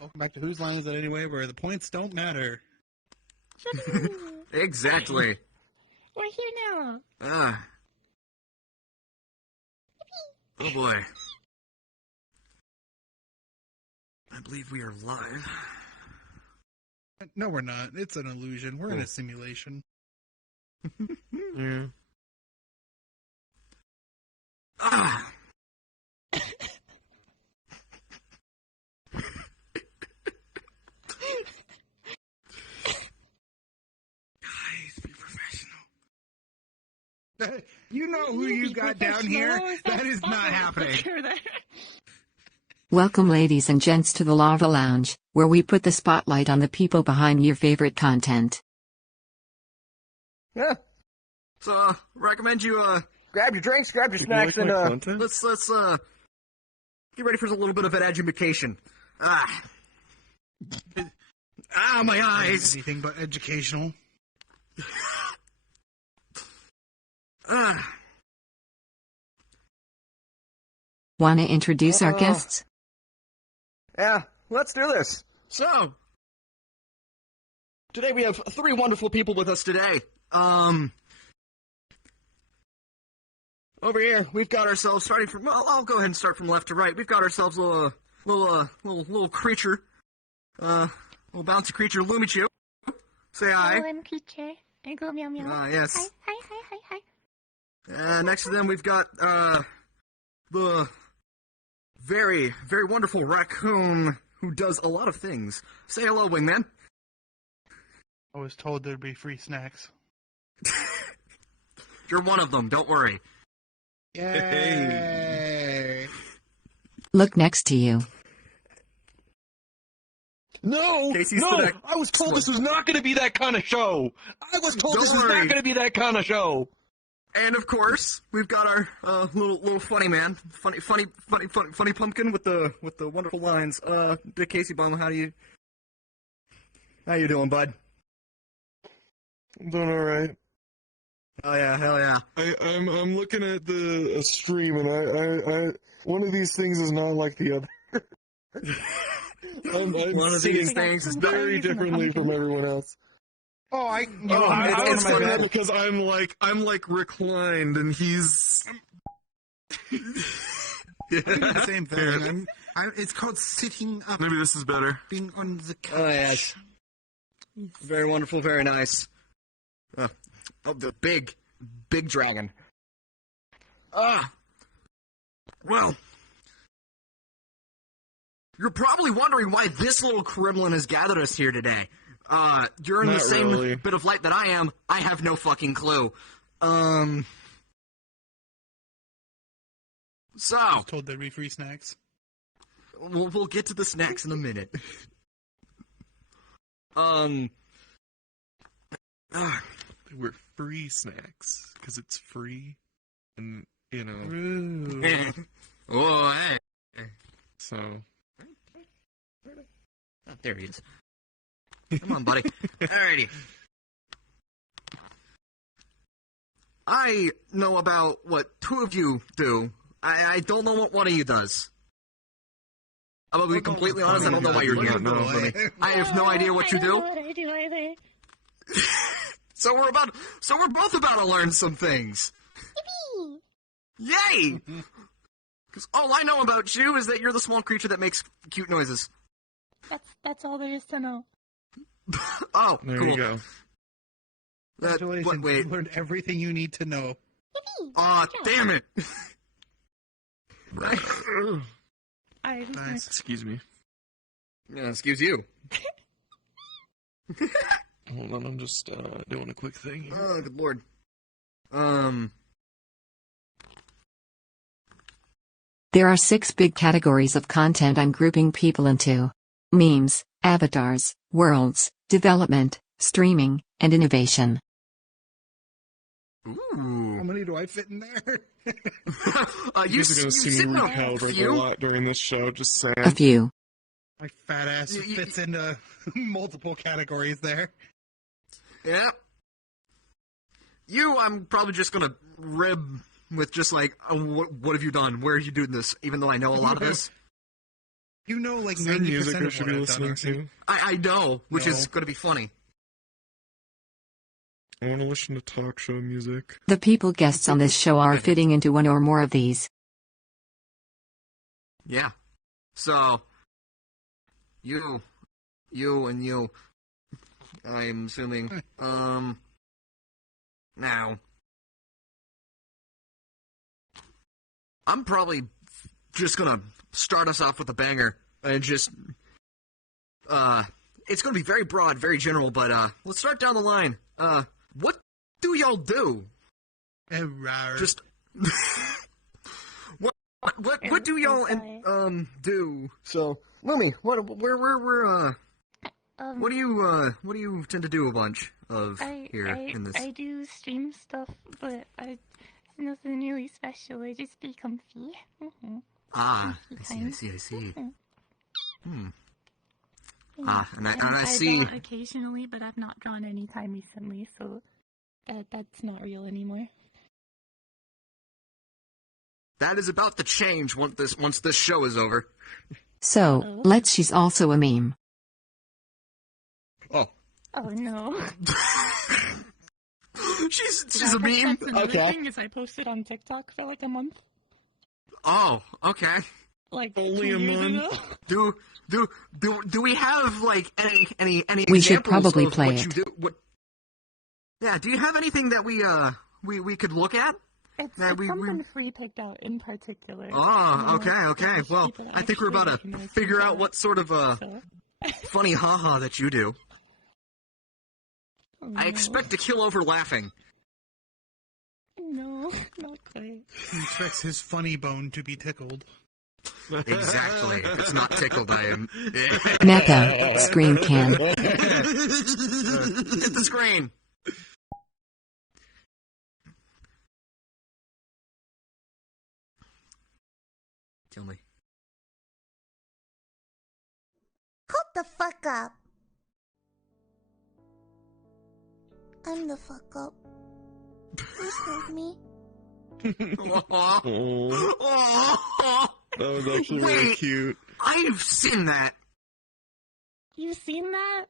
Welcome back to Whose Line Is It Anyway, where the points don't matter. Exactly. We're here now. Oh boy. I believe we are live. No, we're not. It's an illusion. We're in a simulation. Yeah. Ah. Guys, be professional. You know who you got down here? That is not happening. Welcome ladies and gents to the Lava Lounge, where we put the spotlight on the people behind your favorite content. Yeah. So, recommend you, Grab your drinks, grab your snacks, and let's get ready for a little bit of an education. My eyes! Anything but educational. Wanna introduce our guests? yeah, let's do this. So, today we have three wonderful people with us today. Over here, we've got ourselves, starting from, well, I'll go ahead and start from left to right. We've got ourselves a little creature, little bouncy creature, Lumichu. Say hi. Hello, creature. I go meow meow. Yes. Hi. Next to them, we've got, the very, very wonderful raccoon who does a lot of things. Say hello, Wingman. I was told there'd be free snacks. You're one of them, don't worry. Yay! Look next to you. No! Casey's No! the next I was told this was not going to be that kind of show! I was told Don't this was worry. not going to be that kind of show! And of course, we've got our little funny man, funny pumpkin with the wonderful lines. Big Casey Bum, how you doing, bud? I'm doing alright. Oh yeah, hell yeah. I'm looking at the stream, and I one of these things is not like the other. I'm One of seeing these things is very differently from everyone else. Oh, I It's my bed. because I'm like reclined, and he's. I do the same thing. It's called sitting up, Maybe this is better. being on the couch. Oh yes. Very wonderful, very nice. The big dragon. Well, you're probably wondering why this little gremlin has gathered us here today. You're in the Not same really. bit of light that I am. I have no fucking clue. So, I was told there'd be free snacks. we'll get to the snacks in a minute. They were free snacks because it's free, and Ooh. Oh, hey. so. Oh, there he is. Come on, buddy. Alrighty. I know about what two of you do. I don't know what one of you does. I'm gonna be completely honest, I don't know what you're doing. I have no idea what you I don't know do. what I do either. So we're both about to learn some things. Yay! Because all I know about you is that you're the small creature that makes cute noises. That's all there is to know. Oh, There cool. you go. Congratulations, wait. you learned everything you need to know. Aw, damn it. Alright, who's Nice. next? Excuse me. Yeah, excuse you. Hold on, I'm just doing a quick thing here. Oh, good lord. There are 6 big categories of content I'm grouping people into: memes, avatars, worlds, development, streaming, and innovation. How Ooh. many do I fit in there? You You guys are gonna see sit me in a recalibrate a few? lot during this show. Just saying. A few. My fat ass Y- y- fits into multiple categories there. Yeah. You, I'm probably just gonna rib with just like, what have you done? Where are you doing this? Even though I know a lot of this. You know, like Is there 90% music I of should what be I've done listening already. to? I know, which No. is going to be funny. I want to listen to talk show music. The people guests on this show are fitting into one or more of these. Yeah. So, you, and you. I'm assuming. Now, I'm probably just gonna start us off with a banger and just, it's gonna be very broad, very general, but let's start down the line. What do y'all do? Just what do y'all do? So, Lumi, what do you tend to do a bunch of here in this? I do stream stuff, but it's nothing really special. I just be comfy. Mm-hmm. I see. And I see. draw occasionally, but I've not drawn any time recently, so that's not real anymore. That is about to change once this show is over. So, she's also a meme. Oh. Oh no. she's a meme. That's another Okay. thing is I posted on TikTok for like a month. Oh, okay. Like Only 2 a years month? ago. Do we have like any We should examples probably of play what it. you do? Yeah, do you have anything that we could look at? It's That we- something free picked out in particular. Oh, And then okay. there's Well, people that I think we're actually about to recognize figure me out for what sort of that, so. funny haha that you do. Oh, I no. expect to kill over laughing. No, not quite. He expects his funny bone to be tickled. Exactly. If it's not tickled, I am. Mecha, scream can. Hit the screen. Tell me. Cut the fuck up. I'm the fuck up. Please help me. Oh, That was actually really Wait. cute. I've seen that You've seen that?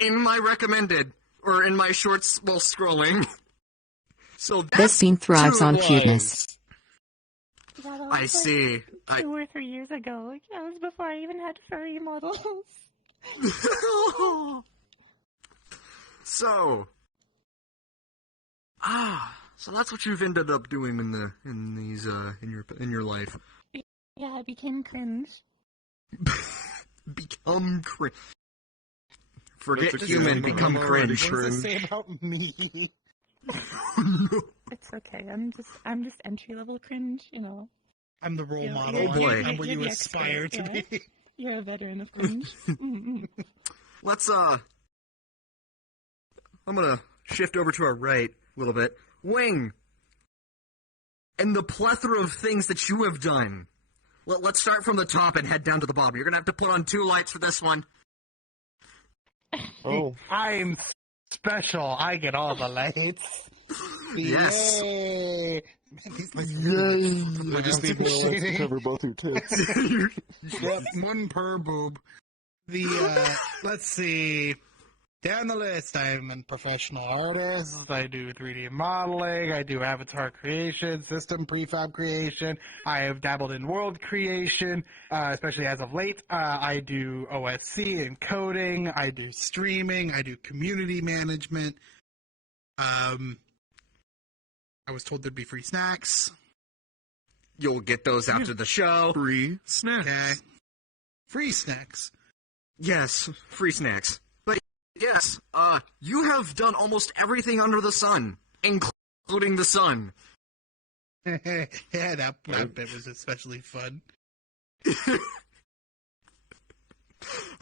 in my recommended or in my shorts while scrolling. So This that's scene thrives too on nice. cuteness. Yeah, that I was, like, see. 2 or 3 years ago. That was before I even had furry models. So so that's what you've ended up doing in your life. Yeah, I became cringe. Become cringe. Forget That's a human, good one. become I'm already cringe. What does it say about me? It's okay. I'm just entry level cringe. You know, I'm the role Yeah, model. oh boy. I'm what you're you the aspire expert, to yeah. be. You're a veteran of cringe. Mm-mm. Let's I'm gonna shift over to our right a little bit. Wing! And the plethora of things that you have done. Let's start from the top and head down to the bottom. You're gonna have to put on 2 lights for this one. Oh. I'm special. I get all the lights. Yes. Yay. Man, these lights are really I just need more lights to cover both your tits. Yep, one per boob. The let's see. Down the list, I'm a professional artist. I do 3D modeling. I do avatar creation, system prefab creation. I have dabbled in world creation, especially as of late. I do OSC and coding. I do Streaming. I do community management. I was told there'd be free snacks. You'll get those after the show. Free snacks. Okay. Free snacks. Yes, free snacks. But yes, you have done almost everything under the sun, including the sun. Yeah, that bit was especially fun. I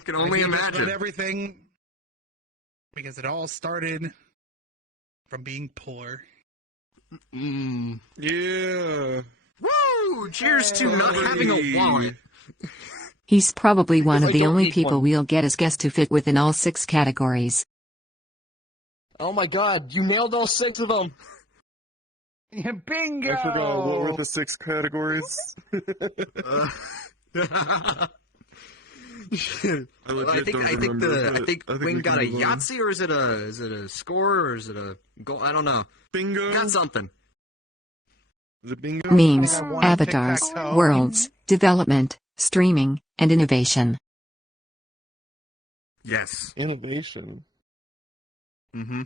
can only I did imagine. everything because it all started from being poor. Mm. Yeah. Woo! Cheers to not having a wallet. He's probably one of I the don't only need people one. we'll get as guests to fit within all 6 categories. Oh my god, you nailed all 6 of them. bingo. I forgot. What were the 6 categories? legit don't I think remember, I think but Wing we got can a move on. Yahtzee, or is it a score, or is it a goal? I don't know. Bingo. Got something. Is it bingo? Memes, I won avatars, tic-tac-toe. worlds, development, streaming, and innovation. Yes. Innovation. Mm-hmm.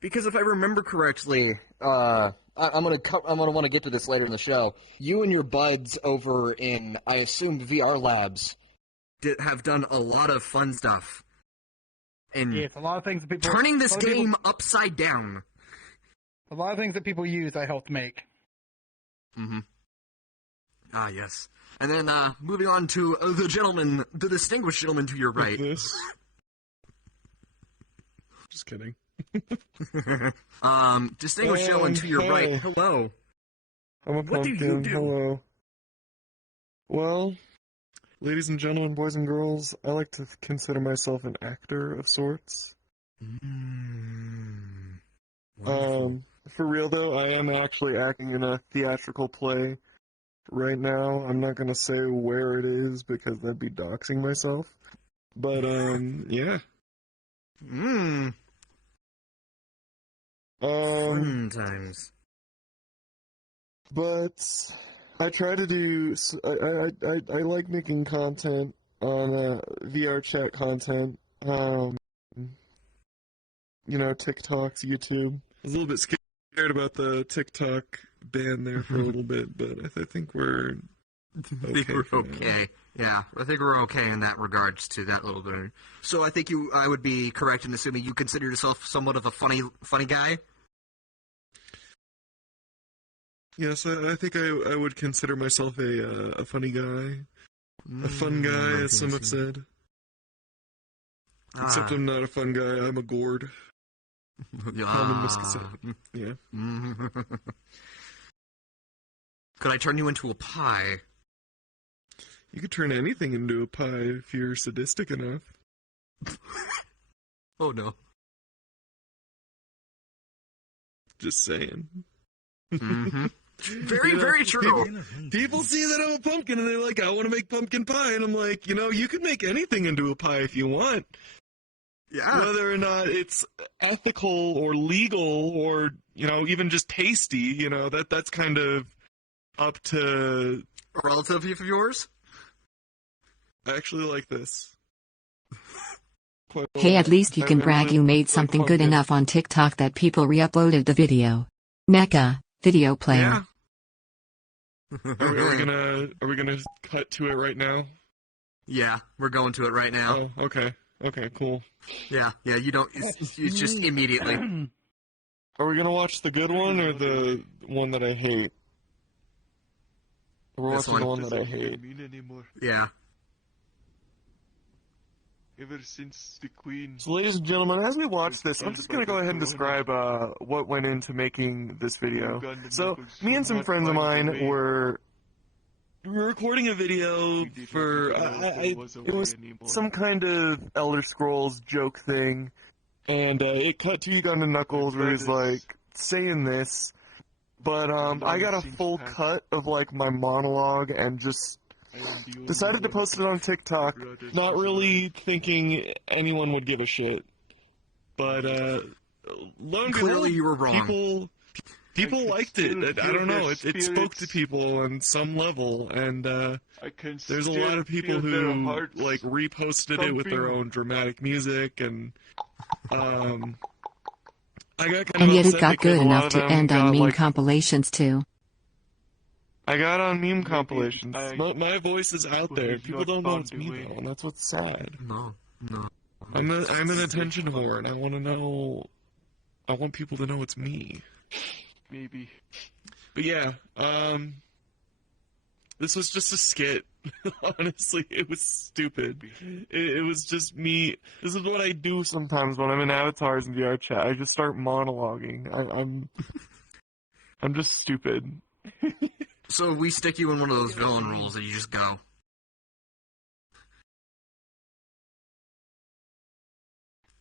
Because if I remember correctly, I'm gonna want to get to this later in the show. You and your buds over in, I assume, VR Labs, have done a lot of fun stuff. And Yeah, it's a lot of things that people turning this a lot of people- game upside down. A lot of things that people use, I helped make. Mm-hmm. Ah, yes. And then, moving on to the distinguished gentleman to your right. This. Just kidding. Distinguished gentleman to your Hey. right. Hello. I'm a What do pumpkin. you do? Hello. Well, ladies and gentlemen, boys and girls, I like to consider myself an actor of sorts. For real though, I am actually acting in a theatrical play right now. I'm not gonna say where it is because that'd be doxing myself. But yeah. Fun times. But I try to do. I like making content on VR chat content. TikToks, YouTube. I was a little bit scared about the TikTok ban there for a little bit, but I think we're. I think we're okay. Yeah, I think we're okay in that regards to that little bit. So I think I would be correct in assuming you consider yourself somewhat of a funny guy. Yes, I think I would consider myself a funny guy. A fun guy, as some have said. Except I'm not a fun guy, I'm a gourd. Common misconception. Yeah. Could I turn you into a pie? You could turn anything into a pie if you're sadistic enough. Oh no. Just saying. Mm-hmm. Very, very true. People see that I'm a pumpkin and they're like, I want to make pumpkin pie. And I'm like, you can make anything into a pie if you want. Yeah. Whether or not it's ethical or legal or, even just tasty, that's kind of up to... A relative of yours? I actually like this. Hey, at least you can I brag really you made like something good pumpkin. enough on TikTok that people re-uploaded the video. Mecha, video player. Yeah. Are we gonna cut to it right now? Yeah, we're going to it right now. Oh, okay. Okay, cool. Yeah, you don't. It's just immediately. Are we gonna watch the good one or the one that I hate? We're This watching the one. one that I hate. Yeah. Ever since the Queen. So, ladies and gentlemen, as we watch this, I'm just gonna go ahead and describe what went into making this video. So, me and some friends of mine were recording a video for it was some kind of Elder Scrolls joke thing, and it cut to Uganda Knuckles where he's like saying this, but I got a full cut of like my monologue and just decided to post it on TikTok, not really thinking anyone would give a shit. But lo and Clearly behold, you were wrong. People liked it. I don't know. It spoke to people on some level, and there's a lot of people who like reposted it with their own dramatic music, and I got kind And of yet it upset got because good a lot enough of to them end on got, meme like, compilations too. I got on meme compilations. I- My voice is out there. He's People not don't know found it's a me way. though, and that's what's sad. No. I'm an attention whore, and I want to know. I want people to know it's me. Maybe. But yeah, this was just a skit. Honestly, it was stupid. It was just me. This is what I do sometimes when I'm in avatars in VR chat. I just start monologuing. I'm just stupid. So we stick you in one of those villain roles and you just go.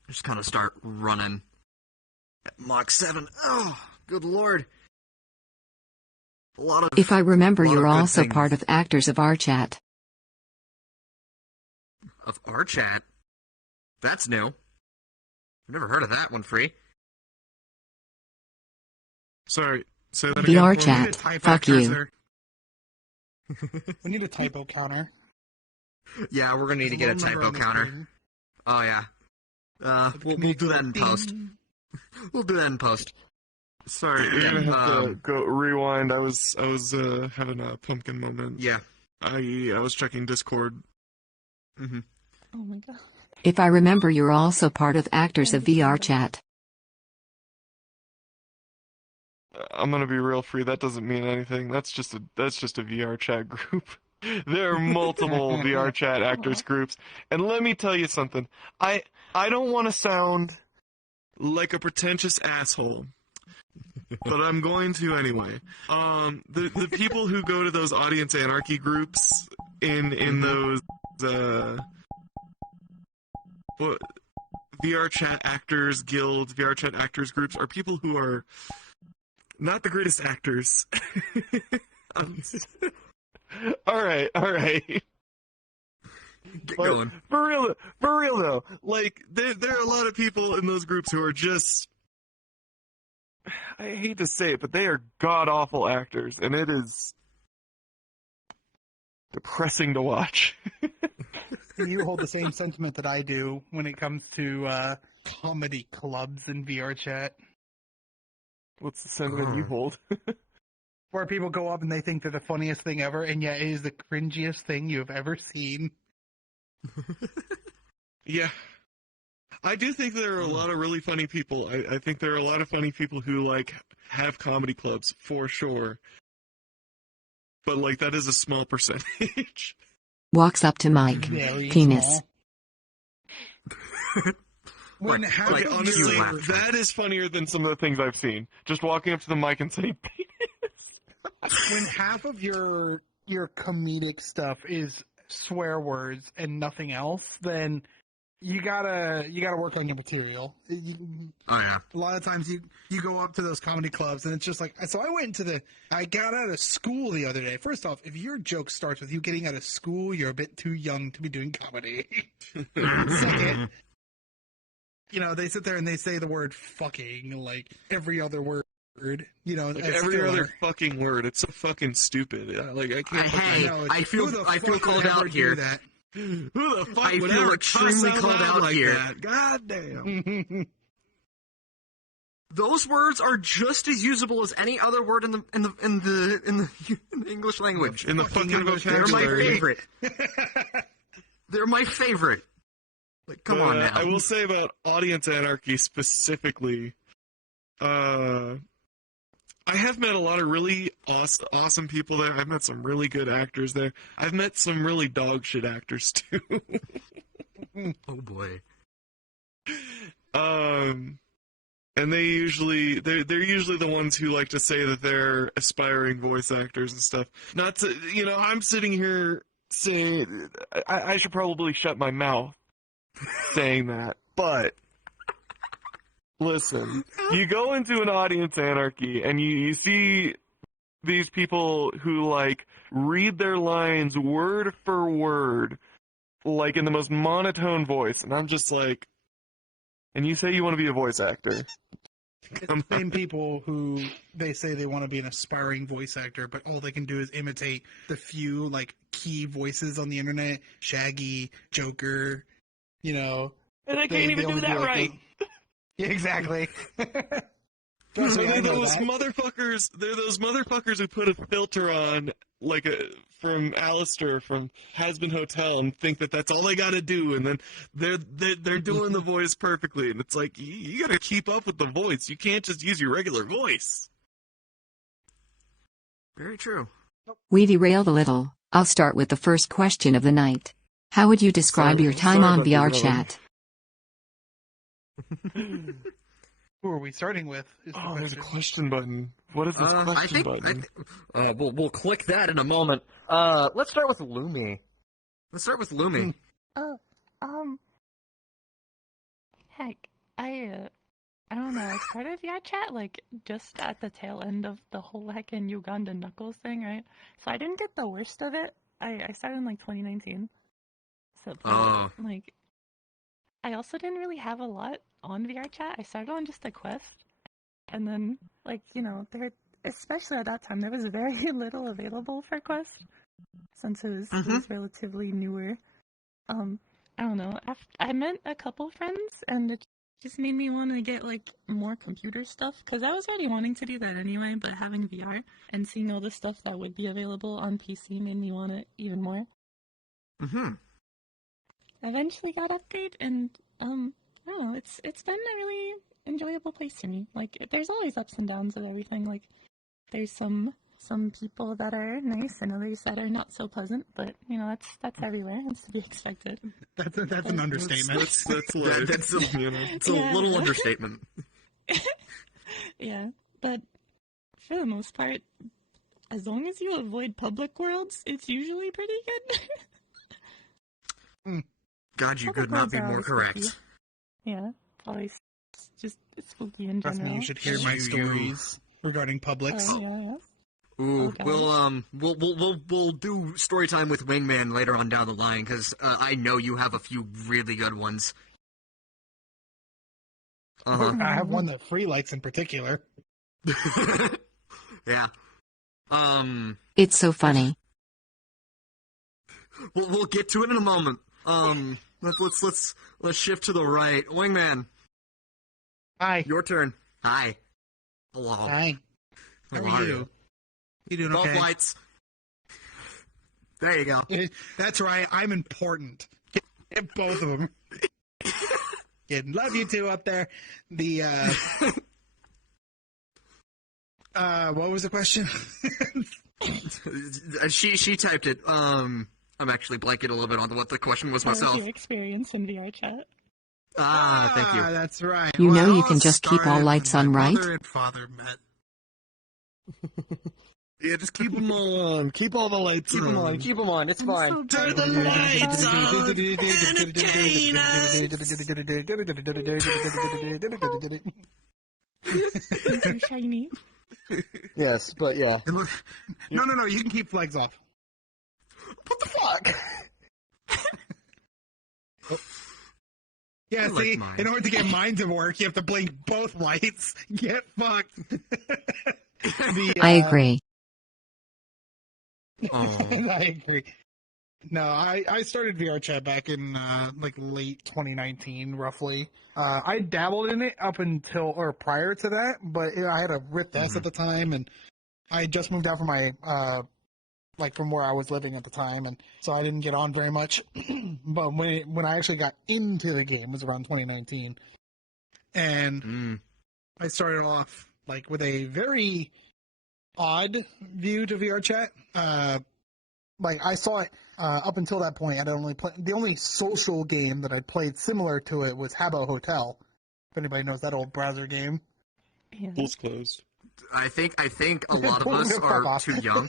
Just kind of start running. At Mach 7. Oh, good lord. A lot of. If I remember, a lot of you're good also things. part of Actors of Our Chat. Of our chat? That's new. I've never heard of that one, Free. Sorry, say that VR again. We need a chat. type Fuck you. cursor. We need a typo counter. Yeah, we're gonna need to get a One number typo on the counter. screen. Oh, yeah. We'll do that in post. We'll do that in post. Sorry, you're gonna have to go rewind. I was having a pumpkin moment. Yeah. I was checking Discord. Mm-hmm. Oh my god. If I remember, you're also part of Actors of VR chat. I'm gonna be real, Free. That doesn't mean anything. That's just a VR chat group. There are multiple VR chat actors groups, and let me tell you something. I don't want to sound like a pretentious asshole, but I'm going to anyway. The people who go to those audience anarchy groups in those what VR chat actors guild, VR chat actors groups are people who are not the greatest actors. All right. Get going. For real though. Like there are a lot of people in those groups who are just, I hate to say it, but they are god awful actors, and it is depressing to watch. You hold the same sentiment that I do when it comes to comedy clubs in VR chat. What's the sentiment you hold? Where people go up and they think they're the funniest thing ever, and yet it is the cringiest thing you have ever seen. Yeah. I do think there are a lot of really funny people. I think there are a lot of funny people who, like, have comedy clubs, for sure. But, like, that is a small percentage. Walks up to Mike. Very Penis. small. When half Like, of honestly, your- that is funnier than some of the things I've seen. Just walking up to the mic and saying, when half of your comedic stuff is swear words and nothing else, then you gotta work on your material. Oh, yeah. A lot of times you go up to those comedy clubs and it's just like, so I got out of school the other day. First off, if your joke starts with you getting out of school, you're a bit too young to be doing comedy. Second, they sit there and they say the word fucking like every other word. like as every filler. other fucking word. It's so fucking stupid. Like, I can't. Hey, know, I feel who the I feel fuck called would ever out here. do that? Who the fuck I would feel ever extremely cuss called loud out like here. that? God damn. Those words are just as usable as any other word in the English language. In the fucking They're my vocabulary. favorite. They're my favorite. Like, come on now. I will say about audience anarchy specifically, I have met a lot of really awesome people there. I've met some really good actors there. I've met some really dog shit actors too. Oh boy. And they're usually the ones who like to say that they're aspiring voice actors and stuff. Not to, I'm sitting here saying I should probably shut my mouth saying that, but listen, you go into an audience anarchy and you see these people who like read their lines word for word, like in the most monotone voice, and I'm just like, and you say you want to be a voice actor. It's the same people who they say they want to be an aspiring voice actor, but all they can do is imitate the few like key voices on the internet, Shaggy, Joker, And I can't even do that right. Yeah, exactly. So they're those motherfuckers who put a filter on, like from Alistair from Hazbin Hotel, and think that that's all they got to do, and then they're doing the voice perfectly, and it's like you got to keep up with the voice. You can't just use your regular voice. Very true. We derailed a little. I'll start with the first question of the night. How would you describe your time sorry on about the VR delay. chat? Who are we starting with? is the Oh, there's a question. question button. What is this question button? We'll click that in a moment. Let's start with Lumi. Oh, heck, I don't know. I started VR chat like just at the tail end of the whole heckin' Uganda Knuckles thing, right? So I didn't get the worst of it. I started in like 2019. opposite. But, Oh. like, I also didn't really have a lot on VR chat. I started on just a Quest, and then, like, especially at that time, there was very little available for Quest, since it was relatively newer. I don't know. I met a couple friends, and it just made me want to get, like, more computer stuff, because I was already wanting to do that anyway, but having VR and seeing all the stuff that would be available on PC made me want it even more. I eventually got Upgrade, and, I don't know, it's been a really enjoyable place for me. Like, there's always ups and downs of everything. Like, there's some people that are nice and others that are not so pleasant, but that's everywhere. It's to be expected. That's an understatement. That's it's a little understatement. Yeah, but for the most part, as long as you avoid public worlds, it's usually pretty good. God, you could not be more correct. Yeah, always just spooky in Trust general. me, you should hear my stories regarding Publix. Yeah. Ooh, we'll do story time with Wingman later on down the line, because I know you have a few really good ones. I have one that free likes in particular. Yeah. It's so funny. We'll get to it in a moment. Let's shift to the right. Wingman. Hi. Your turn. Hi. Hello. Hi. How are you? You doing Both okay? lights. There you go. That's right. I'm important. Get both of them. Love you two up there. The what was the question? She typed it. I'm actually blanking a little bit on what the question was myself. How was your experience in VR chat? Thank you. That's right. You know Well, you can just keep all started lights when on, my right? Mother and father met. Yeah, just keep them all on. Keep all the lights on. Keep them on. It's fine. Turn the lights Too shiny. Yes, but yeah. No. You can keep flags off. What the fuck? Yeah, I like see, mine. in order to get mine to work, you have to blink both lights. Get fucked. I agree. Oh. I agree. No, I started VR chat back in like late 2019, roughly. I dabbled in it up until or prior to that, but I had a Rift S at the time, and I had just moved out from my like from where I was living at the time, and so I didn't get on very much. But when I actually got into the game, it was around 2019, and I started off like with a very odd view to VR chat. Like I saw it up until that point. I'd only the only social game that I played similar to it was Habbo Hotel. If anybody knows that old browser game. Yeah. Pool's closed. I think a lot of us are too young.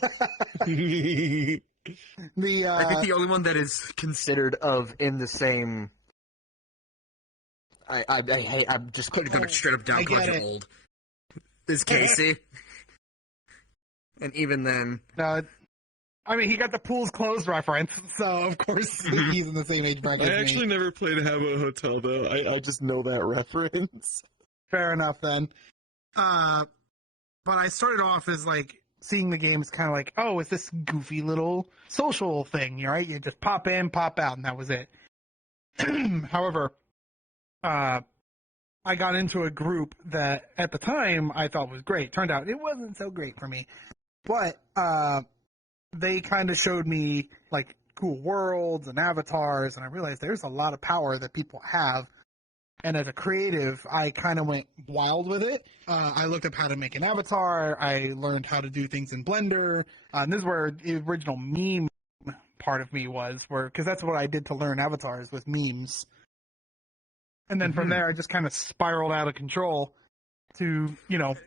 The I think the only one that is considered in the same. I'm just going to straight up down I get because you're it. old. Is Casey, and even then, I mean, he got the pool's closed reference. so of course he's in the same age bracket. I as actually me. never played Habbo Hotel, though. I just know that reference. Fair enough then. But I started off as like seeing the game as kind of like, oh, it's this goofy little social thing, right? You just pop in, pop out, and that was it. However, I got into a group that at the time I thought was great. Turned out it wasn't so great for me. But they kind of showed me like cool worlds and avatars, and I realized there's a lot of power that people have. And as a creative, I kind of went wild with it. I looked up how to make an avatar. I learned how to do things in Blender. And this is where the original meme part of me was, because that's what I did to learn avatars, with memes. And then from there, I just kind of spiraled out of control to,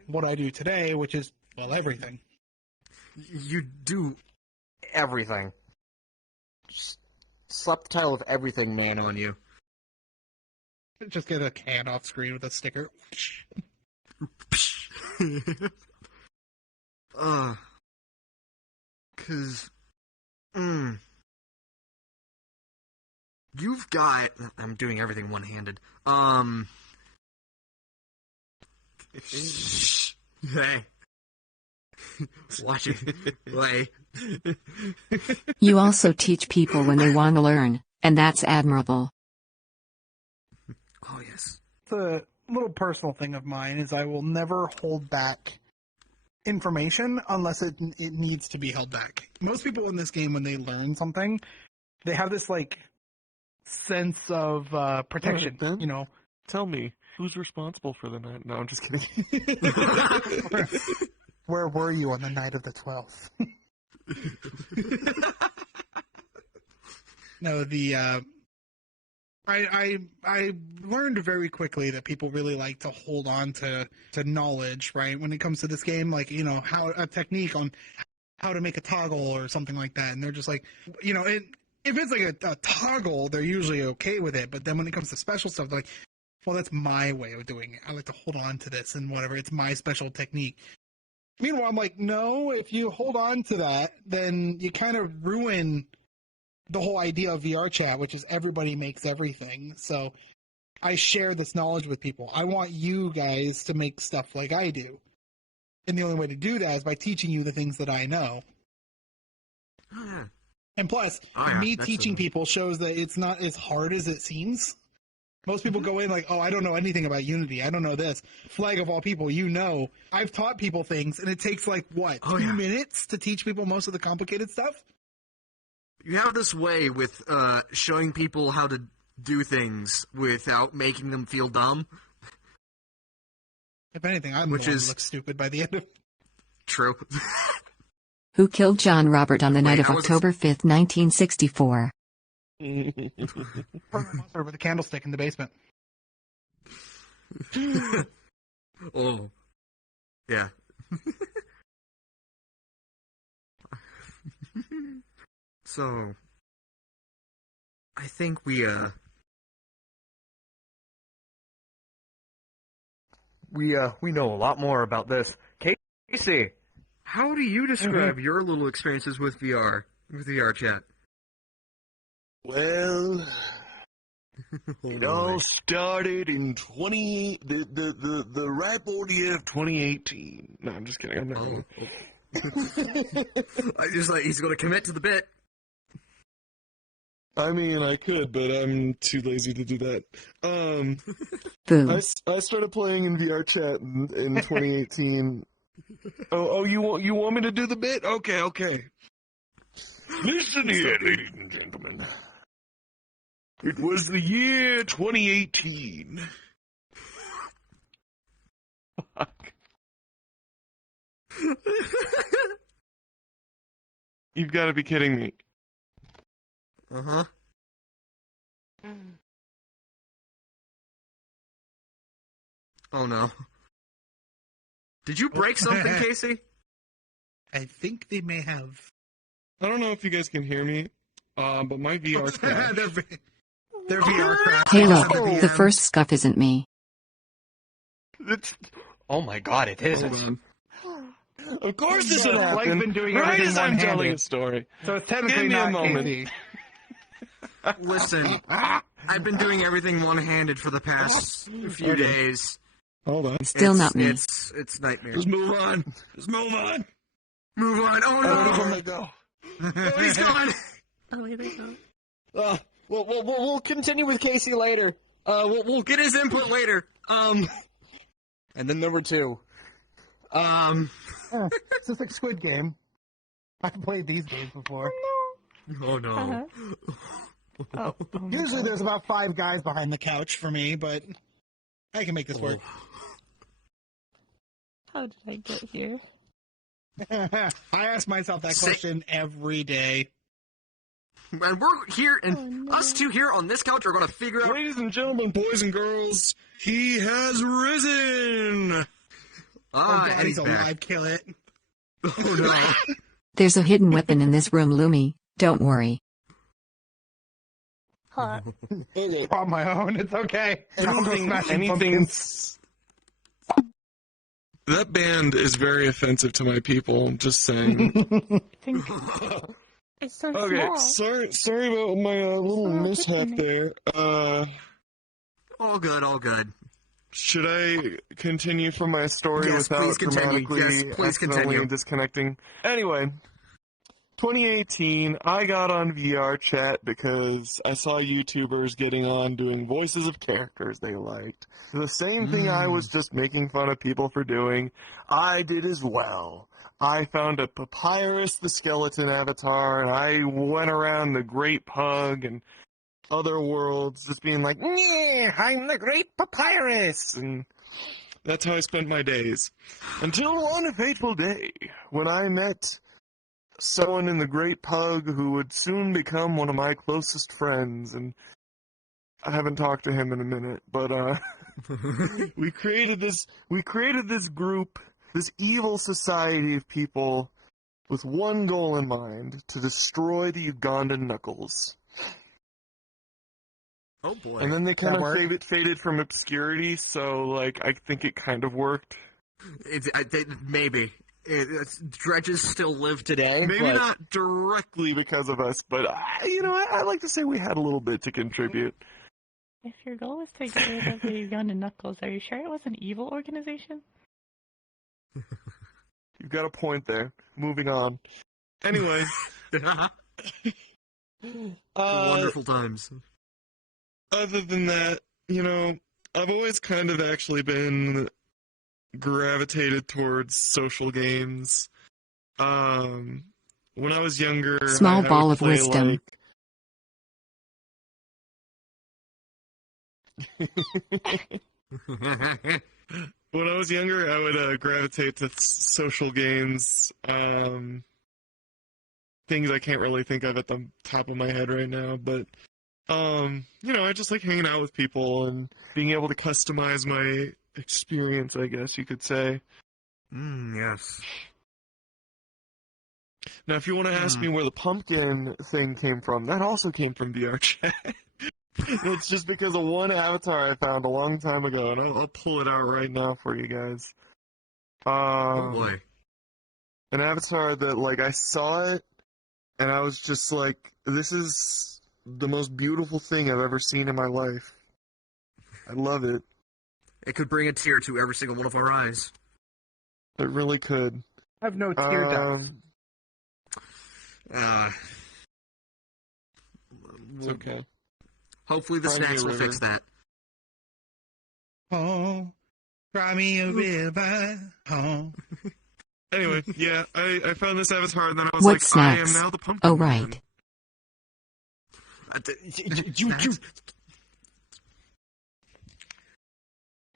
what I do today, which is, well, everything. you do everything. Just slap the title of Everything Man on you. Just get a can off screen with a sticker. Cause, you've got. I'm doing everything one-handed. Hey. Watch it. Play. You also teach people when they want to learn, and that's admirable. Oh, yes. It's a little personal thing of mine is I will never hold back information unless it needs to be held back. Most people in this game, when they learn something, they have this like sense of protection. Ben? You know, Tell me, who's responsible for the night? No, I'm just kidding. where were you on the night of the 12th? No, I learned very quickly that people really like to hold on to knowledge, right? When it comes to this game, like, you know, how a technique on how to make a toggle or something like that. And they're just like, you know, if it's like a toggle, they're usually okay with it. But then when it comes to special stuff, they're like, well, that's my way of doing it. I like to hold on to this and whatever. It's my special technique. Meanwhile, I'm like, no, if you hold on to that, then you kind of ruin the whole idea of VR chat, which is everybody makes everything. So I share this knowledge with people. I want you guys to make stuff like I do. And the only way to do that is by teaching you the things that I know. Oh, yeah. And plus, me teaching people shows that it's not as hard as it seems. Most people go in like, oh, I don't know anything about Unity. I don't know this. Flag of all people, you know. I've taught people things, and it takes like, what, 2 minutes to teach people most of the complicated stuff? You have this way with showing people how to do things without making them feel dumb. If anything, I'm the one who looks stupid by the end of it. True. Who killed John Robert on the night of October 5th, 1964? Monster with a candlestick in the basement. Oh. Yeah. So, I think we know a lot more about this. Casey, how do you describe your little experiences with VR chat? Well, it all started in the ripe old year of 2018. No, I'm just kidding. I'm not going. I just like he's going to commit to the bit. I mean, I could, but I'm too lazy to do that. Boom. I started playing in VR chat in 2018. Oh, you want me to do the bit? Okay. Listen here, ladies and gentlemen. It was the year 2018. Fuck. You've got to be kidding me. Uh-huh. Oh, no. Did you break something, Casey? I think they may have. I don't know if you guys can hear me, but my VR crashed. Their VR crashed. Hey look, the first scuff isn't me. Oh my god, it isn't. Of course this would happen. I've been doing Right everything as I'm telling one-handed. a story. So it's technically Give me a not moment. Casey. Listen, I've been doing everything one-handed for the past few days. Hold on. Still not me. It's nightmare. Just move on. Move on. Move on. Oh, no. Oh, my God. Oh, he's gone. Oh, wait, there you go. We'll continue with Casey later. We'll get his input later. And then number 2. It's just like Squid Game. I've played these games before. Oh no. Oh, Usually there's about 5 guys behind the couch for me, but I can make this work. how did I get here? I ask myself that question every day. And we're here, and us two here on this couch are going to figure out. Ladies and gentlemen, boys and girls, he has risen. God, and he's he's back. alive. Kill it. Oh no. There's a hidden weapon in this room, Lumi. Don't worry. Hot. On my own, it's okay. Anything. That band is very offensive to my people. I'm just saying. It's so Okay, small. sorry about my little So mishap different. there. All good, all good. Should I continue from my story Yes, without please continue. dramatically Yes, please accidentally continue. disconnecting? Anyway, 2018, I got on VR chat because I saw YouTubers getting on doing voices of characters they liked. The same thing I was just making fun of people for doing, I did as well. I found a Papyrus the Skeleton avatar, and I went around the Great Pug and other worlds just being like, yeah, I'm the Great Papyrus! And that's how I spent my days. Until one fateful day, when I met someone in the Great Pug who would soon become one of my closest friends, and I haven't talked to him in a minute, but we created this group, this evil society of people with one goal in mind, to destroy the Ugandan Knuckles. Oh boy. And then they kind That of worked? faded from obscurity, so like I think it kind of worked. Maybe. Dredges still live today. Maybe but... not directly because of us, but I like to say we had a little bit to contribute. If your goal was to get rid of the Ugandan Knuckles, are you sure it was an evil organization? You've got a point there. Moving on. Anyway. Wonderful times. Other than that, I've always kind of actually been gravitated towards social games. When I was younger, Small I ball would of play, wisdom. When I was younger, I would gravitate to social games. Things I can't really think of at the top of my head right now, but I just like hanging out with people and being able to customize my experience, I guess you could say. Yes. Now, if you want to ask me where the pumpkin thing came from, that also came from VR chat. It's just because of one avatar I found a long time ago, and I'll pull it out right now for you guys. Oh boy. An avatar that, like, I saw it, and I was just like, this is the most beautiful thing I've ever seen in my life. I love it. It could bring a tear to every single one of our eyes. It really could. I have no tear ducts. It's okay. Hopefully the Cry me snacks a will river. fix that. Oh, cry me a river. Oh. Anyway, yeah, I found this avatar, and then I was What like, snacks? I am now the pumpkin. Oh, man. right.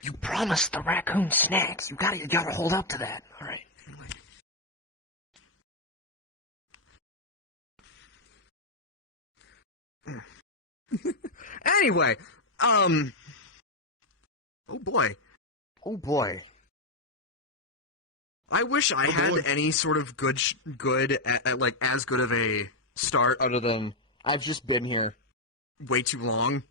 You promised the raccoon snacks. You gotta hold up to that. All right. Anyway, oh boy. I wish I had any sort of good, like as good of a start, other than I've just been here way too long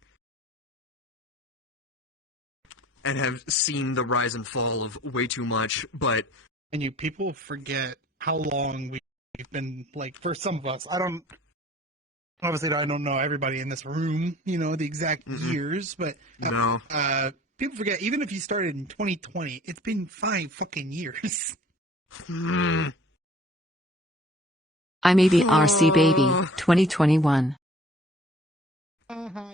and have seen the rise and fall of way too much. But And you people forget how long we've been, like, for some of us. I don't know everybody in this room, the exact years, but no, people forget, even if you started in 2020, it's been 5 fucking years. I'm ABRC Baby, 2021.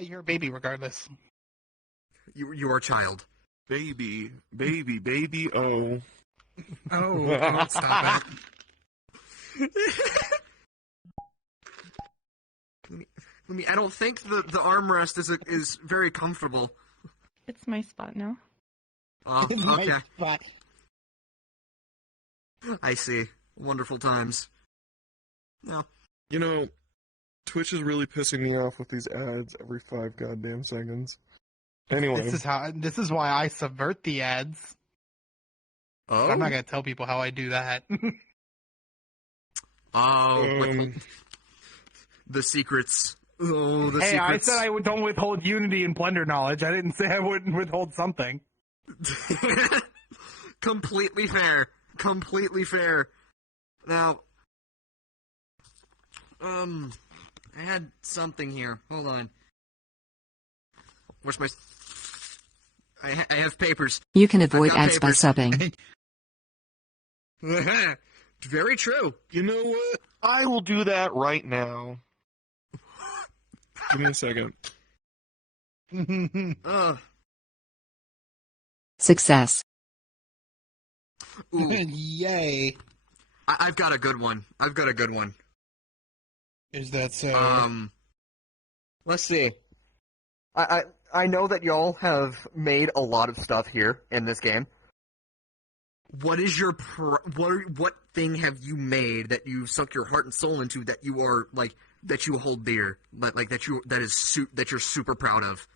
You're a baby regardless. you are a child. Baby, oh. Oh, stop it. I don't think the armrest is very comfortable. It's my spot now. Oh, It's my okay. spot. I see. Wonderful times. No. Twitch is really pissing me off with these ads every 5 goddamn seconds. Anyway. This is why I subvert the ads. Oh. But I'm not gonna tell people how I do that. The secrets. Oh, the Hey, secrets. I said I don't withhold Unity and Blender knowledge. I didn't say I wouldn't withhold something. Completely fair. Completely fair. Now, I had something here. Hold on. Where's my... I have papers. You can avoid I've got ads by papers. subbing. Very true. You know what? I will do that right now. Give me a second. Success. Ooh, Yay. I've got a good one. Is that so? Let's see. I know that y'all have made a lot of stuff here in this game. What is your what thing have you made that you sunk your heart and soul into that you are like that you hold dear, like that you're super proud of?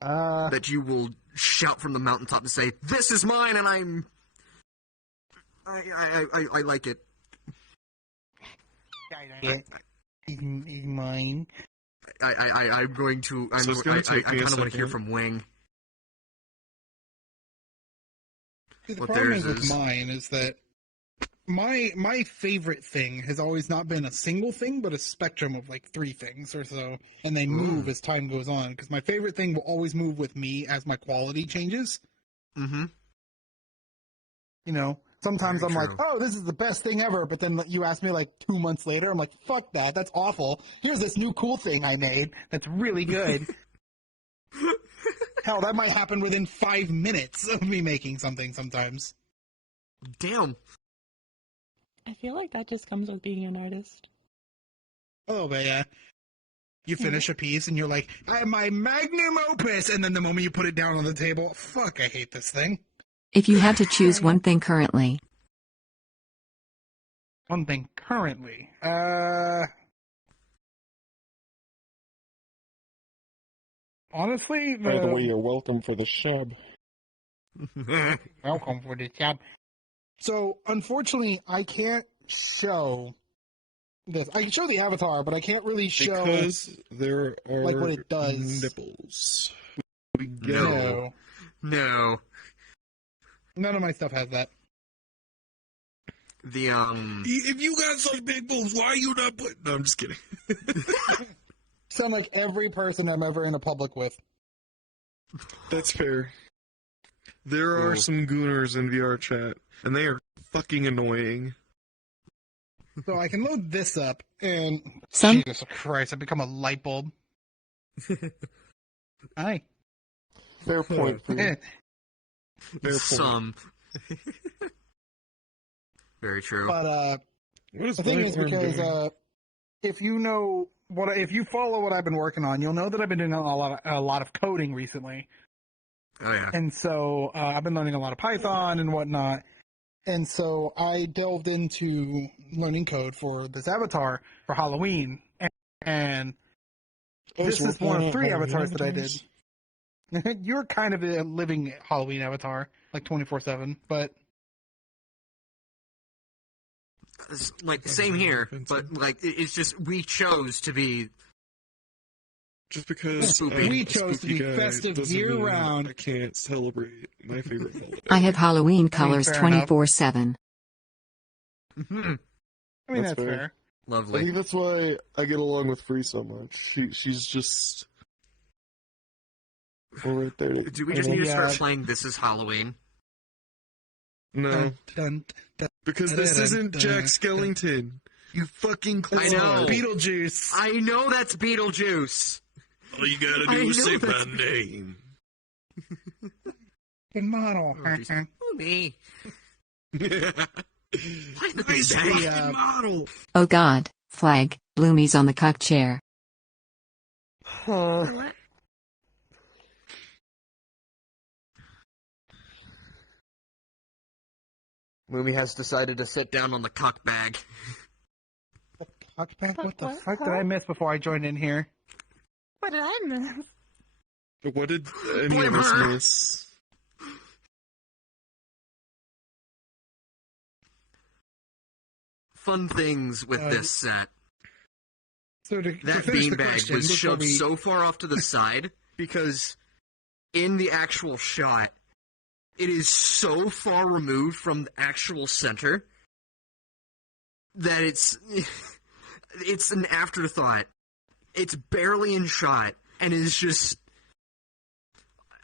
That you will shout from the mountaintop and say, "This is mine," and I like it. Mine. I'm going to. So it's gonna take me a kind of want to hear second. from Wing. See, the What problem theirs is with is. mine is that my favorite thing has always not been a single thing, but a spectrum of like 3 things or so, and they move as time goes on. Because my favorite thing will always move with me as my quality changes. Mm-hmm. You know, sometimes Very I'm true. like, "Oh, this is the best thing ever," but then you ask me like 2 months later, I'm like, "Fuck that, that's awful. Here's this new cool thing I made that's really good." Hell, that might happen within 5 minutes of me making something sometimes. Damn. I feel like that just comes with being an artist. Oh, but yeah. You finish a piece and you're like, my magnum opus, and then the moment you put it down on the table, fuck, I hate this thing. If you had to choose one thing currently, One thing currently. Honestly, By the way, you're welcome for the shub. welcome for the job. So, unfortunately, I can't show this. I can show the avatar, but I can't really show... Because there are like, what it does. nipples. We get No. it. No. None of my stuff has that. The If you got such big boobs, why are you not putting... No, I'm just kidding. Sound like every person I'm ever in a public with. That's fair. There are Ooh. some gooners in VR chat, and they are fucking annoying. So I can load this up, and... Some- Jesus Christ, I've become a light bulb. Hi. Fair point. Fair point. some. Very true. But, What is the thing my is arm because, doing? If you know if you follow what I've been working on, you'll know that I've been doing a lot of coding recently. Oh yeah. And so I've been learning a lot of Python and whatnot. And so I delved into learning code for this avatar For Halloween, and This is one of 3 avatars that I did. You're kind of a living Halloween avatar, like 24/7. But Like same here, but like it's just we chose to be. Just because Spoopy. We I'm a chose to spooky be guy festive doesn't mean year-round. I can't celebrate my favorite holiday. I have Halloween colors fair enough. 24/7. Mhm. I mean That's that's fair. fair. I Lovely. think that's why I get along with Free so much. She's just... We're right there. Do we just need to start playing This Is Halloween? No, dun, dun, dun, because this dun, isn't dun, Jack dun. Skellington. You fucking I know. clown. Beetlejuice. I know that's Beetlejuice. All you gotta I do is know say that's- my name. Good model. Oh, geez. Oh, me. Nice Hey, fucking model. Oh god, flag, Bloomies on the cuck chair. What? Moomy has decided to sit down on the cock bag. Cockback? What the What? fuck? What did I miss before I joined in here? What did I miss? But what did any Blame of us her. miss? Fun things with this set. So to That finish the beanbag question, was before shoved we- so far off to the side because in the actual shot, it is so far removed from the actual center that it's it's an afterthought. It's barely in shot, and it's just...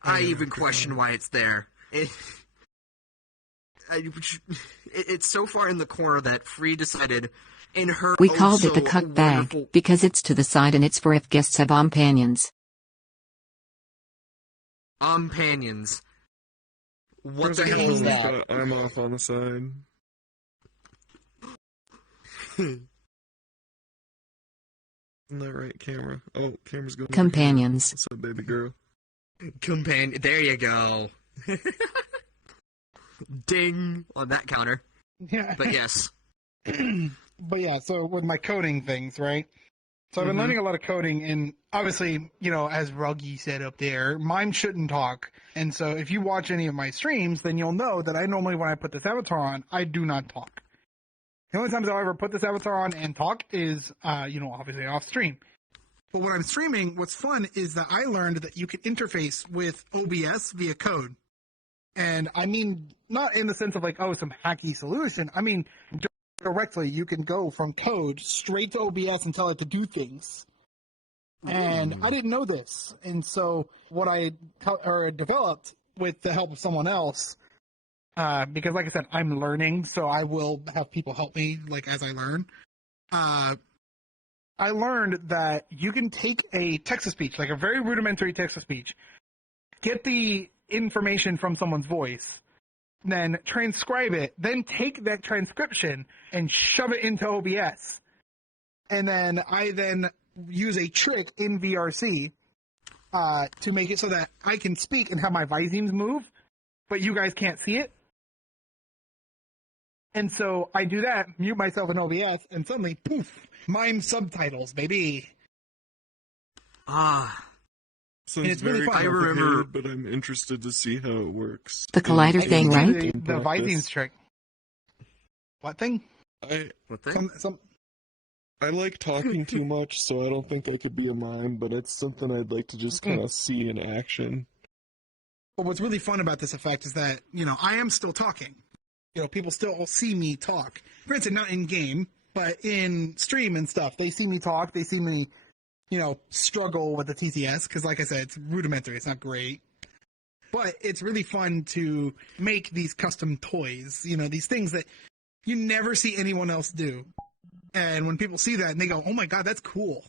I even question why it's there. It's so far in the corner that Free decided in her We called it the cuck bag wonderful... because it's to the side and it's for if guests have companions. Companions. What the There's a hell is hell that? of I'm off on the side. Isn't that right, camera? Oh, camera's going. Companions. What's up, baby girl? Companion. There you go. Ding on that counter. Yeah. But yes. But yeah, so with my coding things, right? So I've been learning a lot of coding, and obviously, you know, as Ruggy said up there, mime shouldn't talk. And so if you watch any of my streams, then you'll know that I normally, when I put this avatar on, I do not talk. The only times I'll ever put this avatar on and talk is, you know, obviously off stream. But when I'm streaming, what's fun is that I learned that you can interface with OBS via code. And I mean, not in the sense of like, oh, some hacky solution. I mean, directly, you can go from code straight to OBS and tell it to do things. And I didn't know this. And so what I developed with the help of someone else, because like I said, I'm learning, so I will have people help me like as I learn. I learned that you can take a text-to-speech, like a very rudimentary text-to-speech, get the information from someone's voice, then transcribe it, then take that transcription and shove it into OBS. And then I use a trick in VRC to make it so that I can speak and have my Visemes move, but you guys can't see it. And so I do that, mute myself in OBS, and suddenly, poof, mime subtitles, baby. Sounds it's really very fun. I remember- complicated, but I'm interested to see how it works. The collider thing, The right? Visemes trick. What thing? What thing? I like talking too much, so I don't think I could be a mime, but it's something I'd like to just kind of see in action. But what's really fun about this effect is that, you know, I am still talking. You know, people still see me talk. Granted, not in game, but in stream and stuff. They see me talk. They see me, you know, struggle with the TTS. Because, like I said, it's rudimentary. It's not great. But it's really fun to make these custom toys. You know, these things that you never see anyone else do. And when people see that and they go, oh my God, that's cool.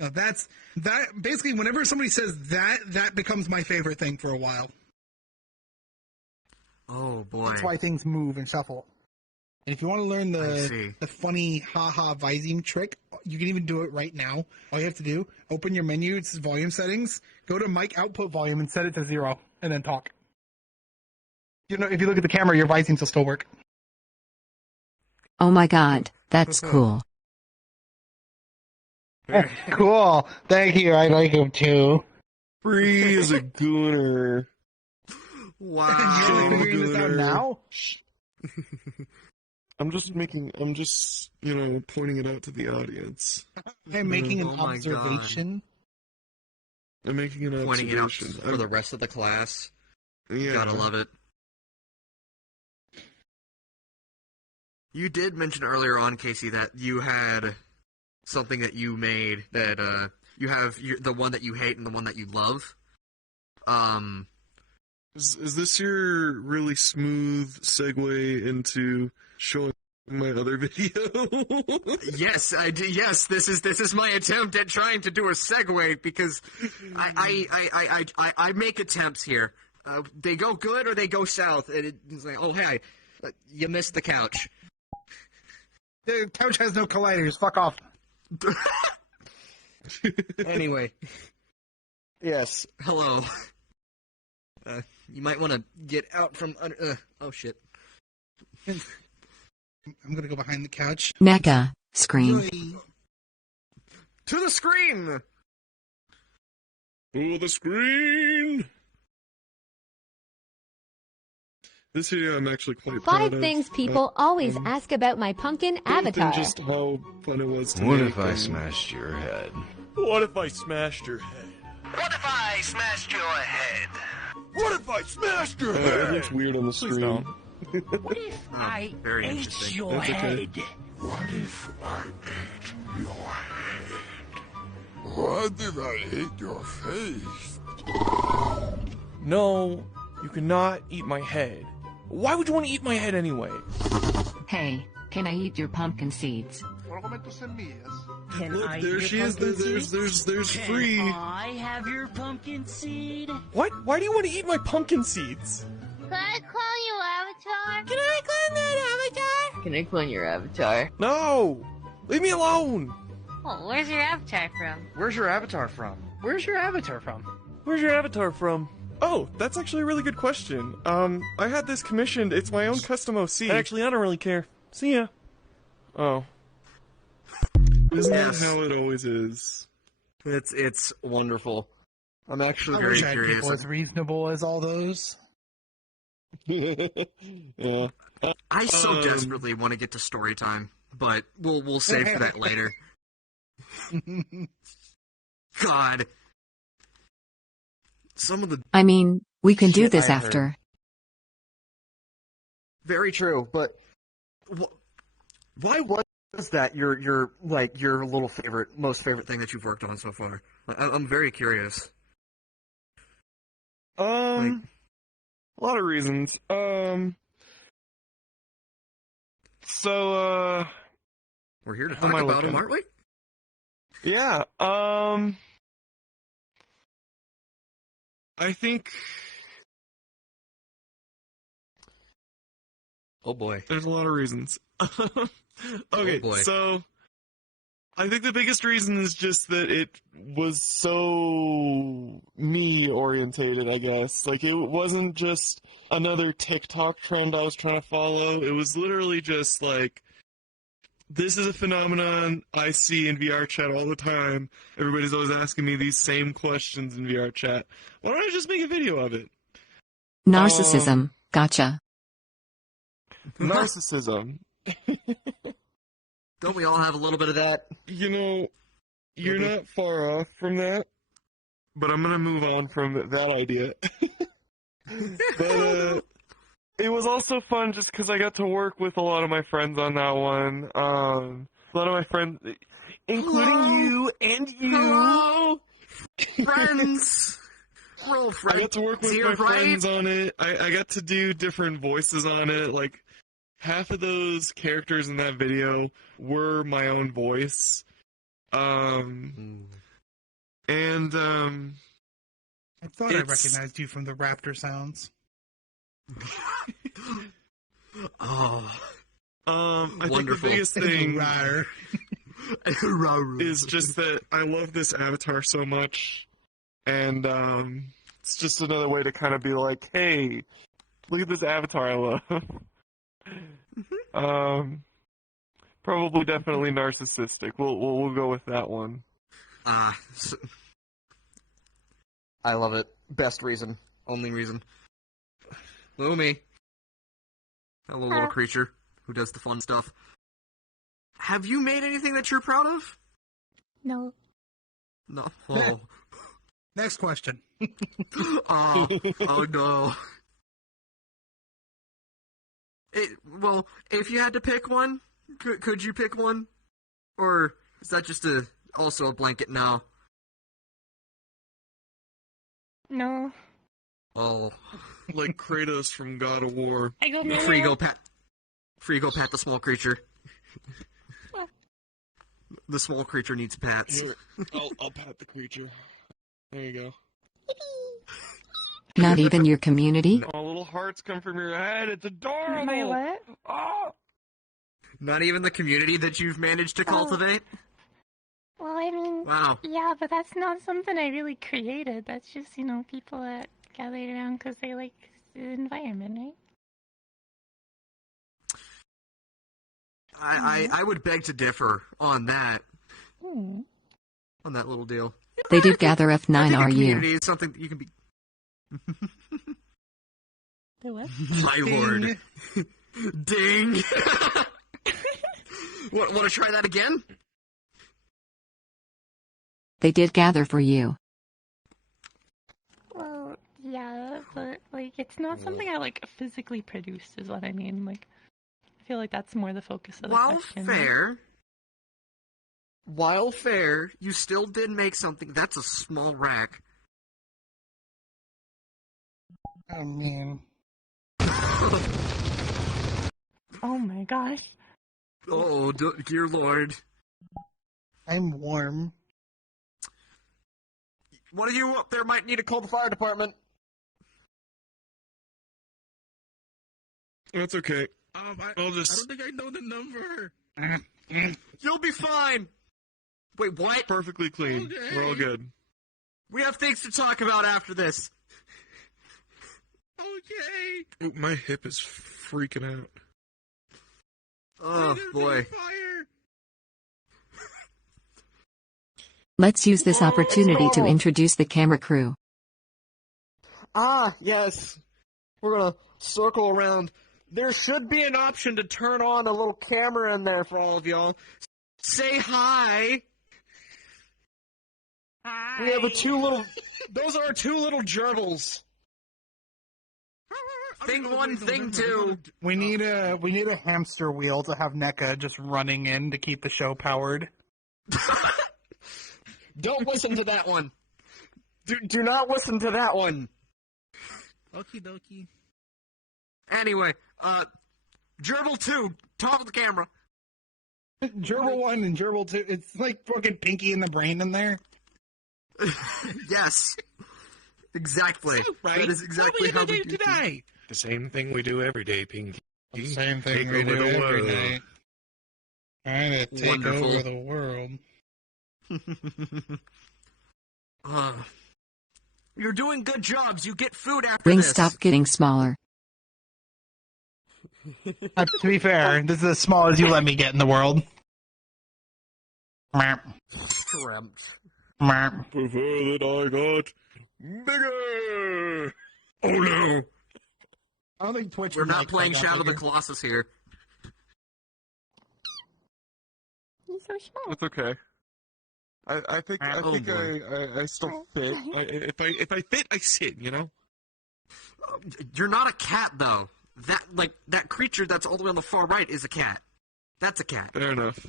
Now that basically, whenever somebody says that becomes my favorite thing for a while. Oh boy. That's why things move and shuffle. And if you want to learn the funny haha Viseme trick, you can even do it right now. All you have to do, open your menu, it's volume settings, go to mic output volume and set it to 0, and then talk. You know, if you look at the camera, your Visemes will still work. Oh my god, that's cool. Cool. Thank you. I like him too. Free is a gooner. Wow. You're figuring this out now? I'm just, you know, pointing it out to the audience. I'm making an Oh my observation. I'm making an Pointing it out observation. for the rest of the class. Yeah. Gotta love it. You did mention earlier on, Casey, that you had something that you made that you have the one that you hate and the one that you love. Is this your really smooth segue into showing my other video? Yes, I do. Yes, this is my attempt at trying to do a segue because I make attempts here. They go good or they go south, and it's like, oh hey, you missed the couch. The couch has no colliders. Fuck off. Anyway, yes. Hello. You might want to get out from under. Oh shit. I'm gonna go behind the couch. Mecha screen. To the screen. To the screen. This video I'm actually quite proud of. 5 things people always ask about my pumpkin avatar. Just how fun it was to What make if I them. smashed your head? What if I smashed your head? What if I smashed your head? What if I smashed your It head? looks weird on the screen. What if I very ate interesting. your That's okay. head? What if I ate your head? What if I ate your face? No, you cannot eat my head. Why would you want to eat my head anyway? Hey, can I eat your pumpkin seeds? Can Look, I there eat she your is. pumpkin seed? There's Can free. I have your pumpkin seed? What? Why do you want to eat my pumpkin seeds? Can I clone you, Avatar? Can I clone that avatar? Can I clone your avatar? No! Leave me alone! Oh, where's your avatar from? Where's your avatar from? Where's your avatar from? Where's your avatar from? Oh, that's actually a really good question. I had this commissioned. It's my own custom OC. Actually, I don't really care. See ya. Oh. Isn't that how it always is? It's wonderful. I'm actually I very wish I had curious. people as reasonable as all those. Yeah. I so desperately want to get to story time, but we'll save for that later. God. Some of the I mean, we can do shit this I heard. after. Very true, but why was that your little most favorite thing that you've worked on so far? I'm very curious. A lot of reasons. So, we're here to how talk am I about looking? them, aren't we? Yeah, I think Oh boy. there's a lot of reasons. Okay, boy. so I think the biggest reason is just that it was so me orientated, I guess. Like, it wasn't just another TikTok trend I was trying to follow. It was literally just like, this is a phenomenon I see in VR chat all the time. Everybody's always asking me these same questions in VR chat. Why don't I just make a video of it? Narcissism. Gotcha. Narcissism. Don't we all have a little bit of that? You know, you're not far off from that, but I'm gonna move on from that idea. But it was also fun just because I got to work with a lot of my friends on that one. A lot of my friends, including you and you. Hello, friends. We're all friends. I got to work with here, my right? friends on it. I got to do different voices on it. Like, half of those characters in that video were my own voice. And I thought I recognized you from the raptor sounds. Oh. I think the Wonderful. biggest thing Rawr. is just that I love this avatar so much, and it's just another way to kind of be like, hey, look at this avatar I love. Probably definitely narcissistic. We'll go with that one. I love it. Best reason. Only reason. Lumi. Hello, little creature who does the fun stuff. Have you made anything that you're proud of? No. No. Oh. Next question. Oh no. Well, if you had to pick one, could you pick one? Or is that just also a blanket no? No. Oh. Like Kratos from God of War. I go no. Frigo pat the small creature. The small creature needs pats. Here, I'll pat the creature. There you go. Not even your community? Oh, little hearts come from your head. It's adorable. My what? Oh. Not even the community that you've managed to cultivate? Well, I mean, Wow. yeah, but that's not something I really created. That's just, people that gathered around because they like the environment, right? I would beg to differ on that. Hmm. On that little deal. They did gather I think a F9RU. community is something that you can be... The what? My lord. Ding! Want to try that again? They did gather for you. Well, yeah, but, it's not something I, physically produced is what I mean. feel like that's more the focus of the While question. fair, you still did make something. That's a small rack. I mean... Oh my gosh. Oh, dear Lord. I'm warm. One of you up there might need to call the fire department. That's okay. I'll just... I don't think I know the number. You'll be fine. Wait, what? Perfectly clean. Okay. We're all good. We have things to talk about after this. Okay. Ooh, my hip is freaking out. Oh, boy. Let's use this opportunity to introduce the camera crew. Ah, yes. We're gonna circle around. There should be an option to turn on a little camera in there for all of y'all. Say hi. Hi. We have those are our two little gerbils. Thing one, thing two. We need a hamster wheel to have NECA just running in to keep the show powered. Don't listen to that one. Do not listen to that one. Okie dokie. Anyway, Gerbil 2, top of the camera. Gerbil 1 and Gerbil 2, it's like fucking Pinky in the Brain in there. Yes. Exactly. Right. That is exactly how we do today. The same thing we do every day, Pinky. The same thing Take we over do the every world. night. Trying to take Wonderful. over the world. You're doing good jobs. You get food after Rings this. stop getting smaller. To be fair, this is as small as you let me get in the world. Merp. Shrimp. Merp. Prefer that I got bigger. Oh no. I don't think Twitch We're would not like playing that Shadow of the bigger. Colossus here. He's so small. It's okay. I think Oh, boy. I still fit. If I fit, I sit. You know. You're not a cat, though. That creature that's all the way on the far right is a cat. That's a cat. Fair enough.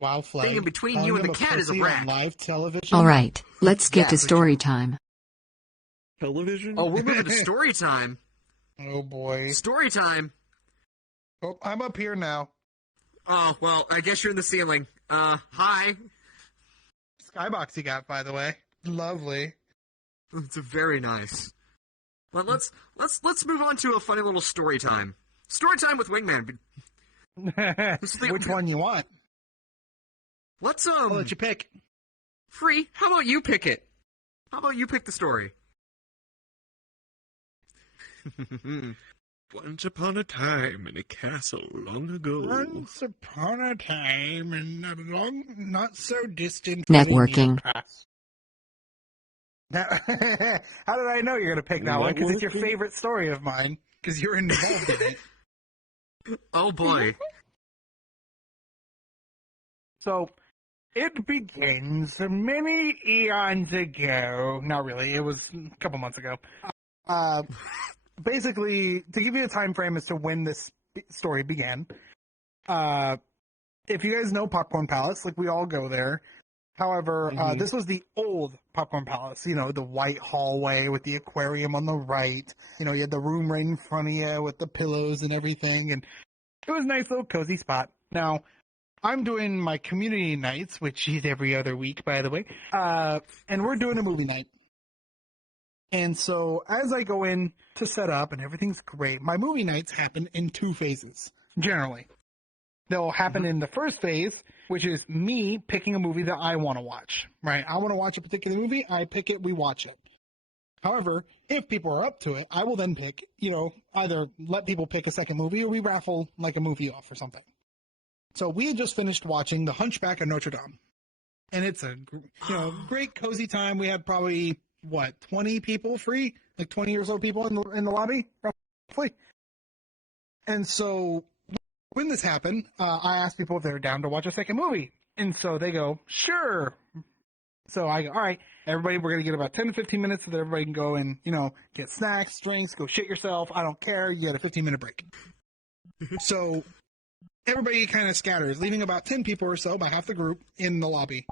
Wow, Flag. Thing in between you and the cat is a pussy on rat. Live television. All right, let's get Yeah, to for story time. Television. Oh, we're moving to story time. Oh boy. Story time. Oh, I'm up here now. Oh, well, I guess you're in the ceiling. Hi. Skybox you got, by the way. Lovely. It's very nice. Well, let's move on to a funny little story time. Story time with Wingman. Which one you want? Let's I'll let you pick. Free. How about you pick it? How about you pick the story? Once upon a time in a castle long ago. Once upon a time in a long, not so distant Networking. past. How did I know you're going to pick that one? Because it's your Networking. favorite story of mine. Because you're involved in it. Oh boy. So, it begins many eons ago. Not really. It was a couple months ago. Basically, to give you a time frame as to when this story began, if you guys know Popcorn Palace, like we all go there. However, this was the old Popcorn Palace, you know, the white hallway with the aquarium on the right. You know, you had the room right in front of you with the pillows and everything. And it was a nice little cozy spot. Now, I'm doing my community nights, which is every other week, by the way. And we're doing a movie night. And so as I go in to set up and everything's great, my movie nights happen in 2 phases, generally. They'll happen in the first phase, which is me picking a movie that I want to watch, right? I want to watch a particular movie, I pick it, we watch it. However, if people are up to it, I will then pick, you know, either let people pick a second movie or we raffle like a movie off or something. So we had just finished watching The Hunchback of Notre Dame. And it's a great cozy time. We had probably 20 people free, like 20 or so people in the lobby, roughly. And so when this happened, I asked people if they were down to watch a second movie, and so they go, "Sure." So I go, all right, everybody, we're going to get about 10 to 15 minutes so that everybody can go and, get snacks, drinks, go shit yourself. I don't care. You get a 15-minute break. So everybody kind of scatters, leaving about 10 people or so, about half the group, in the lobby.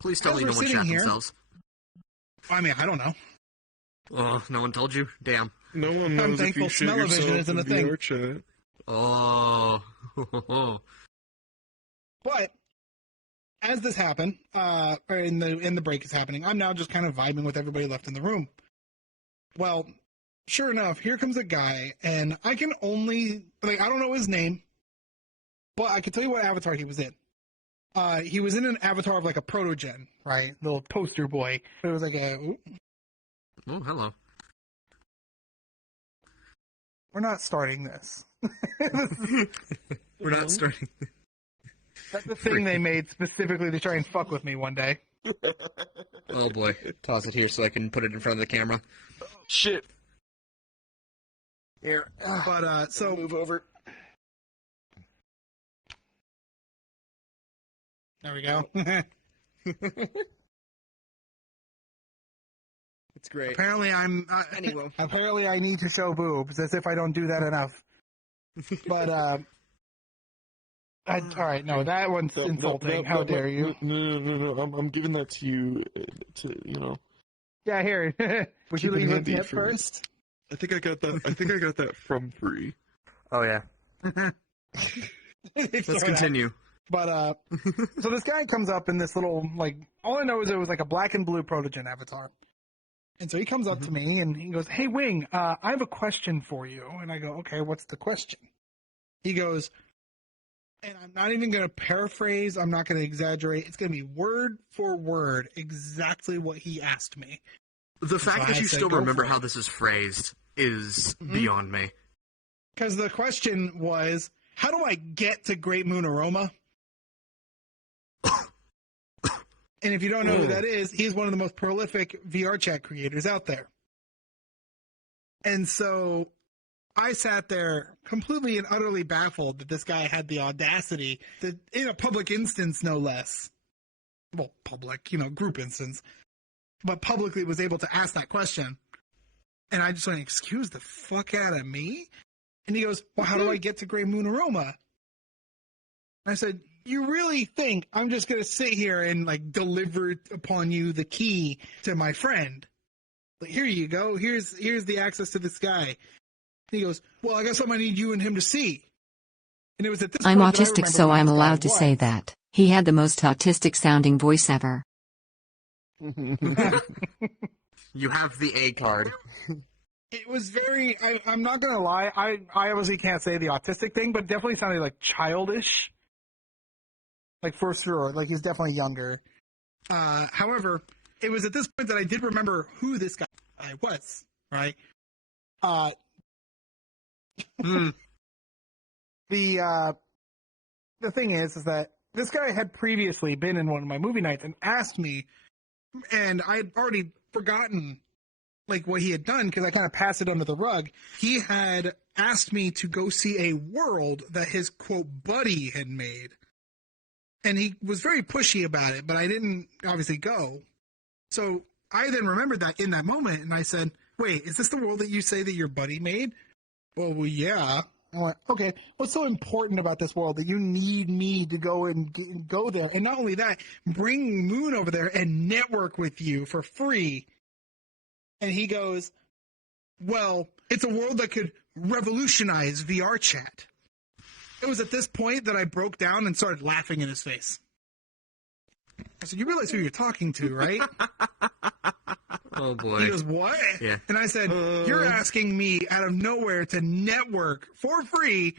Please tell As me no we're one sitting shot here- themselves. I mean, I don't know. Oh, no one told you? Damn. No one I'm knows if thankful you shit smell-o-vision yourself isn't in a thing. VR chat. Oh. But as this happened, or in the break is happening, I'm now just kind of vibing with everybody left in the room. Well, sure enough, here comes a guy, and I can only I don't know his name, but I can tell you what avatar he was in. He was in an avatar of like a proto-gen, right? Little poster boy. It was like Oh, hello. we're not starting this. We're not starting. That's the thing they made specifically to try and fuck with me one day. Oh boy. Toss it here so I can put it in front of the camera. Shit. Here. But, so... Move over. There we go. It's great. Apparently Anyway. Apparently I need to show boobs, as if I don't do that enough. But, all right, no, that one's insulting. How dare you? No. I'm giving that to you, Yeah, here. Would you Keep it leave a handy tip for- first? I think I got that from Free. Oh, yeah. Let's continue. But, so this guy comes up in this little, all I know is it was like a black and blue protogen avatar. And so he comes up to me and he goes, "Hey, Wing, I have a question for you." And I go, "Okay, what's the question?" He goes, and I'm not even going to paraphrase, I'm not going to exaggerate, it's going to be word for word exactly what he asked me. The fact So that I you said, still "Go remember for it." how this is phrased is beyond me. Because the question was, how do I get to Great Moon Aroma? And if you don't know who that is, he's one of the most prolific VR chat creators out there. And so I sat there completely and utterly baffled that this guy had the audacity to, in a public instance, no less. Well, public, group instance. But publicly was able to ask that question. And I just went, "Excuse the fuck out of me?" And he goes, "Well, how do I get to Great Moon Aroma?" And I said, "You really think I'm just going to sit here and deliver upon you the key to my friend? Here you go. Here's the access to this guy." And he goes, "Well, I guess I'm going to need you and him to see." And it was at this I'm point that I autistic, remember so who I'm this guy allowed to say was. that. He had the most autistic sounding voice ever. You have the A card. It was very, I'm not going to lie, I obviously can't say the autistic thing, but definitely sounded childish. For sure, he's definitely younger. However, it was at this point that I did remember who this guy was, right? The thing is that this guy had previously been in one of my movie nights and asked me, and I had already forgotten what he had done because I kind of passed it under the rug. He had asked me to go see a world that his quote buddy had made. And he was very pushy about it, but I didn't obviously go. So I then remembered that in that moment, and I said, "Wait, is this the world that you say that your buddy made?" Well, yeah. I went, "Okay, what's so important about this world that you need me to go and go there? And not only that, bring Moon over there and network with you for free." And he goes, "Well, it's a world that could revolutionize VR chat." It was at this point that I broke down and started laughing in his face. I said, "You realize who you're talking to, right?" Oh boy. He goes, "What?" Yeah. And I said, "You're asking me out of nowhere to network for free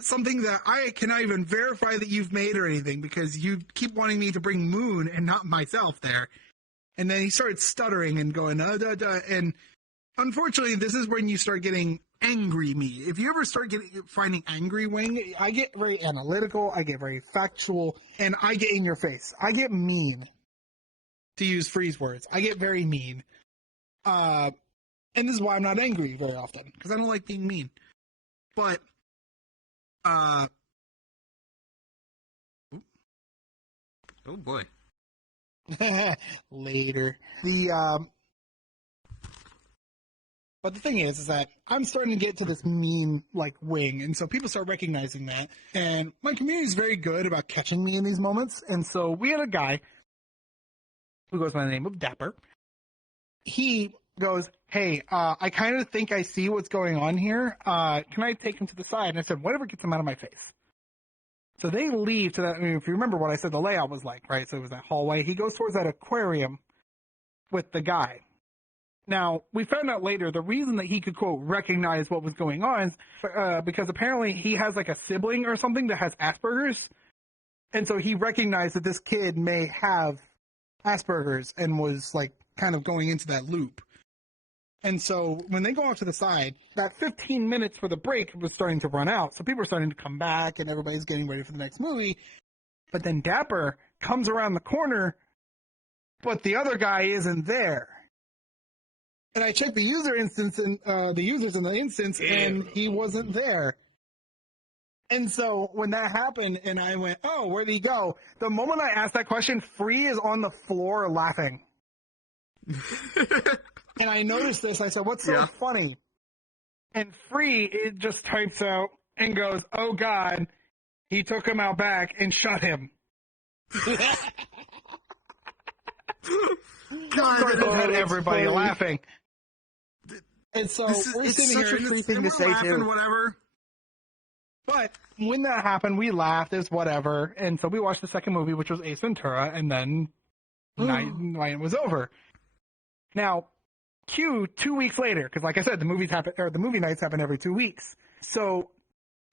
something that I cannot even verify that you've made or anything because you keep wanting me to bring Moon and not myself there." And then he started stuttering and going, and unfortunately, this is when you start getting angry me. If you ever start finding angry Wing, I get very analytical, I get very factual, and I get in your face. I get mean, to use Freeze words. I get very mean. And this is why I'm not angry very often, because I don't like being mean. But, Oh boy. Later. But the thing is that I'm starting to get to this meme like wing, and so people start recognizing that. And my community is very good about catching me in these moments. And so we had a guy who goes by the name of Dapper. He goes, "Hey, I kind of think I see what's going on here. Can I take him to the side?" And I said, "Whatever gets him out of my face." So they leave to that. I mean, if you remember what I said, the layout was like, right? So it was that hallway. He goes towards that aquarium with the guy. Now, we found out later the reason that he could, quote, recognize what was going on is because apparently he has like a sibling or something that has Asperger's. And so he recognized that this kid may have Asperger's and was like kind of going into that loop. And so when they go off to the side, that 15 minutes for the break was starting to run out. So people are starting to come back and everybody's getting ready for the next movie. But then Dapper comes around the corner, but the other guy isn't there. And I checked the user instance and the users in the instance, and he wasn't there. And so when that happened, and I went, "Oh, where'd he go?" The moment I asked that question, Free is on the floor laughing. And I noticed this. I said, "What's so funny?" And Free, it just types out and goes, "Oh God, he took him out back and shot him." God, it had everybody laughing. And so we're sitting here, such a thing to say too. Whatever. But when that happened, we laughed. It was whatever. And so we watched the second movie, which was Ace Ventura, and then night was over. Now, Q 2 weeks later, because like I said, the movie nights happen every 2 weeks. So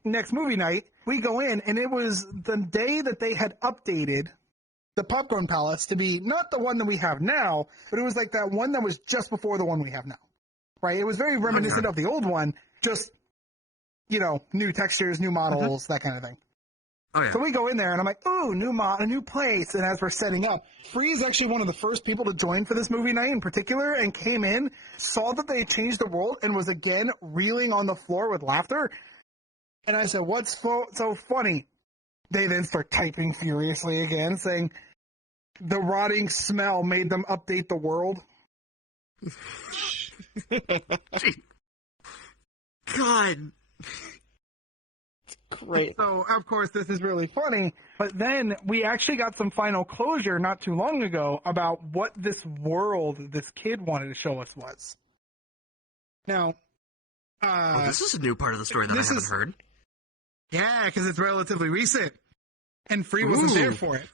next movie night, we go in, and it was the day that they had updated the Popcorn Palace to be not the one that we have now, but it was like that one that was just before the one we have now. Right? It was very reminiscent of the old one, just, you know, new textures, new models, that kind of thing. Oh, yeah. So we go in there, and I'm like, "Ooh, a new place." And as we're setting up, Free is actually one of the first people to join for this movie night in particular, and came in, saw that they changed the world, and was again reeling on the floor with laughter. And I said, "What's so funny?" They then start typing furiously again, saying, "The rotting smell made them update the world." God. Great. So, of course, this is really funny. But then we actually got some final closure not too long ago about what this world this kid wanted to show us was. Now, this is a new part of the story that I haven't heard. Yeah, because it's relatively recent. And Free wasn't there for it.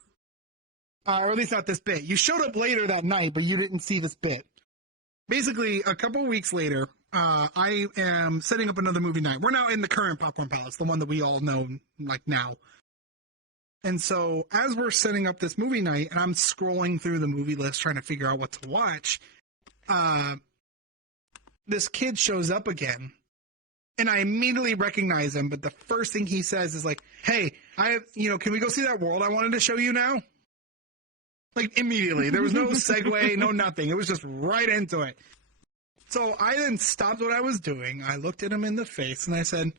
Or at least not this bit. You showed up later that night, but you didn't see this bit. Basically, a couple weeks later, I am setting up another movie night. We're now in the current Popcorn Palace, the one that we all know, like, now. And so, as we're setting up this movie night, and I'm scrolling through the movie list trying to figure out what to watch, this kid shows up again, and I immediately recognize him, but the first thing he says is like, "Hey, can we go see that world I wanted to show you now?" Like, immediately. There was no segue, no nothing. It was just right into it. So I then stopped what I was doing. I looked at him in the face and I said,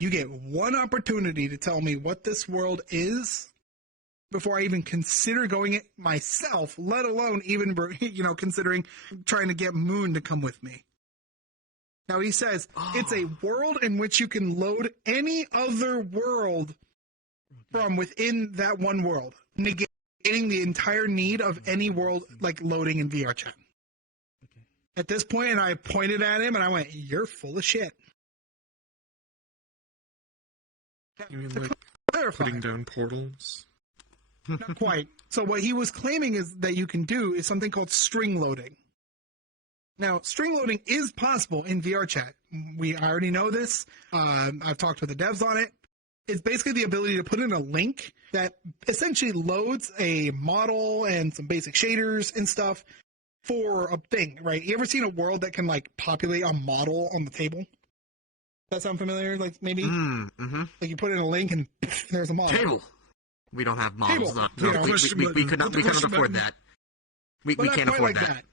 "You get one opportunity to tell me what this world is before I even consider going it myself, let alone even, considering trying to get Moon to come with me." Now he says, "It's a world in which you can load any other world from within that one world, negating the entire need of any world like loading in VR chat." At this point, and I pointed at him and I went, "You're full of shit." You mean like putting down portals? Not quite. So what he was claiming is that you can do is something called string loading. Now, string loading is possible in VR chat. I already know this. I've talked with the devs on it. It's basically the ability to put in a link that essentially loads a model and some basic shaders and stuff for a thing, right? You ever seen a world that can, like, populate a model on the table? That sound familiar? Like, maybe? Mm-hmm. Like, you put in a link and there's a model. Table. We don't have models. Table. We could not afford that. We can't afford that.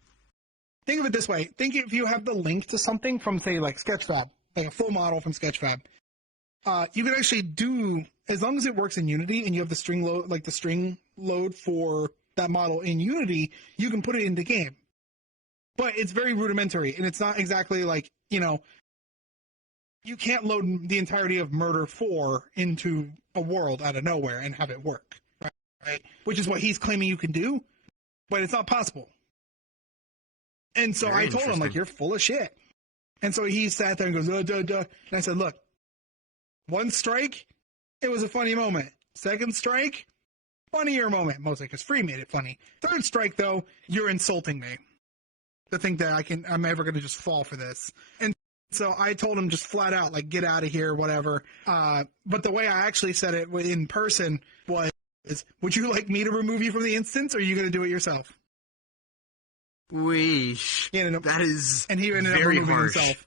Think of it this way. Think if you have the link to something from, say, like Sketchfab, like a full model from Sketchfab. You can actually do, as long as it works in Unity and you have the string load, like the string load for that model in Unity, you can put it in the game. But it's very rudimentary, and it's not exactly like, you can't load the entirety of Murder 4 into a world out of nowhere and have it work, right? Which is what he's claiming you can do, but it's not possible. And so I told him, like, you're full of shit. And so he sat there and goes, duh. And I said, look, one strike, it was a funny moment. Second strike, funnier moment, mostly because Free made it funny. Third strike, though, you're insulting me. To think that I'm ever going to just fall for this. And so I told him just flat out, like, get out of here, whatever. But the way I actually said it in person was, would you like me to remove you from the instance, or are you going to do it yourself? Weesh. That is and he ended very up removing harsh. himself.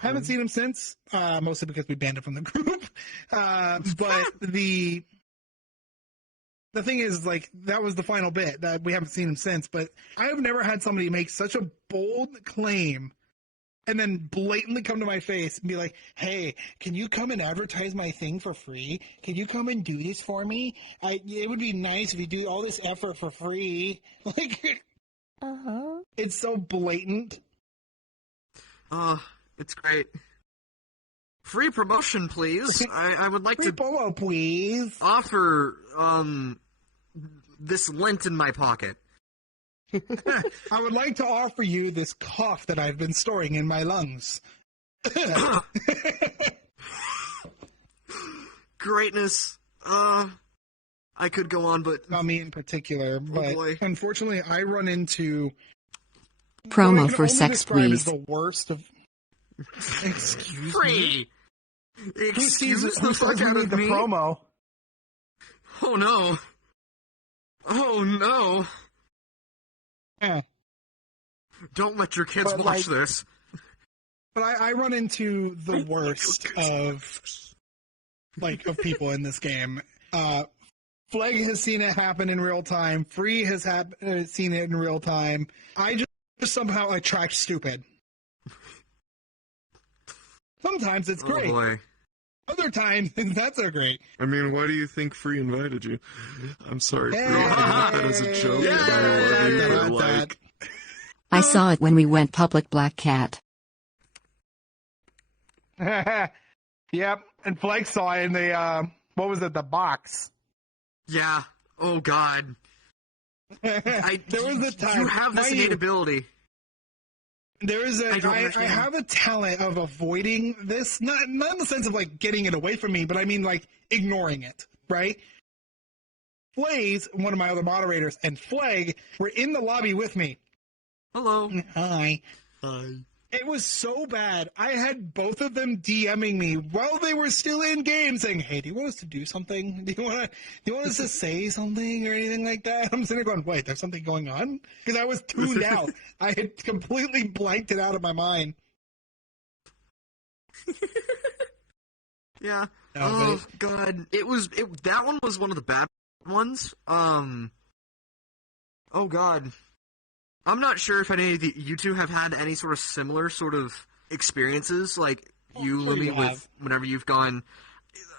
Haven't seen him since, mostly because we banned him from the group. But the thing is, like, that was the final bit. That we haven't seen him since. But I've never had somebody make such a bold claim and then blatantly come to my face and be like, hey, can you come and advertise my thing for free? Can you come and do this for me? It would be nice if you do all this effort for free. Like, it's so blatant. It's great. Free promotion, please. I would like to promo, please. Offer this lint in my pocket. I would like to offer you this cough that I've been storing in my lungs. Greatness. I could go on, but not me in particular. But boy. Unfortunately, I run into Promo what I can for only sex, describe as please. the worst of. Excuse Free. me. Excuse the who fuck says we out need of the me. promo. Oh no. Oh no. Yeah. Don't let your kids But, watch like, this. But I run into the worst of people in this game. Flag has seen it happen in real time. Free has seen it in real time. I just somehow attract stupid. Sometimes it's great. Oh boy. Other times, it's not so great. I mean, why do you think Free invited you? I'm sorry, Free. Hey. I didn't mean that as a joke. But I love you, but, like, I saw it when we went public, Black Cat. Yep, and Flake saw it in the, what was it, the box. Yeah. Oh god. There was a time. You have this innate ability. There is I understand. have a talent of avoiding this, not in the sense of like getting it away from me, but I mean like ignoring it, right? Blaze, one of my other moderators, and Flag were in the lobby with me. Hello. Hi. Hi. It was so bad. I had both of them DMing me while they were still in game, saying, "Hey, do you want us to do something? Do you want us to say something or anything like that?" I'm sitting there going, "Wait, there's something going on?" Because I was tuned out. I had completely blanked it out of my mind. Yeah. No, Oh god. That one was one of the bad ones. Oh god. I'm not sure if any of you two have had any sort of similar sort of experiences, like you, sure Lumi, you with have. whenever you've gone.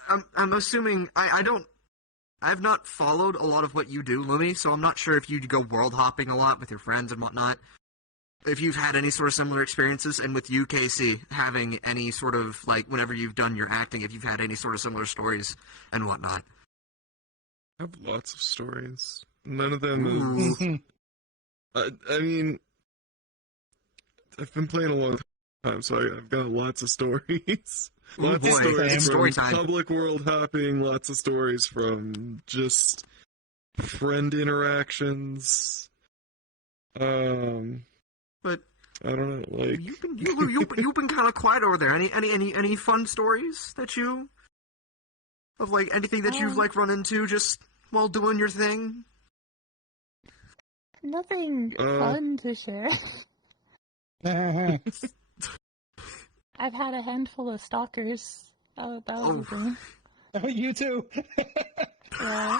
I'm assuming I've not followed a lot of what you do, Lumi, so I'm not sure if you go world hopping a lot with your friends and whatnot. If you've had any sort of similar experiences, and with you, Casey, having any sort of, like, whenever you've done your acting, if you've had any sort of similar stories and whatnot. I have lots of stories. None of them is... I mean, I've been playing a long time, so I've got lots of stories. Lots of stories from Story time. public world hopping, lots of stories from just friend interactions. But I don't know, like... You've been kind of quiet over there. Any fun stories that you... Of, like, anything that you've, like, run into just while doing your thing? Nothing fun to share. I've had a handful of stalkers. Oh, that was the thing. Oh, you too. Yeah.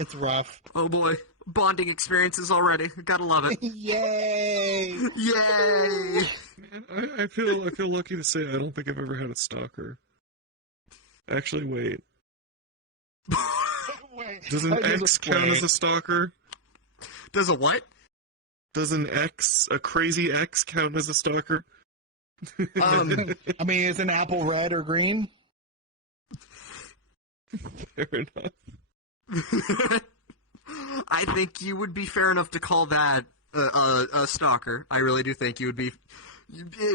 It's rough. Oh boy. Bonding experiences already. Gotta love it. Yay! Yay! Man, I feel lucky to say I don't think I've ever had a stalker. Actually, wait. Wait. Does an X count as a stalker? Does a what? Does a crazy X count as a stalker? I mean, is an apple red or green? Fair enough. I think you would be fair enough to call that a stalker. I really do think you would be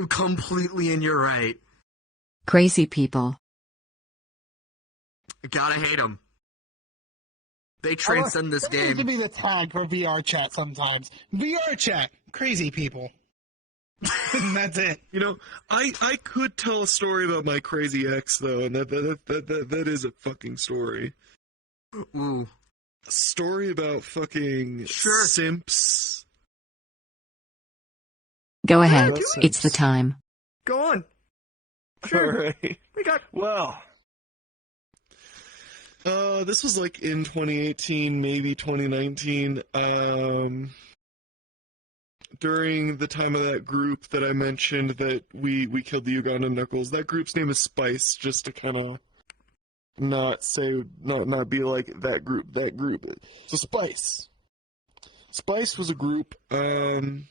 completely in your right. Crazy people. Gotta hate them. They transcend this That game. needs to be the tag for VR chat sometimes. VR chat, crazy people. And that's it. You know, I could tell a story about my crazy ex though, and that is a fucking story. Ooh. A story about fucking simps. Go ahead. do it. It's the time. Go on. Sure. All right. This was like in 2018, maybe 2019. During the time of that group that I mentioned that we killed the Ugandan Knuckles. That group's name is Spice, just to kind of not be like that group. So Spice was a group, and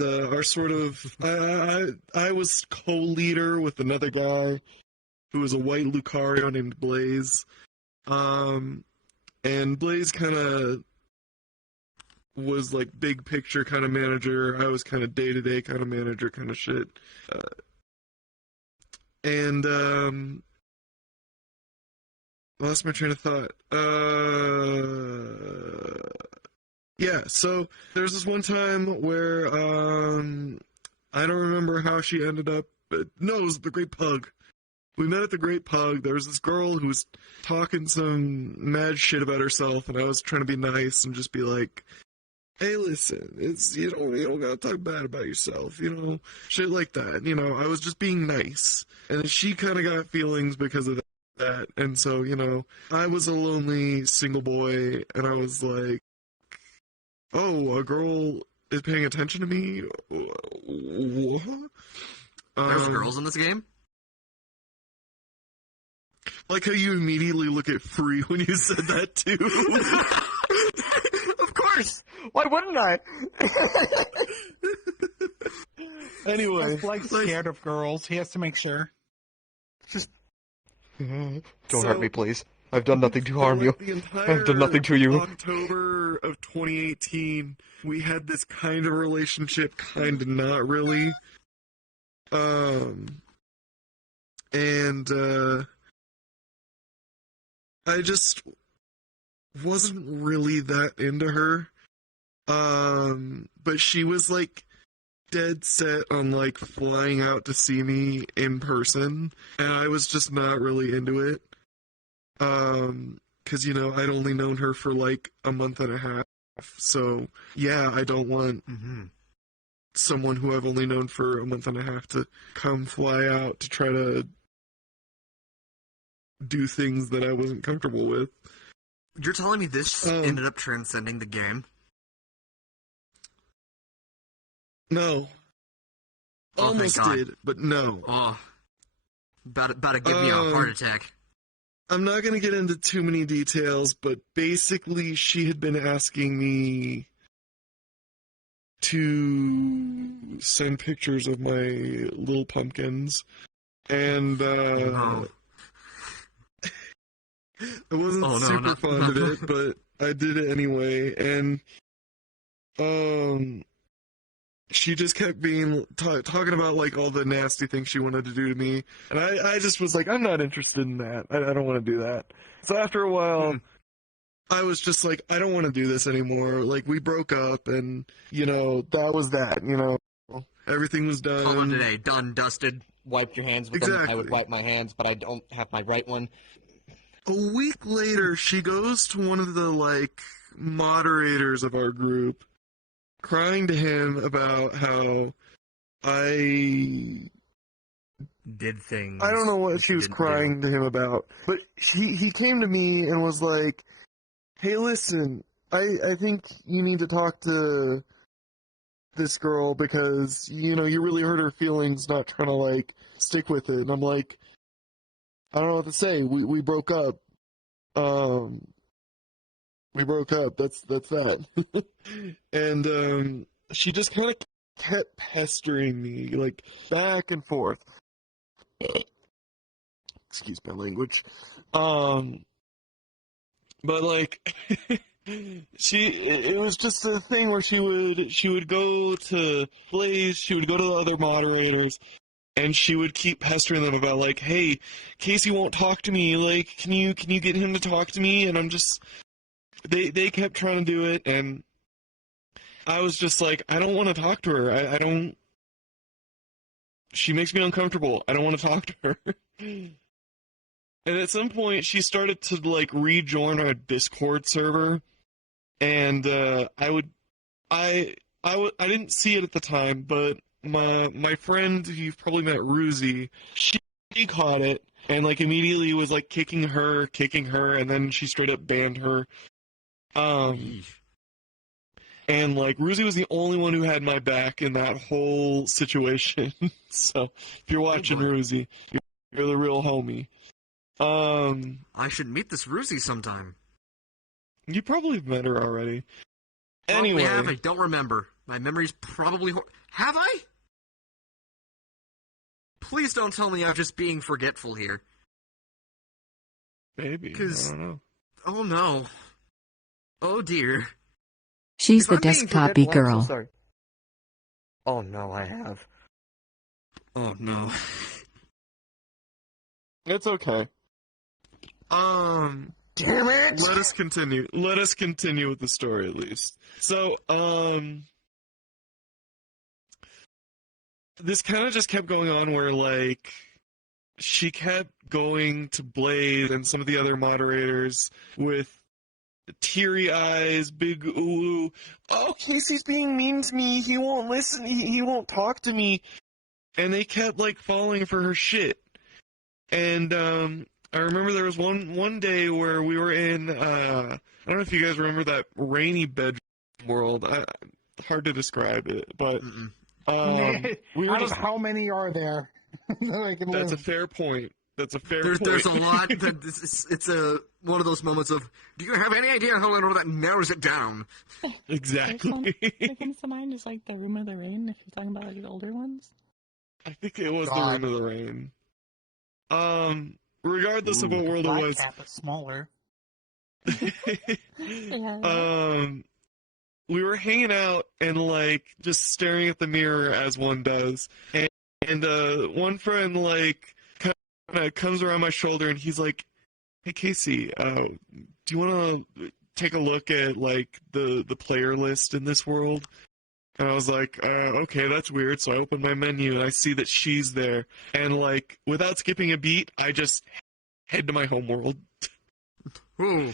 our sort of I was co-leader with another guy who was a white Lucario named Blaze, and Blaze kind of was like big picture kind of manager. I was kind of day-to-day kind of manager kind of shit. Lost my train of thought. Yeah, so there's this one time where I don't remember how she ended up, but no, it was the Great Pug. We met at the Great Pug. There was this girl who was talking some mad shit about herself, and I was trying to be nice and just be like, hey, listen, you don't gotta talk bad about yourself, shit like that. I was just being nice. And she kind of got feelings because of that. And so, I was a lonely single boy, and I was like, oh, a girl is paying attention to me? What? There's girls in this game? Like how you immediately look at Free when you said that, too. Of course! Why wouldn't I? Anyway. Blake's scared of girls. He has to make sure. Don't hurt me, please. I've done nothing to harm you. I've done nothing to you. October of 2018, we had this kind of relationship, kind of not really. I just wasn't really that into her. But she was like dead set on like flying out to see me in person, and I was just not really into it. 'Cause I'd only known her for like a month and a half. So yeah, I don't want someone who I've only known for a month and a half to come fly out to try to do things that I wasn't comfortable with. You're telling me this ended up transcending the game? No. Oh, Almost thank God. did, but no. Oh. About to give me a heart attack. I'm not going to get into too many details, but basically she had been asking me to send pictures of my little pumpkins, and I wasn't super fond of it, but I did it anyway, and she just kept being talking about like all the nasty things she wanted to do to me, and I just was like, I'm not interested in that. I don't want to do that. So after a while, I was just like, I don't want to do this anymore. Like, we broke up, and that was that. Everything was done. Call it a day. Done, dusted. Wipe your hands with them. I would wipe my hands, but I don't have my right one. A week later, she goes to one of the like moderators of our group, crying to him about how I did things. I don't know what she was crying to him about, but he came to me and was like, hey, listen, I think you need to talk to this girl because, you really hurt her feelings not trying to, like, stick with it. And I'm like, I don't know what to say. We broke up. We broke up. That's that. And she just kind of kept pestering me, like, back and forth. Excuse my language. But like, it was just a thing where she would go to Blaze, she would go to the other moderators, and she would keep pestering them about like, hey, Casey won't talk to me, like, can you get him to talk to me? And I'm just, they kept trying to do it, and I was just like, I don't want to talk to her, I don't, she makes me uncomfortable, I don't want to talk to her. And at some point, she started to, like, rejoin our Discord server, and I didn't see it at the time, but my friend, you've probably met, Ruzy, she caught it, and, like, immediately was, like, kicking her, and then she straight up banned her. And, like, Ruzy was the only one who had my back in that whole situation. So, if you're watching, Ruzy, you're the real homie. I should meet this Ruzy sometime. You probably met her already. Probably Anyway, have. I don't remember. My memory's probably have I? Please don't tell me I'm just being forgetful here. Maybe. I don't know. Oh no. Oh dear. She's If the I'm being desktop-y forgetful, I'm so girl. Sorry. Oh no, I have. Oh no. It's okay. Damn it! Let us continue. Let us continue with the story at least. So, this kind of just kept going on where, like, she kept going to Blaze and some of the other moderators with teary eyes, big ooh, oh, Casey's being mean to me, he won't listen, he won't talk to me. And they kept, like, falling for her shit. And, I remember there was one day where we were in, I don't know if you guys remember that rainy bedroom world. Hard to describe it, but we were how many are there? That's a fair point. That's a fair point. There's a lot. It's one of those moments of, do you have any idea how long that narrows it down? Exactly. What comes to mind is like the Room of the Rain, if you're talking about like the older ones. I think it was the Room of the Rain. Regardless of what world it was, Cap is smaller. We were hanging out and like just staring at the mirror as one does, and one friend like kind of comes around my shoulder and he's like, "Hey Casey, do you want to take a look at like the player list in this world?" And I was like, okay, that's weird. So I open my menu and I see that she's there. And like, without skipping a beat, I just head to my homeworld. And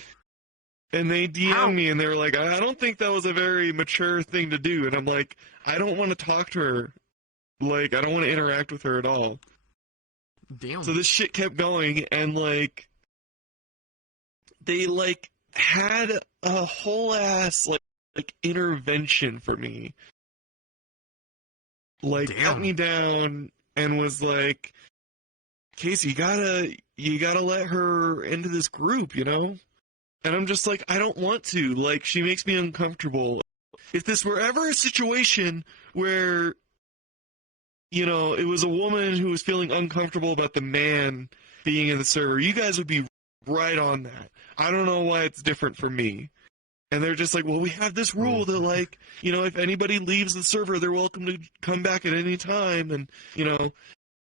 they DM me and they were like, I don't think that was a very mature thing to do. And I'm like, I don't want to talk to her. Like, I don't want to interact with her at all. Damn. So this shit kept going and like, they like had a whole ass like intervention for me. Like, cut me down and was like, Casey, you gotta let her into this group, you know? And I'm just like, I don't want to. Like, she makes me uncomfortable. If this were ever a situation where, you know, it was a woman who was feeling uncomfortable about the man being in the server, you guys would be right on that. I don't know why it's different for me. And they're just like, well, we have this rule that, like, you know, if anybody leaves the server, they're welcome to come back at any time. And, you know,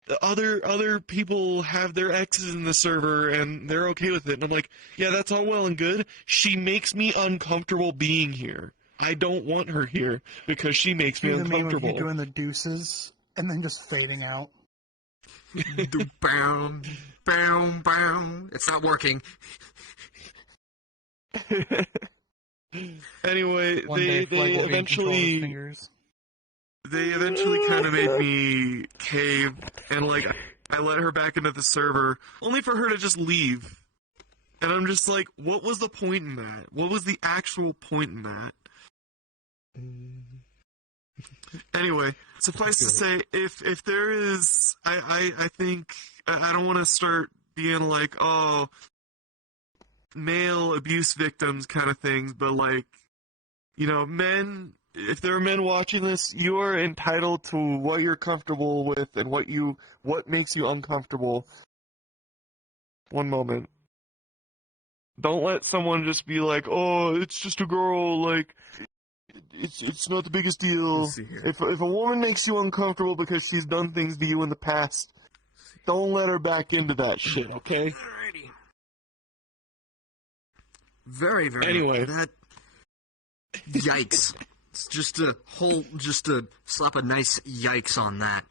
the other people have their exes in the server, and they're okay with it. And I'm like, yeah, that's all well and good. She makes me uncomfortable being here. I don't want her here because she makes me uncomfortable. You're doing the deuces and then just fading out. Bam, bam, bam. It's not working. Anyway, they eventually kind of made me cave, and like I let her back into the server, only for her to just leave. And I'm just like, what was the point in that? What was the actual point in that? Anyway, suffice to say, if there is, I think I don't want to start being like, oh, male abuse victims kind of things, but like, you know, men, if there are men watching this, you are entitled to what you're comfortable with and what makes you uncomfortable. One moment. Don't let someone just be like, oh, it's just a girl, like, it's not the biggest deal. If a woman makes you uncomfortable because she's done things to you in the past, don't let her back into that shit, okay? Alrighty. Very, very. Anyway. That. Yikes. It's just to slap a nice yikes on that.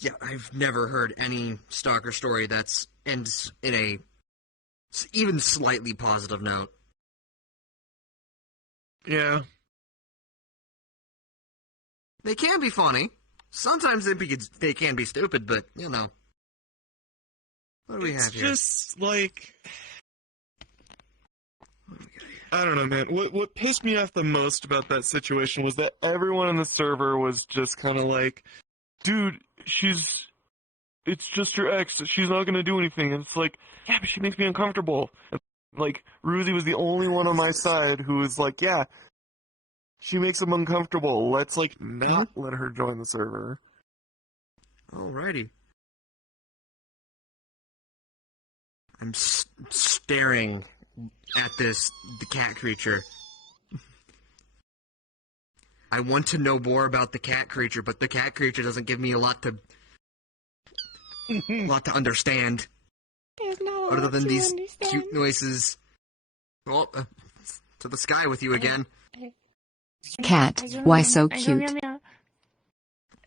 Yeah, I've never heard any stalker story that's ends in a even slightly positive note. Yeah. They can be funny. Sometimes they can be stupid, but, you know. What do we have here? It's just, like... I don't know, man. What pissed me off the most about that situation was that everyone on the server was just kind of like, dude, it's just your ex. She's not going to do anything. And it's like, yeah, but she makes me uncomfortable. And, like, Ruzy was the only one on my side who was like, yeah, she makes him uncomfortable. Let's, like, not let her join the server. Alrighty. I'm staring at the cat creature. I want to know more about the cat creature, but the cat creature doesn't give me a lot to understand. There's no Other than these cute noises. Well, to the sky with you again. Cat, why so cute?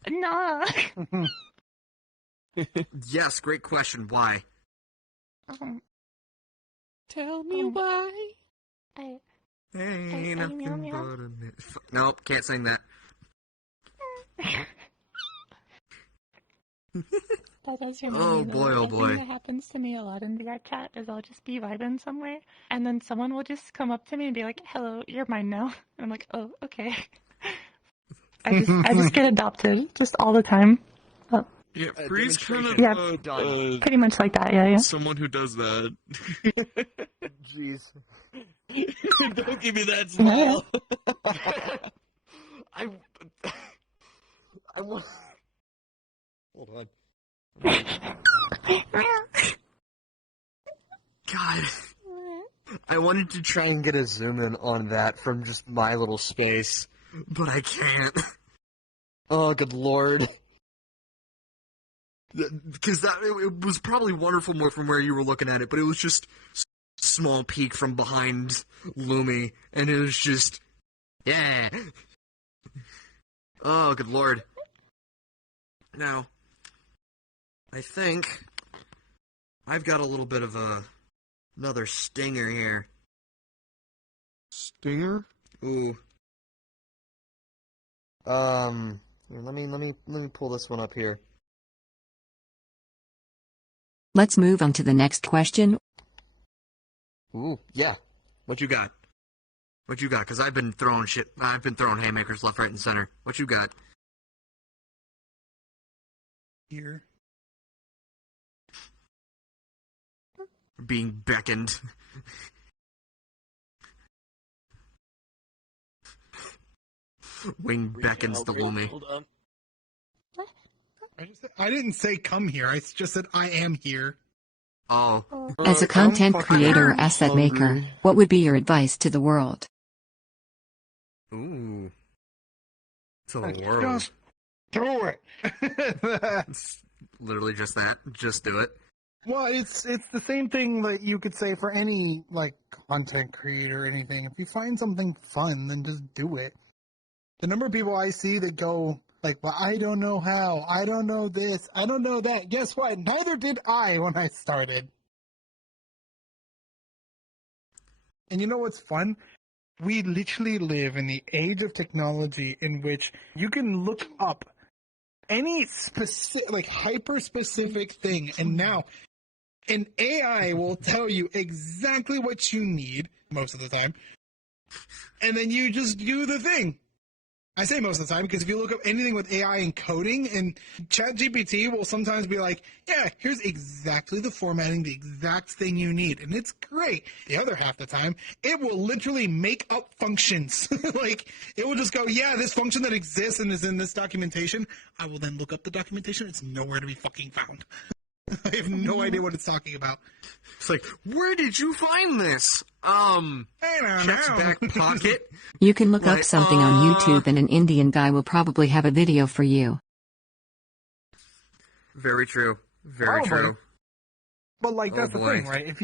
No. Yes, great question. Why? Tell me why. Ain't nothing but a Nope, can't sing that. That does remind Oh me, boy, though, oh a boy. thing that happens to me a lot in VR chat is I'll just be vibing somewhere, and then someone will just come up to me and be like, "Hello, you're mine now." And I'm like, "Oh, okay." I just get adopted just all the time. Oh. Yeah, Free's kind of Yeah, pretty much like that. Yeah. someone who does that. Jeez. Don't give me that smile. I want. Hold on. God. I wanted to try and get a zoom in on that from just my little space, but I can't. Oh, good lord. Because it was probably wonderful more from where you were looking at it, but it was just small peek from behind Lumi, and it was just, yeah. Oh, good lord. Now, I think I've got a little bit of another stinger here. Stinger? Ooh. Let me pull this one up here. Let's move on to the next question. Ooh, yeah. What you got? What you got? Because I've been throwing haymakers left, right, and center. What you got? Here. Being beckoned. Wing beckons the Lumi. Hold on. I didn't say come here. I just said I am here. Oh. As a content creator or asset maker, what would be your advice to the world? Ooh. To the world. Just do it. It's literally just that. Just do it. Well, it's the same thing that you could say for any like content creator or anything. If you find something fun, then just do it. The number of people I see that go like, "Well, I don't know how. I don't know this. I don't know that." Guess what? Neither did I when I started. And you know what's fun? We literally live in the age of technology in which you can look up any specific, like hyper-specific thing, and now an AI will tell you exactly what you need most of the time, and then you just do the thing. I say most of the time because if you look up anything with AI and coding, and ChatGPT will sometimes be like, yeah, here's exactly the formatting, the exact thing you need. And it's great. The other half of the time, it will literally make up functions. Like, it will just go, yeah, this function that exists and is in this documentation. I will then look up the documentation. It's nowhere to be fucking found. I have no idea what it's talking about. It's like, where did you find this? Check's back pocket. You can look up Like, something on YouTube and an Indian guy will probably have a video for you. Very true. Very true. But like that's Oh, the boy. thing, right?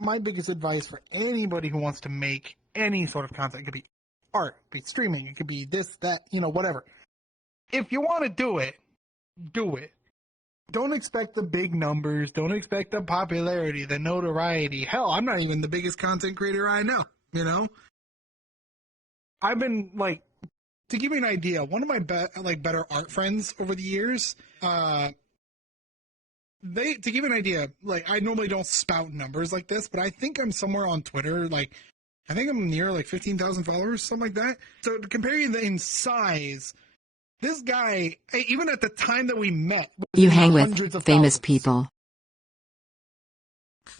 My biggest advice for anybody who wants to make any sort of content, it could be art, it could be streaming, it could be this, that, whatever. If you want to do it, do it. Don't expect the big numbers. Don't expect the popularity, the notoriety. Hell, I'm not even the biggest content creator I know, I've been like, to give you an idea, one of my better art friends over the years, to give you an idea, like I normally don't spout numbers like this, but I think I'm somewhere on Twitter, like I think I'm near like 15,000 followers, something like that. So to compare you in size, this guy, even at the time that we met, was You in the hang hundreds with of famous thousands. people.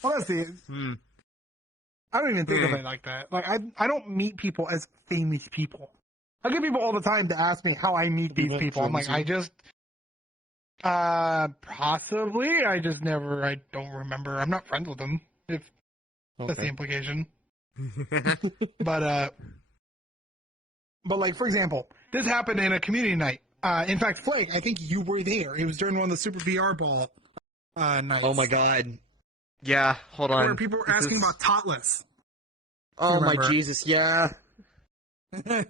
honestly, I don't even think of it like that. Like I don't meet people as famous people. I get people all the time to ask me how I meet these people. I'm like, I just, possibly. I don't remember. I'm not friends with them, if that's the implication. But like, for example, this happened in a community night. In fact, Flake, I think you were there. It was during one of the Super VR Ball nights. Oh my god. Yeah, hold on. Where people were asking about Totless. Oh my Remember? Jesus, yeah. Because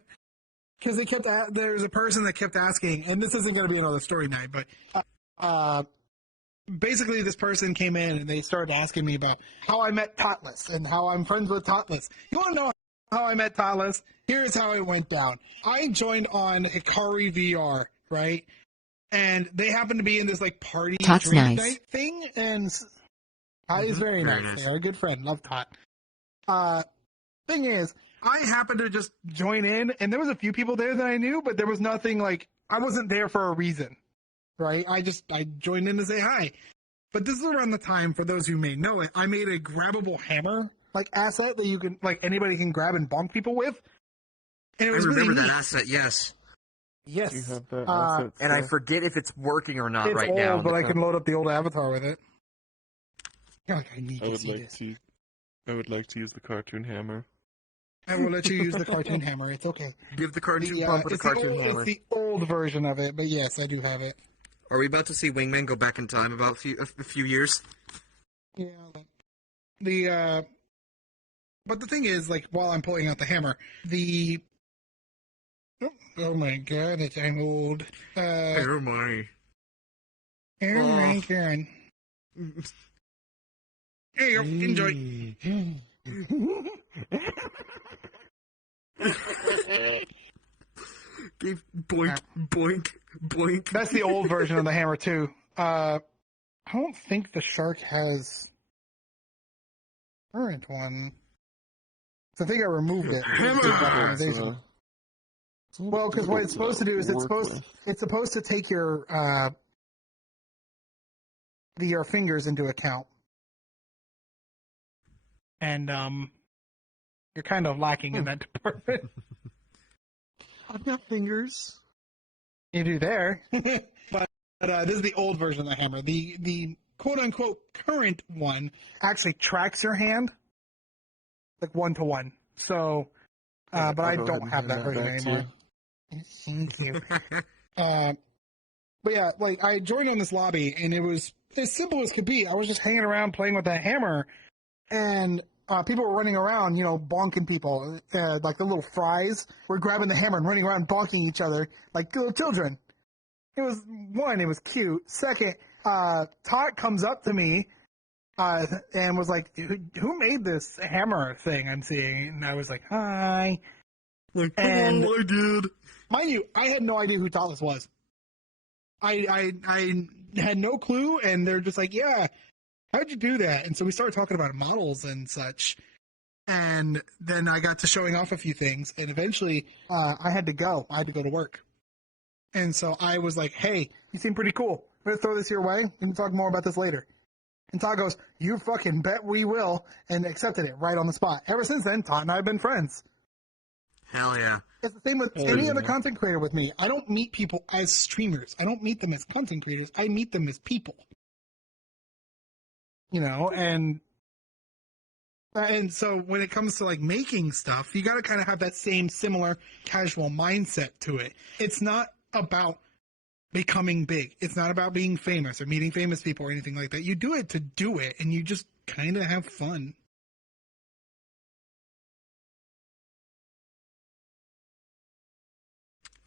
there's a person that kept asking, and this isn't going to be another story night, but basically this person came in and they started asking me about how I met Totless and how I'm friends with Totless. You want to know how I met Totless? Here's how it went down. I joined on Hikari VR, right? And they happened to be in this like party Tot's drink nice. night thing, and Tot is very Very nice. nice. They're a good friend. Love Tot. Thing is, I happened to just join in, and there was a few people there that I knew, but there was nothing like I wasn't there for a reason, right? I joined in to say hi. But this is around the time, for those who may know it, I made a grabbable hammer like asset that you can like anybody can grab and bonk people with, and it I was remember really that neat. asset, yes. Yes, You have that asset And I still? forget if it's working or not it's right old, now. but I can load up the old avatar with it. I need I to would see like this. to. I would like to use the cartoon hammer. I will let you use the cartoon hammer. It's okay. Give the cartoon The, pump with the it's, cartoon hammer. it's the old version of it, but yes, I do have it. Are we about to see Wingman go back in time about a few years? Yeah. But the thing is, like, while I'm pulling out the hammer, oh my god, I'm old. Oh my. Aaron, Karen. Here you go, enjoy. Boink, boink, boink. That's the old version of the hammer too. I don't think the shark has current one. So I think I removed it. Well, because what it's supposed to do is it's supposed to take your fingers into account, and you're kind of lacking in that department. I've got fingers. You do there. But this is the old version of the hammer. The quote unquote current one actually tracks your hand like 1-to-1. So, but I don't have that version anymore. Thank you. But yeah, like I joined in this lobby and it was as simple as could be. I was just hanging around playing with that hammer, and people were running around, bonking people. Like the little fries were grabbing the hammer and running around bonking each other like little children. It was cute. Second, Tot comes up to me and was like, who made this hammer thing I'm seeing? And I was like, hi. Like, and I did. Mind you, I had no idea who Totless was. I had no clue, and they're just like, yeah, how'd you do that? And so we started talking about models and such. And then I got to showing off a few things, and eventually I had to go. I had to go to work. And so I was like, hey, you seem pretty cool. I'm going to throw this your way. We can talk more about this later. And Todd goes, you fucking bet we will, and accepted it right on the spot. Ever since then, Todd and I have been friends. Hell yeah. It's the same with any other content creator with me. I don't meet people as streamers. I don't meet them as content creators. I meet them as people. You know, and so when it comes to like making stuff, you got to kind of have that same similar casual mindset to it. It's not about becoming big. It's not about being famous or meeting famous people or anything like that. You do it to do it, and you just kind of have fun.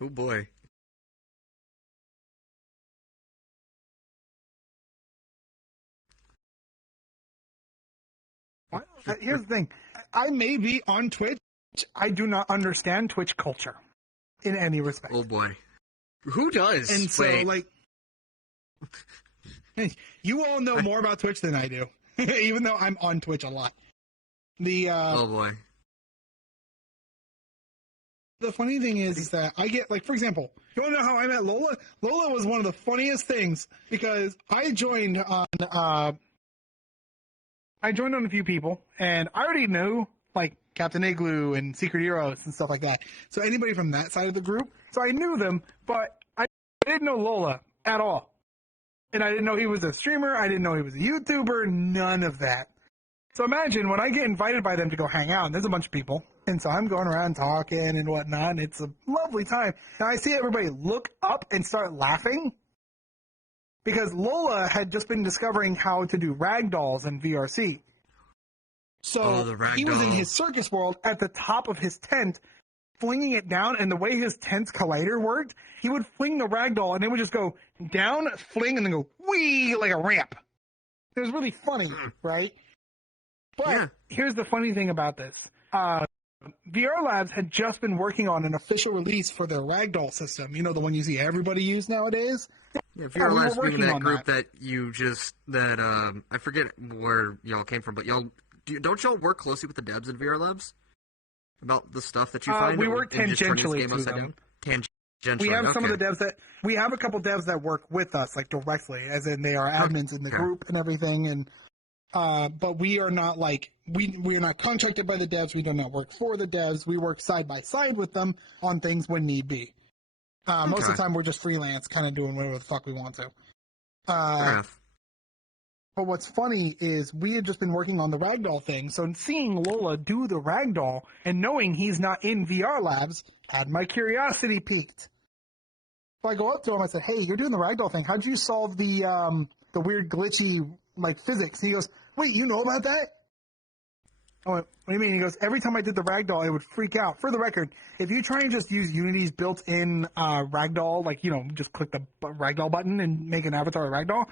Oh boy. Here's the thing. I may be on Twitch. I do not understand Twitch culture in any respect. Oh boy. Who does? And so, Wait. like, you all know more about Twitch than I do, even though I'm on Twitch a lot. Oh boy. The funny thing is that I get, like, for example, you want to know how I met Lola? Lola was one of the funniest things because I joined on a few people, and I already knew, like, Captain Igloo and Secret Heroes and stuff like that. So anybody from that side of the group, so I knew them, but I didn't know Lola at all. And I didn't know he was a streamer. I didn't know he was a YouTuber. None of that. So imagine when I get invited by them to go hang out, and there's a bunch of people, and so I'm going around talking and whatnot, and it's a lovely time. And I see everybody look up and start laughing because Lola had just been discovering how to do ragdolls in VRC. So he was in his circus world at the top of his tent, flinging it down, and the way his tent's collider worked, he would fling the ragdoll, and it would just go down, fling, and then go whee like a ramp. It was really funny, right? But here's the funny thing about this. VR Labs had just been working on an official release for their ragdoll system. You know, the one you see everybody use nowadays? Yeah, VR Labs being that group that you just, I forget where y'all came from, but don't y'all work closely with the devs in VR Labs? About the stuff that you find? We work tangentially to them. Tangentially, we have some of the devs we have a couple devs that work with us, like directly, as in they are admins in the group and everything, and but we are not like, we are not contracted by the devs, we do not work for the devs, we work side by side with them on things when need be. Most of the time we're just freelance, kind of doing whatever the fuck we want to. But what's funny is we had just been working on the ragdoll thing, so seeing Lola do the ragdoll and knowing he's not in VR Labs had my curiosity piqued. So I go up to him, I said, hey, you're doing the ragdoll thing, how'd you solve the weird glitchy, like, physics? And he goes, wait, you know about that? I went, what do you mean? He goes, every time I did the ragdoll, it would freak out. For the record, if you try and just use Unity's built-in ragdoll, like, you know, just click the ragdoll button and make an avatar ragdoll,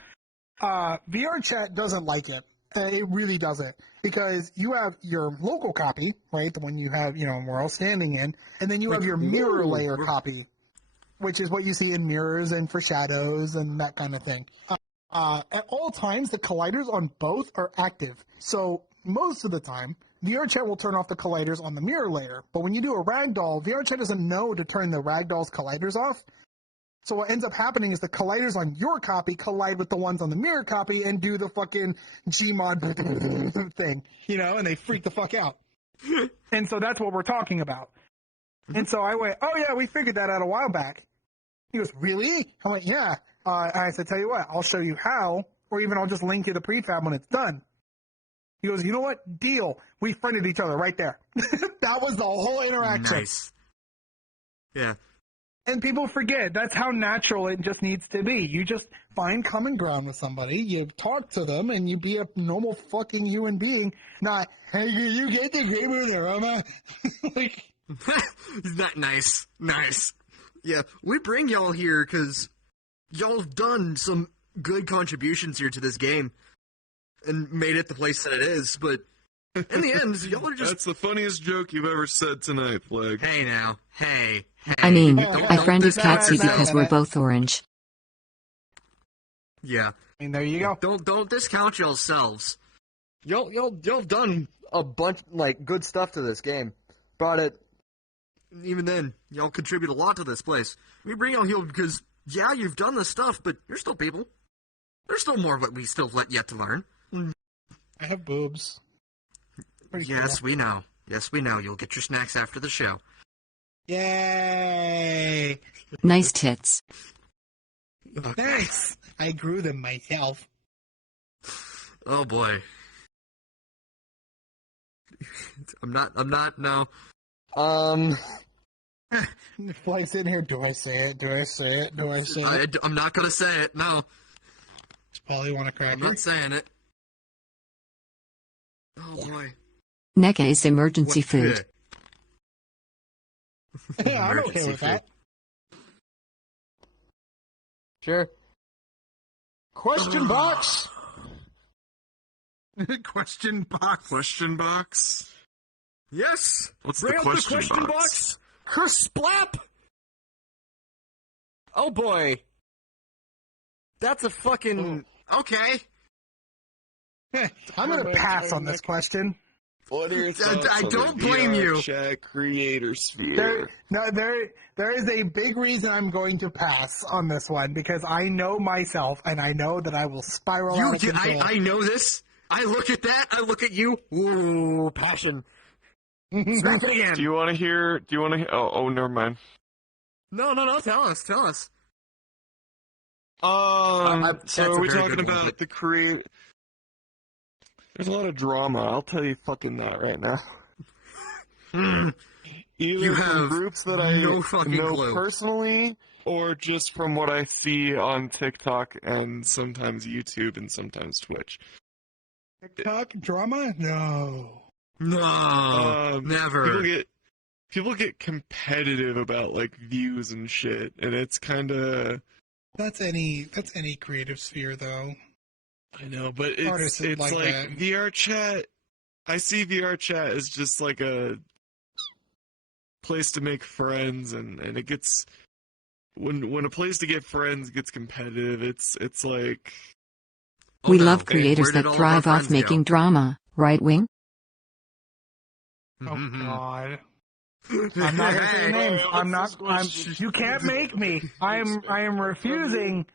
VR chat doesn't like it. It really doesn't. Because you have your local copy, right, the one you have, you know, we're all standing in, and then you have your mirror layer copy, which is what you see in mirrors and for shadows and that kind of thing. At all times, the colliders on both are active. So most of the time, VRChat will turn off the colliders on the mirror layer. But when you do a ragdoll, VRChat doesn't know to turn the ragdoll's colliders off. So what ends up happening is the colliders on your copy collide with the ones on the mirror copy and do the fucking Gmod thing, you know, and they freak the fuck out. And so that's what we're talking about. And so I went, oh yeah, we figured that out a while back. He goes, really? I went, yeah. And I said, tell you what, I'll show you how, or even I'll just link you the prefab when it's done. He goes, you know what? Deal. We friended each other right there. That was the whole interaction. Nice. Yeah. And people forget, that's how natural it just needs to be. You just find common ground with somebody, you talk to them, and you be a normal fucking human being, not, hey, you get the gamer there, Roma? Like, is that nice? Nice. Yeah, we bring y'all here because y'all have done some good contributions here to this game and made it the place that it is, but in the end, y'all are just... That's the funniest joke you've ever said tonight, Flag. Hey now. Hey. I mean, I friended Katsy because we're both orange. Yeah. I mean, there you go. Don't discount yourselves. Y'all done a bunch, like, good stuff to this game. Brought it. Even then, y'all contribute a lot to this place. We bring y'all here because, yeah, you've done this stuff, but you're still people. There's still more that we still yet to learn. I have boobs. Yes, we know. Yes, we know. You'll get your snacks after the show. Yay! Nice tits. Nice! I grew them myself. Oh boy. I'm not, no. Flies in here. Do I say it? Do I say it? Do I say it? I'm not gonna say it, no. Does Polly want to crack I'm not saying it. Oh boy. NECA is emergency food. Yeah, I'm okay with that. Sure. Question box! Question box. Question box? Yes! What's Bring the up question, the question box? Kersplat! Oh boy. That's a fucking... Okay. I'm gonna pass on this question. What are your thoughts I on don't the blame VR you. Chat creator sphere? There is a big reason I'm going to pass on this one because I know myself and I know that I will spiral out of control. I know this. I look at that. I look at you. Ooh, passion. Smack it again. Do you want to hear? Oh, never mind. No. Tell us. So are we talking about the create? There's a lot of drama. I'll tell you fucking that right now. Either You from have groups that I no fucking know clue. personally, or just from what I see on TikTok and sometimes YouTube and sometimes Twitch. TikTok drama? No. No, never. People get competitive about like views and shit, and it's kind of That's any creative sphere though. I know, but Artists it's like like that. VR chat. I see VR chat as just like a place to make friends, and it gets when a place to get friends gets competitive. It's like We no. love Hey, creators where did that all of thrive our off friends making go? drama, right, Wing? Oh God. I'm not gonna say names. You can't make me. I am refusing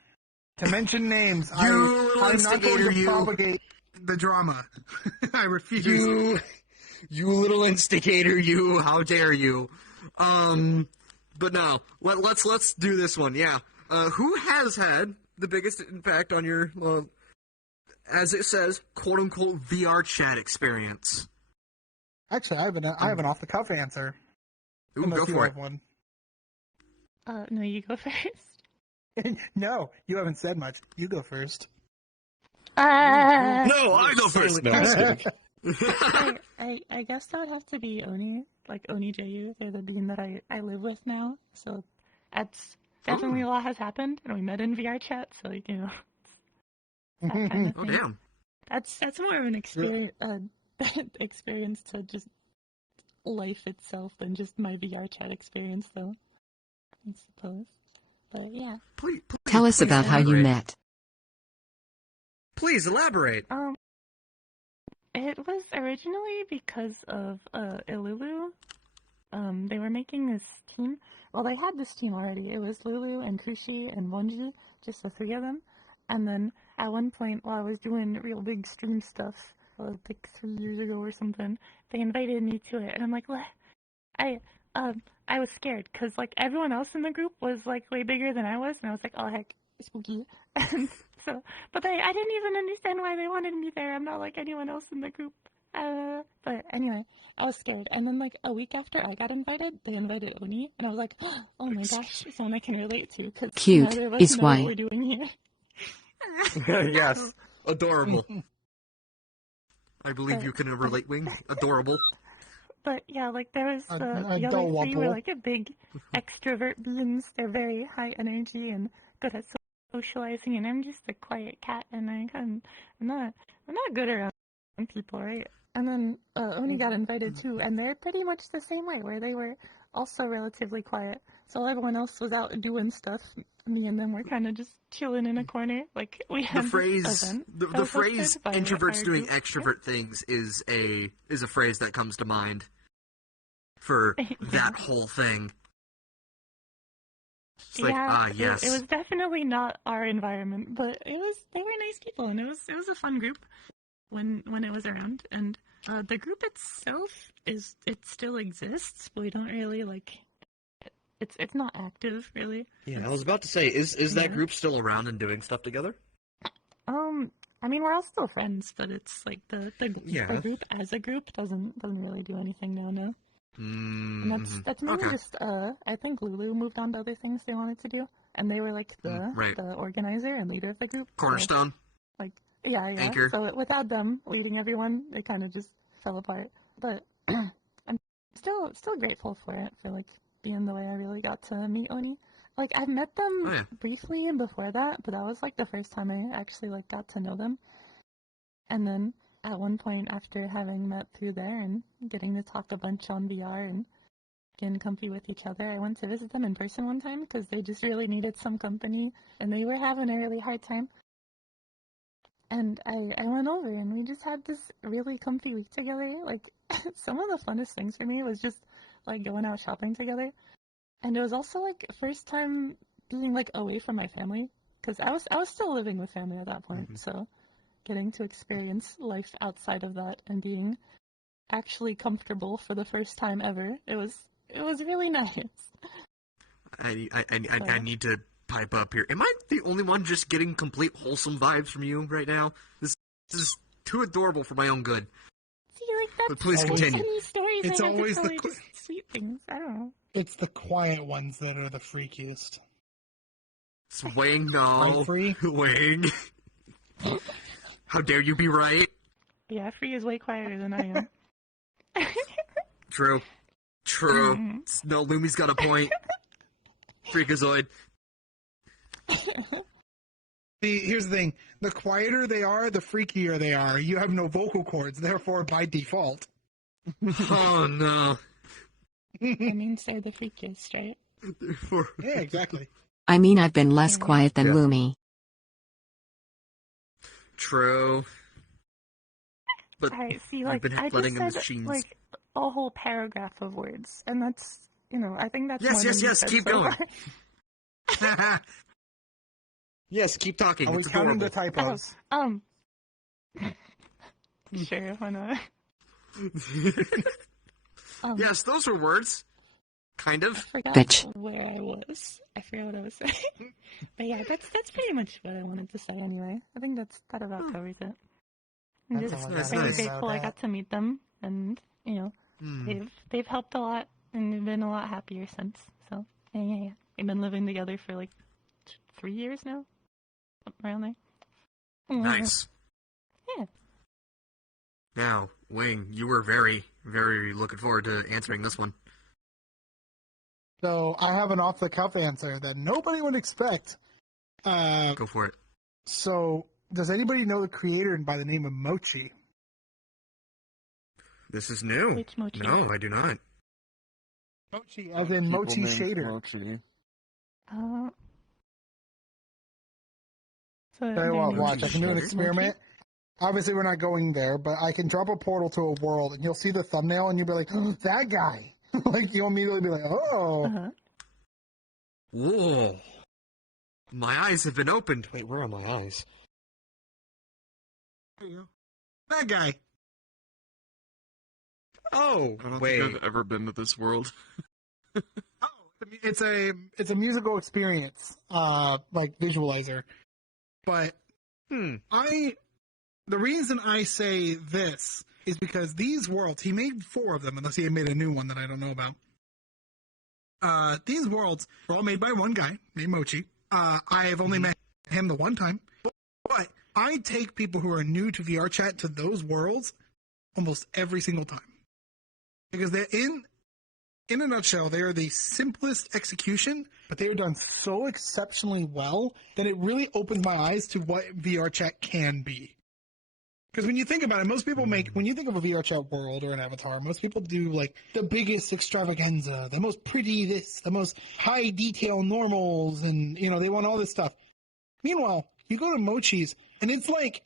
to mention names. You I'm not going instigator, to you. propagate The drama. I refuse. You little instigator, you! How dare you? But no, let's do this one. Yeah. Who has had the biggest impact on your, as it says, quote unquote VR chat experience? Actually, I have an off the cuff answer. Ooh, Unless go you for have it. one. No, you go first. No, you haven't said much. You go first. no, I go first. No, I'm just kidding. I guess that would have to be Oni, like Oni Jayu. They're the bean that I live with now. So that's definitely a lot has happened, and we met in VR chat. So that kind of Oh thing. damn. That's more of an experience to just life itself than just my VR chat experience, though. I suppose. But yeah. Please Tell us about how you elaborate. met. Please elaborate. It was originally because of Ilulu. They were making this team. Well, they had this team already. It was Lulu and Kushi and Wonji, just the three of them. And then at one point, while I was doing real big stream stuff, like 3 years ago or something, they invited me to it, and I'm like, what? I was scared because like everyone else in the group was like way bigger than I was, and I was like, oh heck, spooky. And so, but I didn't even understand why they wanted me there. I'm not like anyone else in the group. But anyway, I was scared. And then like a week after I got invited, they invited Oni, and I was like, oh my gosh, someone I can relate to. Cause Cute neither of us is know why. what we're doing here. Yes. Adorable. I believe you can relate, Wing. Adorable. But yeah, like there was the other three Adorable. were like a big extrovert beings. They're very high energy and good at socializing, and I'm just a quiet cat, and I'm not good around people, right? And then Oni got invited too, and they're pretty much the same way, where they were also relatively quiet, So everyone else was out doing stuff. Me and them were kind of just chilling in a corner. Like we The had phrase, this event the that was phrase hosted by "introverts our doing group. extrovert things" is a phrase that comes to mind for that whole thing. It's like, yes. It was definitely not our environment, but they were nice people, and it was a fun group when it was around. And the group itself it still exists, but we don't really it's not active really. Yeah, I was about to say, is that group still around and doing stuff together? I mean, we're all still friends, but it's like the Yeah. group as a group doesn't really do anything now. And that's mainly just I think Lulu moved on to other things they wanted to do, and they were like the organizer and leader of the group. Cornerstone. So, yeah. Anchor. So without them leading everyone, it kind of just fell apart. But I'm still grateful for it, for like being the way I really got to meet Oni. Like I've met them briefly before that, but that was like the first time I actually like got to know them. And then at one point, after having met through there and getting to talk a bunch on VR and getting comfy with each other, I went to visit them in person one time because they just really needed some company and they were having a really hard time. And I went over and we just had this really comfy week together. Like some of the funnest things for me was just like going out shopping together. And it was also like first time being like away from my family because I was still living with family at that point. So getting to experience life outside of that and being actually comfortable for the first time ever, it was really nice. I need to pipe up here. Am I the only one just getting complete wholesome vibes from you right now? This is too adorable for my own good. See, like that's But please continue. Stories It's I have to always tell the you, just sweet things. I don't know. It's the quiet ones that are the freakiest. Wang, no. Free? Wang. How dare you be right? Yeah, Free is way quieter than I am. True. No, Lumi's got a point. Freakazoid. See, here's the thing. The quieter they are, the freakier they are. You have no vocal cords, therefore, by default. Oh, no. That means they're the freakiest, right? Yeah, exactly. I mean, I've been less quiet than Lumi. True. But I see, I've been I letting just in said, machines. like, a whole paragraph of words, and that's, I think that's more than you Yes, said keep so going. far. Yes, keep talking. Are we It's counting adorable. the typos? Sure, why not? Yes, those are words. Kind of. I forgot Bitch. where I was. I forgot what I was saying. But yeah, that's pretty much what I wanted to say anyway. I think that about covers it. I'm That's just all I got very to say grateful about I got to meet them, and they've helped a lot, and they've been a lot happier since. So yeah. We've been living together for like 3 years now, around there. Nice. Yeah. Now, Wing, you were very, very looking forward to answering this one. So I have an off-the-cuff answer that nobody would expect. Go for it. So, does anybody know the creator by the name of Mochi? This is new. Which Mochi? No, I do not. Mochi, as in Mochi named Shader. Mochi. So Tell you what, they're watch. I can do an Mochi? experiment. Obviously, we're not going there, but I can drop a portal to a world, and you'll see the thumbnail, and you'll be like, oh, that guy. Like, you'll immediately be like, oh. Uh-huh. Whoa. My eyes have been opened. Wait, where are my eyes? There you go. That guy. Oh, I don't wait. think I've ever been to this world. It's a musical experience, like visualizer. But the reason I say this is because these worlds, he made 4 of them, unless he made a new one that I don't know about. These worlds were all made by one guy named Mochi. I have only met him the one time, but I take people who are new to VR chat to those worlds almost every single time. Because they're in a nutshell, they are the simplest execution, but they are done so exceptionally well that it really opens my eyes to what VR chat can be. Because when you think about it, most people when you think of a VR chat world or an avatar, most people do like the biggest extravaganza, the most pretty this, the most high detail normals, and they want all this stuff. Meanwhile, you go to Mochi's and it's like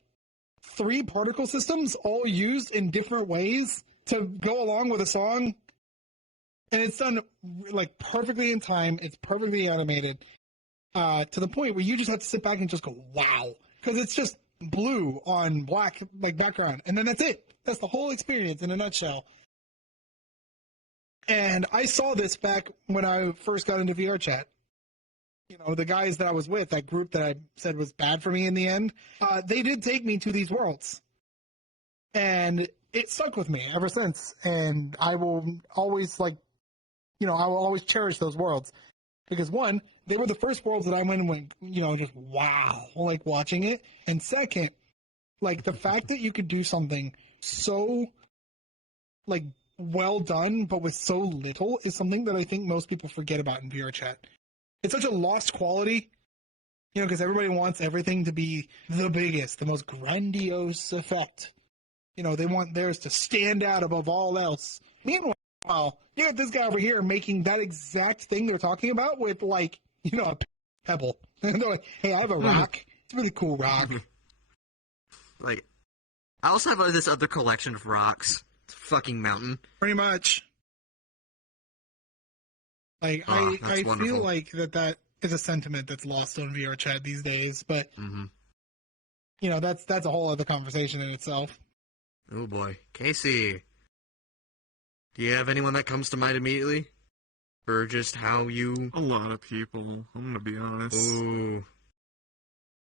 3 particle systems all used in different ways to go along with a song. And it's done like perfectly in time. It's perfectly animated to the point where you just have to sit back and just go, wow. Because it's just blue on black like background, and then that's it. That's the whole experience in a nutshell. And I saw this back when I first got into VR chat. The guys that I was with, that group that I said was bad for me in the end, they did take me to these worlds, and it stuck with me ever since. And I will always I will always cherish those worlds because one, they were the first worlds that I went and went, just wow, like watching it. And second, like the fact that you could do something so like well done, but with so little is something that I think most people forget about in VR chat. It's such a lost quality, because everybody wants everything to be the biggest, the most grandiose effect. They want theirs to stand out above all else. Meanwhile, you got this guy over here making that exact thing they're talking about with a pebble. And they're like, hey, I have a rock. It's a really cool rock. Like, I also have this other collection of rocks. It's a fucking mountain. Pretty much. Like, I feel like that is a sentiment that's lost on VR chat these days, but, that's a whole other conversation in itself. Oh boy. Casey, do you have anyone that comes to mind immediately? Or just how you... A lot of people, I'm gonna be honest. Ooh.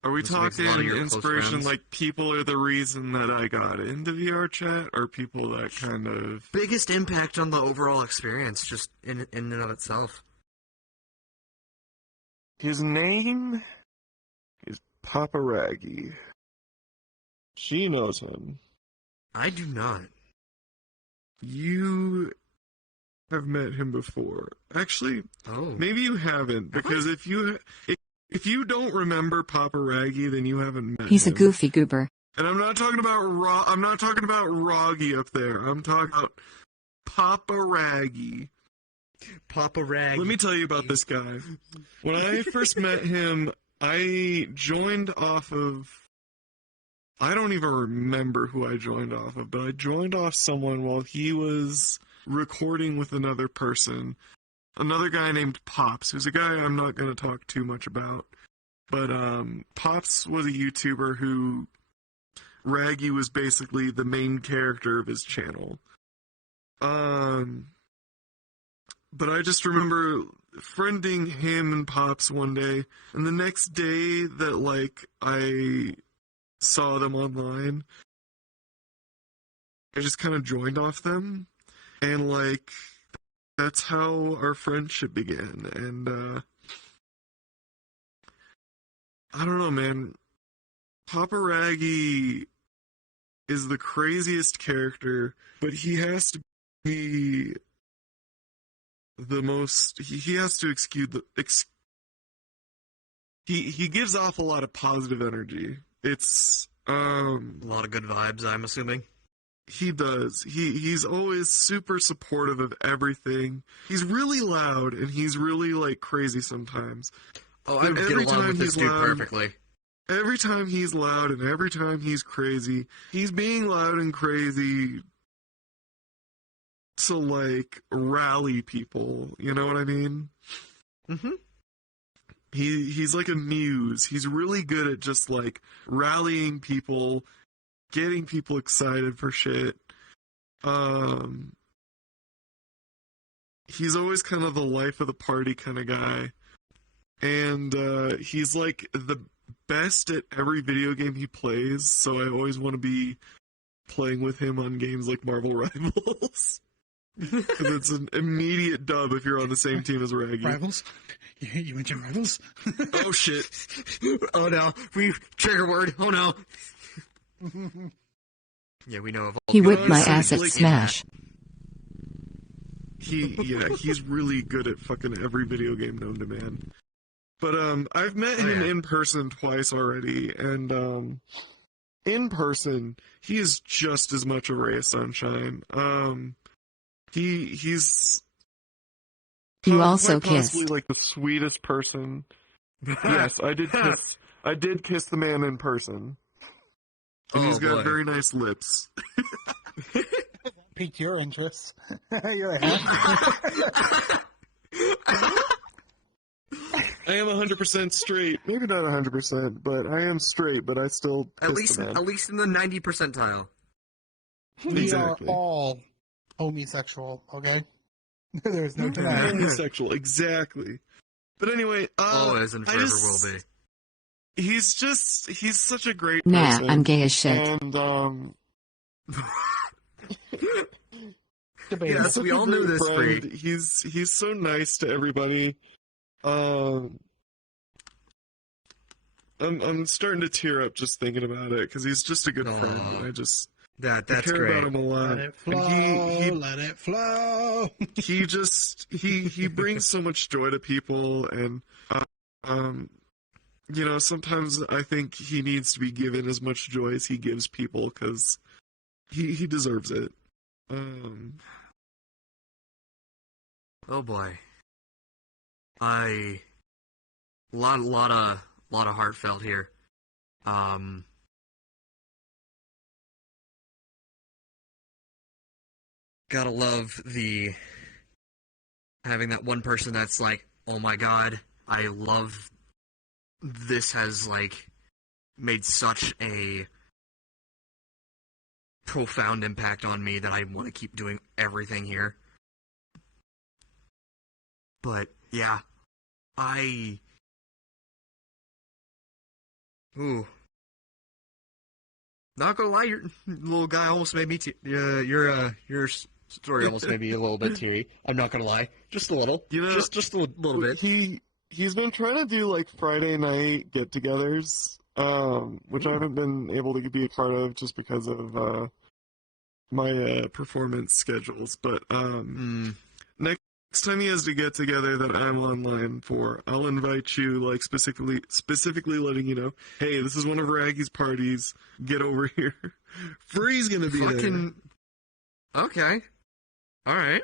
Are we talking inspiration, like people are the reason that I got into VR chat, or people that kind of... Biggest impact on the overall experience, just in and of itself? His name is Papa Raggy. She knows him. I do not. You have met him before. Actually, maybe you haven't, because if you don't remember Papa Raggy, then you haven't met He's him. a goofy goober. And I'm not talking about Roggy up there. I'm talking about Papa Raggy. Papa Raggy. Let me tell you about this guy. When I first met him, I joined off of... I don't even remember who I joined off of, but I joined off someone while he was recording with another person. Another guy named Pops, who's a guy I'm not going to talk too much about. But Pops was a YouTuber who Raggy was basically the main character of his channel. But I just remember friending him and Pops one day, and the next day that, I saw them online, I just kind of joined off them, and, that's how our friendship began, and, I don't know, man. Papa Raggy is the craziest character, but he has to be the most... He has to he gives off a lot of positive energy. It's, a lot of good vibes, I'm assuming. He does. He's always super supportive of everything. He's really loud, and he's really, crazy sometimes. Oh, I get along with this dude perfectly. Every time he's loud and every time he's crazy, he's being loud and crazy to, rally people. You know what I mean? Mm-hmm. He's like a muse. He's really good at just, rallying people, getting people excited for shit. He's always kind of the life of the party kind of guy. And he's the best at every video game he plays, so I always want to be playing with him on games like Marvel Rivals. Because it's an immediate dub if you're on the same team as Raggy. Rivals? You mentioned Rivals? Oh shit. Oh no. Trigger word. Oh no. Yeah, we know of all. He whipped my ass at Smash. He's really good at fucking every video game known to man. But I've met him in person twice already, and in person, he is just as much a ray of sunshine. He's You also quite possibly kissed. like the sweetest person. Yes, I did kiss. I did kiss the man in person, and he's got very nice lips. Piqued your interest. You're like, huh? I am 100% straight. Maybe not 100%, but I am straight. But I still At kiss the man. least in the 90 percentile. We Exactly. are all homosexual, okay? There's no denying. Homosexual, exactly. But anyway, Always and I forever just- will be. he's such a great Nah, person. I'm gay as shit. And Yes, such we a all knew great this, friend. Free. He's so nice to everybody. I'm starting to tear up just thinking about it because he's just a good friend. I just I that's care great. about him a lot. Let it flow, And let it flow. he just he brings so much joy to people, and you know, sometimes I think he needs to be given as much joy as he gives people because he deserves it. Oh boy. A lot of heartfelt here. Gotta love the having that one person that's like, oh my god, I love this, has like made such a profound impact on me that I want to keep doing everything here. But yeah, not gonna lie, your little guy almost made me your story almost made me a little bit teary. I'm not gonna lie, just a little, You know, just a little bit. He's been trying to do like Friday night get-togethers, which I haven't been able to be a part of just because of my performance schedules. But next time he has to get together that I'm online for, I'll invite you, like specifically letting you know, hey, this is one of Raggy's parties. Get over here. Free's gonna be there. Okay. All right.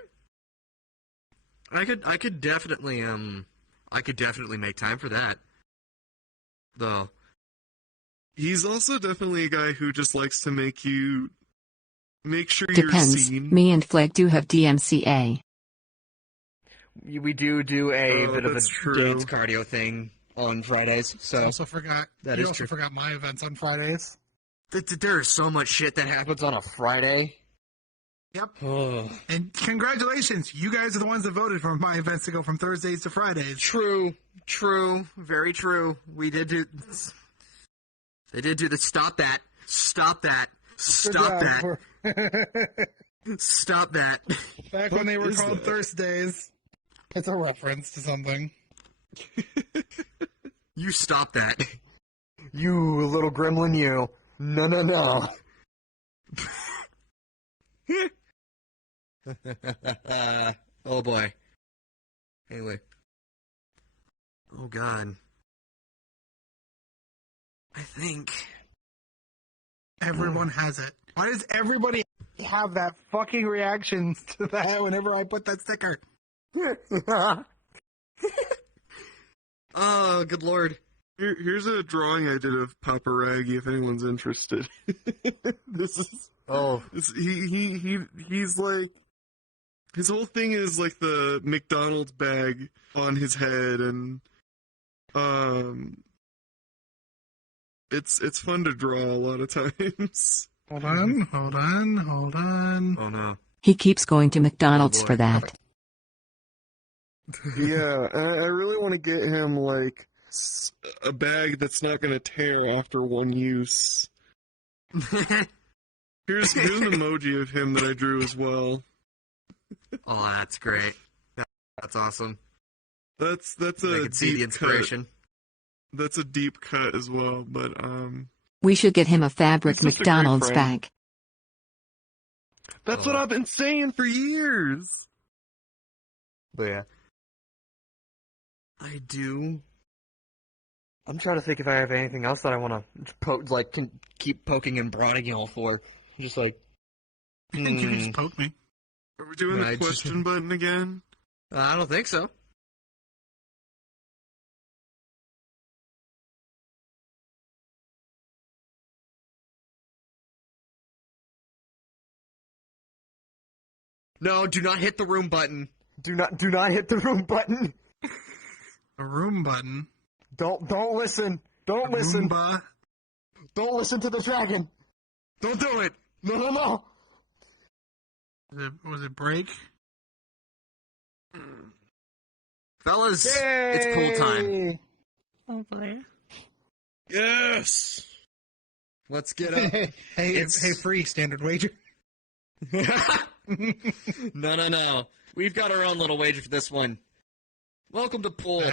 I could definitely make time for that. Though. He's also definitely a guy who just likes to make sure you're Depends. seen. Me and Flick do have DMCA. We do a bit of a that's true. dance cardio thing on Fridays. So I also forgot. That you is also true. forgot my events on Fridays. There's so much shit that happens on a Friday. Yep. Oh. And congratulations, you guys are the ones that voted for my events to go from Thursdays to Fridays. True, very true. We did do. They did do the stop that. Stop that. Back when they were called Thursdays. It's a reference to something. You stop that. You little gremlin, you. No. Oh boy. Anyway. Oh god. I think everyone has it. Why does everybody have that fucking reaction to that whenever I put that sticker? Oh, good lord. Here's a drawing I did of Papa Raggy if anyone's interested. He's like, his whole thing is like the McDonald's bag on his head, and it's fun to draw a lot of times. Hold on. Oh no. He keeps going to McDonald's for that. Yeah, I really want to get him like a bag that's not going to tear after one use. Here's an emoji of him that I drew as well. Oh, that's great. That's awesome. That's I a can see the deep inspiration. cut. That's a deep cut as well, but We should get him a fabric He's such a great McDonald's friend. bag. That's what I've been saying for years. But yeah. I do I'm trying to think if I have anything else that I want to keep poking and prodding y'all for. Just like, You can just poke me. Are we doing the question button again? I don't think so. No, do not hit the room button. Do not hit the room button. A room button. Don't listen. Don't listen. Roomba. Don't listen to the dragon. Don't do it. No. Was it break? Fellas, it's pool time. Oh boy. Yes. Let's get up. hey, free standard wager. No. We've got our own little wager for this one. Welcome to pool,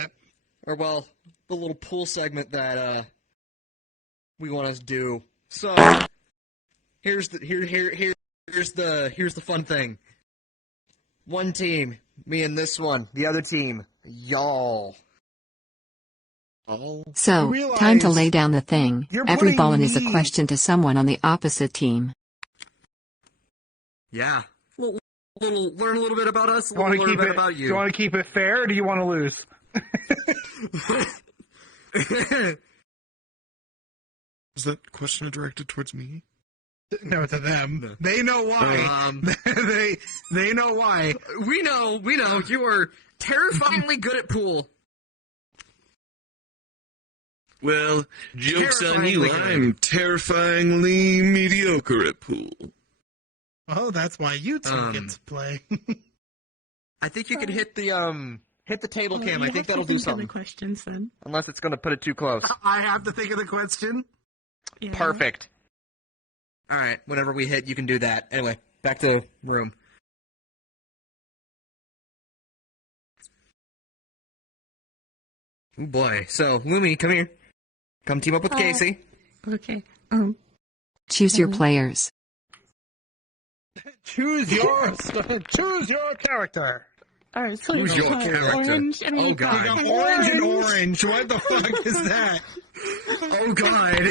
or well, the little pool segment that we want to do. So here's the fun thing. One team, me and this one. The other team, y'all. So, time to lay down the thing. You're Every putting ballin is a me- question to someone on the opposite team. Yeah. Learn a little bit about us, Do you bit about you. Do you want to keep it fair, or do you want to lose? Is that question directed towards me? No, to them. They know why. They know why. We know. You are terrifyingly good at pool. Well, joke's on Terrifyingly you. good. I'm terrifyingly mediocre at pool. Oh, that's why you two get to play. I think you can hit the table cam. I You think have to that'll do think of something. the questions then. Unless it's going to put it too close. I have to think of the question. Yeah. Perfect. All right, whenever we hit, you can do that. Anyway, back to room. Oh boy. So, Lumi, come here. Come team up with Casey. Okay. Choose your players. Choose your character. Alright, so Who's you your got character? Orange and Oh, you God. You got got orange and orange. What the fuck is that? Oh god.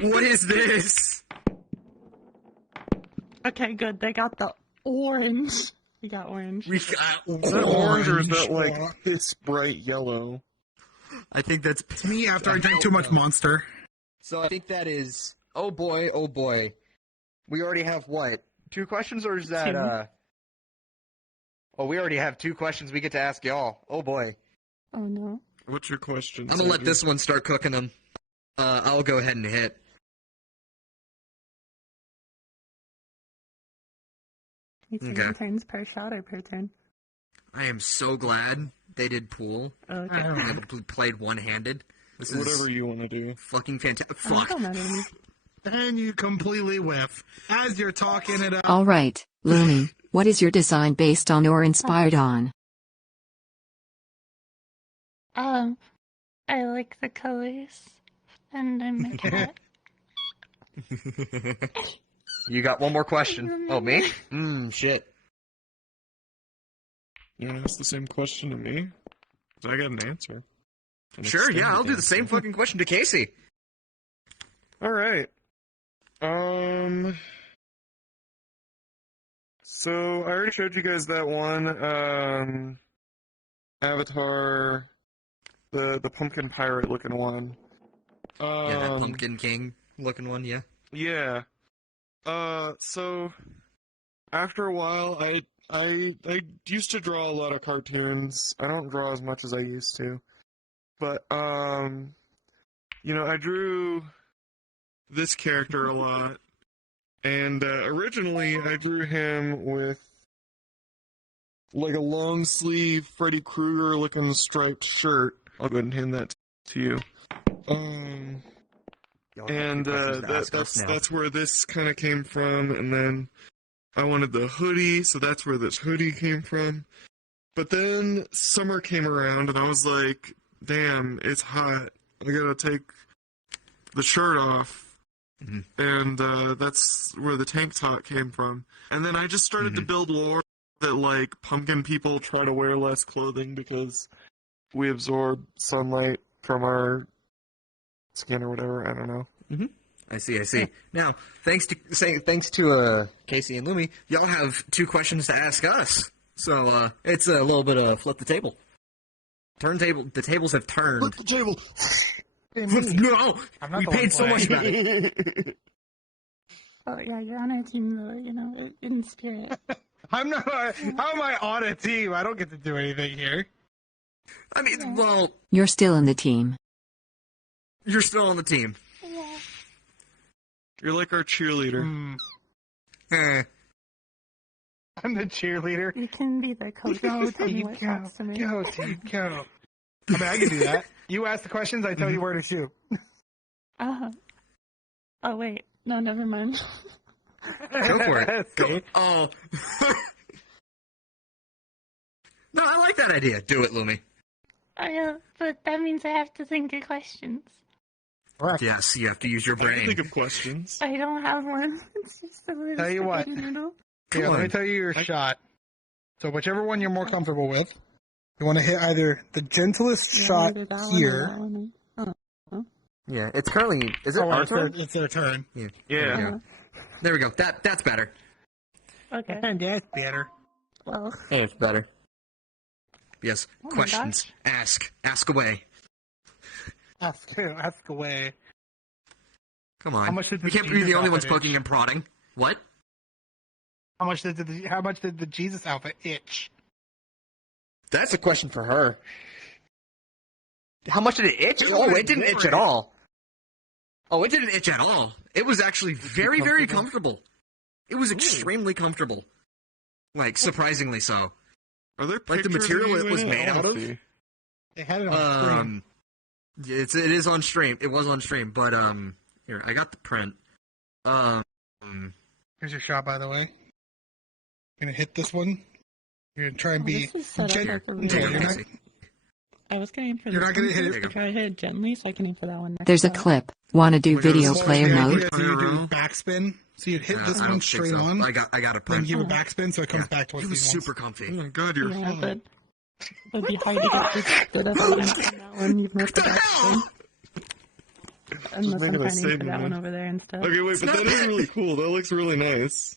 What is this? Okay, good. They got the orange. We got orange. We got Is that orange or is that Orange. like this bright yellow? I think that's To me, after I drank too much Monster. So I think that is. Oh boy. We already have what? 2 questions, or is that, Two. Oh, we already have 2 questions we get to ask y'all. Oh, boy. Oh no. What's your question? I'm gonna let Sadie? this one start cooking them. I'll go ahead and hit. It's Okay. turns per shot or per turn. I am so glad they did pool. Okay. And they played one-handed. This is Whatever you want to do. fucking fantastic. Oh, Fuck. don't matter to me. And you completely whiff. As you're talking it up. Alright, Lumi, what is your design based on or inspired on? I like the colors, and I'm a cat. You got one more question. Oh, me? Shit. You want to ask the same question to me? 'Cause I got an answer. An Sure, yeah, I'll do the extended same answer. fucking question to Casey. All right. So I already showed you guys that one. Avatar, the pumpkin pirate looking one. Yeah, that Pumpkin King looking one, yeah. Yeah. So after a while, I used to draw a lot of cartoons. I don't draw as much as I used to, but I drew this character a lot, and originally I drew him with like a long sleeve Freddy Krueger looking striped shirt. I'll go ahead and hand that to you. And that's where this kind of came from, and then I wanted the hoodie, so that's where this hoodie came from. But then summer came around, and I was like, damn, it's hot. I gotta take the shirt off. And that's where the tank top came from. And then I just started to build lore that, like, pumpkin people try to wear less clothing because we absorb sunlight from our skin or whatever. I don't know. Mm-hmm. I see. Now, thanks to Casey and Lumi, y'all have 2 questions to ask us. So it's a little bit of flip the table. The tables have turned. Flip the table. No, we paid so much about it. Oh yeah, you're on our team though. You know, in spirit. I'm not. How am I on a team? I don't get to do anything here. I mean, well, You're still in the team. you're still on the team. You're like our cheerleader. Eh. I'm the cheerleader. You can be the coach. Go team, go team, go. I mean, I can do that. You ask the questions, I tell you where to shoot. Oh wait, no, never mind. Go for it. Go. Oh. No, I like that idea. Do it, Lumi. But that means I have to think of questions. Right. Yes, you have to use your brain. Think of questions. I don't have one. It's just a little Tell you what. spaghetti noodle. Here, let me tell you your shot. So whichever one you're more comfortable with, you want to hit either the gentlest shot here. Yeah, it's currently. Is it our turn? It's their turn. Yeah. There we go. That's better. Okay. And that's better. Well. Hey, it's better. Yes. Oh my Questions. Ask away. Ask away. Come on. How much did the we can't be Jesus the only ones outfit poking and prodding. What? How much did the Jesus outfit itch? That's a question for her. How much did it itch? Oh, it didn't itch at all. Oh, it didn't itch at all. It was actually very, very comfortable. It was extremely comfortable. Like, surprisingly so. Are there like the material it was made out of? They had it on stream. It is on stream. It was on stream, but here, I got the print. Here's your shot, by the way. You're gonna hit this one. You're gonna try and be gentle. I was going for You're this not gonna one, hit so it. try to hit it gently, so I can aim for that one. Next There's a shot. clip. Wanna do video player mode? So you do backspin. So you'd hit this one straight on. I got a Then print. give a backspin so it comes back to It what was these ones. super comfy. Oh my god, you're Yeah, fine. but it'd be hard to get this stood up against on that one. You've missed the backspin. Unless I'm planning for that one over there instead. Okay, wait, but that is really cool. That looks really nice.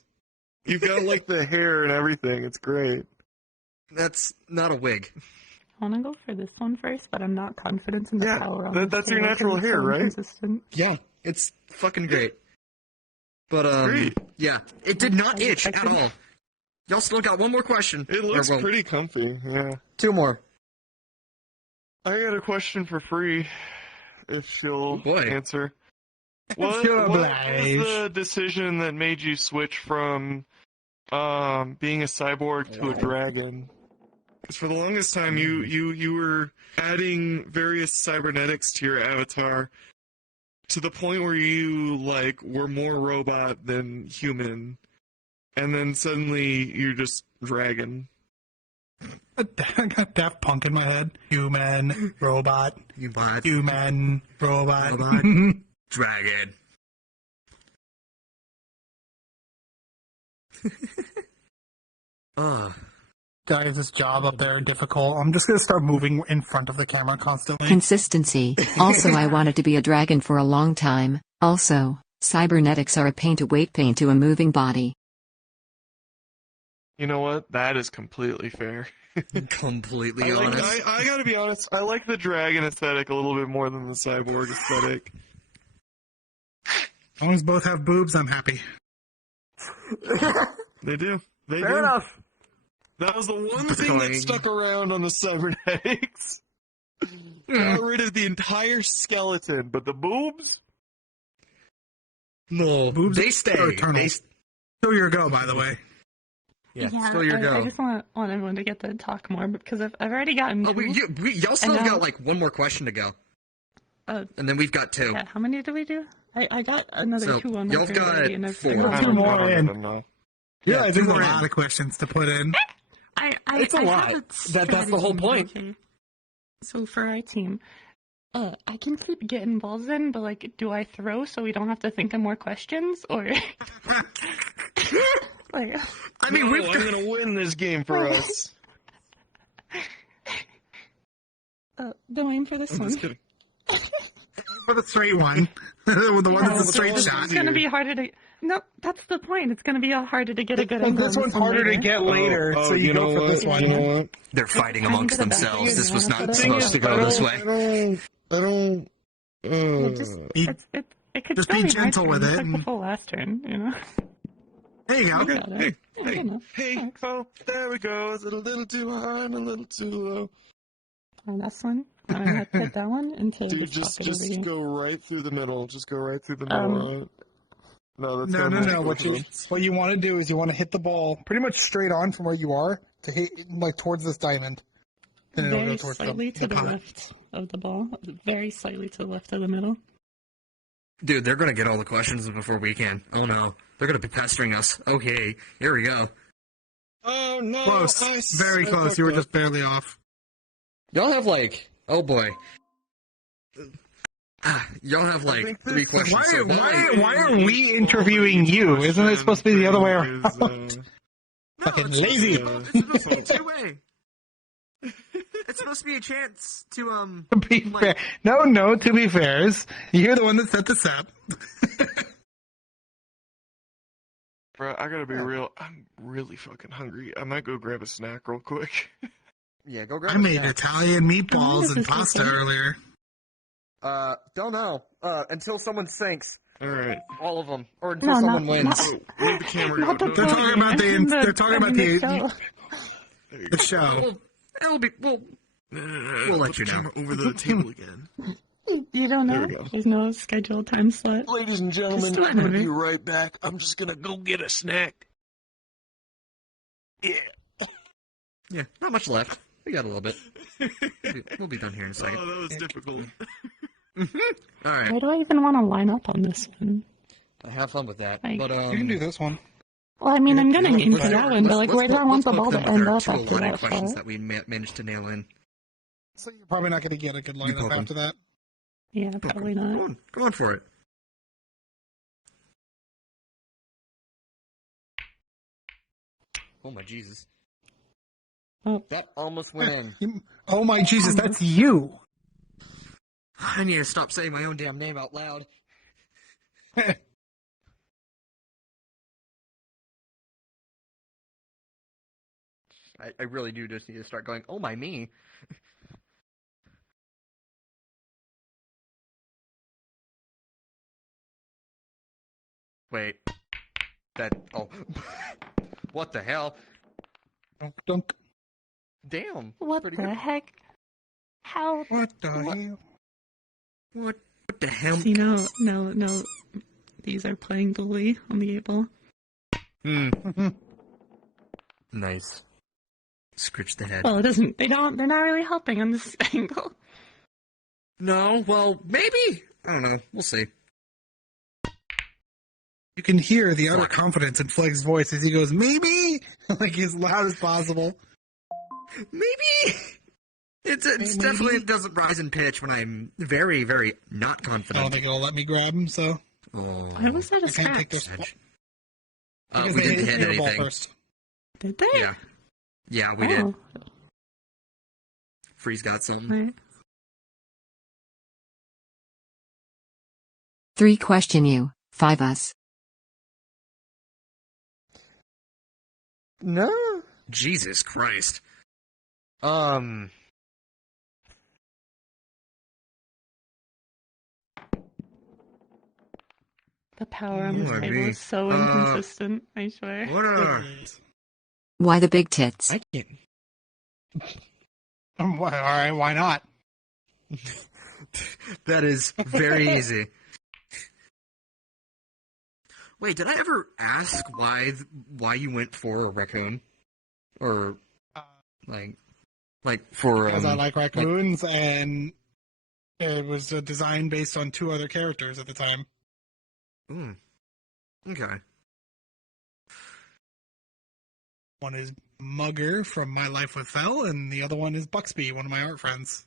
You've got like the hair and everything. It's great. That's not a wig. I want to go for this one first, but I'm not confident in the color on that's this your hair 'cause natural it's hair, so right? inconsistent. Yeah, it's fucking great. But yeah, it did not itch at all. Y'all still got one more question. It looks Or, well, pretty comfy, yeah. 2 more. I got a question for Free, if she'll answer. What She'll was oblige. the decision that made you switch from being a cyborg to a dragon? Because for the longest time, you were adding various cybernetics to your avatar to the point where you like were more robot than human, and then suddenly you're just dragon. I got Daft Punk in my head. Human, robot, Human, robot. dragon. Guys, this job up there difficult. I'm just gonna start moving in front of the camera constantly. Consistency. Also, I wanted to be a dragon for a long time. Also, cybernetics are a pain to a moving body. You know what? That is completely fair. Completely honest. I gotta be honest, I like the dragon aesthetic a little bit more than the cyborg aesthetic. As long as both have boobs, I'm happy. They do. They Fair do. enough. That was the one thing that stuck around on the cybernetics. Got rid of the entire skeleton, but the boobs? No, Boobs they are stay. eternal. Still your go, by the way. Yeah, still your go. I just want everyone to get to talk more because I've already gotten. Oh, y'all still and got now- like one more question to go, and then we've got 2. Yeah, how many did we do? I got another So, 2 on my y'all third got already, and I've 4. got 2 more in. Yeah, Yeah, there's 2 a more lot in. of questions to put in. It's a lot. That's the whole point. Okay. So for our team, I can keep getting balls in, but like, do I throw so we don't have to think of more questions, or like? I mean, No, we've I'm got... gonna win this game for us. Don't aim for this I'm one. just kidding. For the straight one. The one that's a straight shot. It's going to be harder to... No, that's the point. It's going to be harder to get a good Well, angle. this one's harder to get later, so you go for this one. You know what? They're fighting amongst to the back. themselves. This was not The thing supposed is, to go this way. I don't. It could Just still be my gentle turn. with It's it like the and- full last turn, you know? There you go. Got it. Hey, I don't know. hey, oh, there we go. Is it a little too high and a little too low? On this one, I'm going to hit that one until Dude, we just swap it over here. go right through the middle. Just go right through the middle. Right? No, that's No. not What you want to do is you want to hit the ball pretty much straight on from where you are to hit like towards this diamond. And it'll Very go towards slightly to the pellet. left of the ball. Very slightly to the left of the middle. Dude, they're gonna get all the questions before we can. Oh no. They're gonna be pestering us. Okay, here we go. Oh no! Close. Very close. You were just barely off. Y'all have like... Oh boy. Y'all have like 3 questions. so far. Why are we interviewing you? Isn't it supposed to be the other way around? Fucking lazy. It's supposed to be two-way. It's supposed to be a chance to, To be fair. No, to be fair, you're the one that set this up. Bro, I gotta be real. I'm really fucking hungry. I might go grab a snack real quick. Yeah, go grab I a made snack. Italian meatballs this and is pasta different. earlier. Don't know. Until someone sinks. Alright. All of them. Or until No, someone not, wins. Move the camera. not the No, They're talking about they're talking about the show. show. It'll be... We'll let you know. Over the table again. You don't know? There we go. There's no scheduled time slot. Ladies and gentlemen, Just I'm gonna wondering. be right back. I'm just gonna go get a snack. Yeah. Yeah, not much left. We got a little bit. We'll be done here in a second. Oh, that was difficult. Alright. Why do I even want to line up on this one? Have fun with that. Like- But, You can do this one. Well, I mean, I'm gonna aim for let's- that one, but like, let's where do I poke- want the let's ball poke to them with end our up 2 after line that questions shot? that we managed to nail in. So you're probably not going to get a good poke lineup 'em. after that. Yeah, probably not. Come on for it. Oh my Jesus. Oh. That almost went in. Oh my Jesus, that's you. I need to stop saying my own damn name out loud. I really do just need to start going, oh my me. Wait. Oh. What the hell? Dunk, dunk. Damn. What Pretty the good. heck? How? What the hell? What the hell? See, no. These are playing goalie on the 8-ball. Nice. Scritch the head. Well, it isn't. They're not really helping on this angle. No, well, maybe. I don't know. We'll see. You can hear the utter confidence in Fleg's voice as he goes, maybe? Like as loud as possible. Maybe. It's definitely it doesn't rise in pitch when I'm very, very not I don't confident. think it'll let me grab him, so. Oh, Why was that a I can't take scratch? those. we Because they didn't hit the ball anything. first. Did they? Yeah. Yeah, we did. Oh, Freeze got something. right. 3 question you, 5 us. No. Jesus Christ. The power on this Oh, table me. is so inconsistent, I swear. What Why the big tits? I can't. All right, why not? That is very easy. Wait, did I ever ask why you went for a raccoon? Or like for Because I like raccoons, and it was a design based on 2 other characters at the time. Okay. One is Mugger from My Life with Fel, and the other one is Buxby, one of my art friends.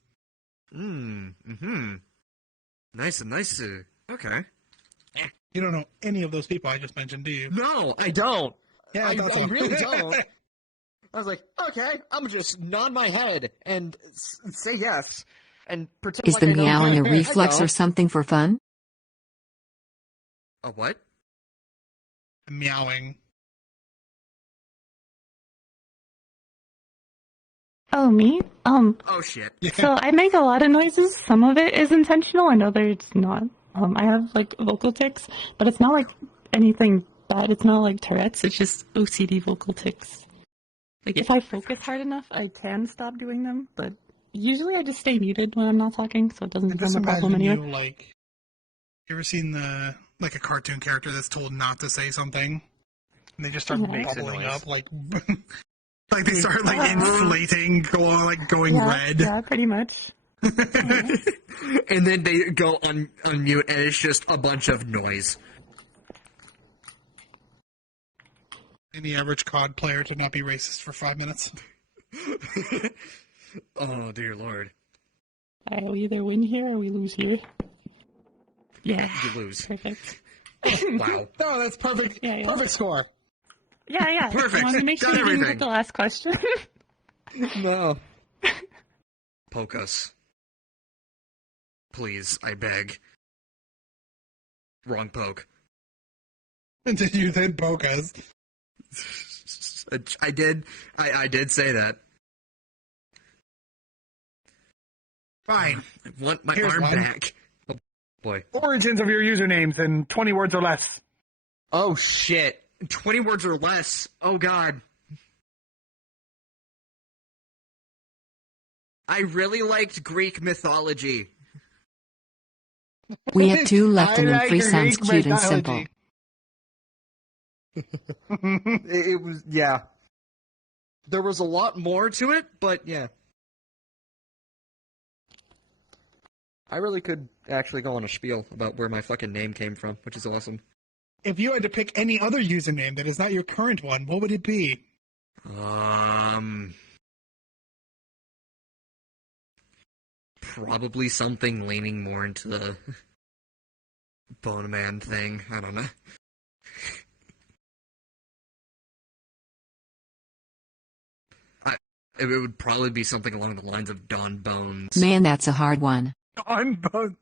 Nice. Okay. You don't know any of those people I just mentioned, do you? No, I don't. Yeah, I that's all. really don't. I was like, okay, I'm just nod my head and say yes. and pretend Is like the I know meowing a you. reflex or something for fun? A what? Meowing. Oh, me? Oh shit. So I make a lot of noises. Some of it is intentional, and other it's not. I have like vocal tics, but it's not like anything bad. It's not like Tourette's. It's just OCD vocal tics. Like if I focus hard enough, I can stop doing them, but usually I just stay muted when I'm not talking, so it doesn't I become just a problem imagine anyway. you like. You ever seen like a cartoon character that's told not to say something, and they just start Makes a bubbling noise. up like. Like they start like inflating, going Yeah, red. Yeah, pretty much. And then they go on mute, and it's just a bunch of noise. Any average COD player to not be racist for 5 minutes. Oh dear lord. I'll either win here or we lose here. Yeah. You lose. Perfect. Wow. No, that's perfect. Yeah. Perfect score. Yeah. Perfect. I wanted to make sure Done you didn't everything. get the last question. No. Poke us. Please, I beg. Wrong poke. And did you then poke us? I did say that. Fine. I want my Here's arm one. back. Oh boy. Origins of your usernames in 20 words or less. Oh shit. 20 words or less. Oh god. I really liked Greek mythology. We have 2 left and I then like 3 sounds Greek cute and mythology. simple. It was, yeah. There was a lot more to it, but yeah. I really could actually go on a spiel about where my fucking name came from, which is awesome. If you had to pick any other username that is not your current one, what would it be? Probably something leaning more into the Bone Man thing. I don't know. It would probably be something along the lines of Don Bones. Man, that's a hard one. Don Bones.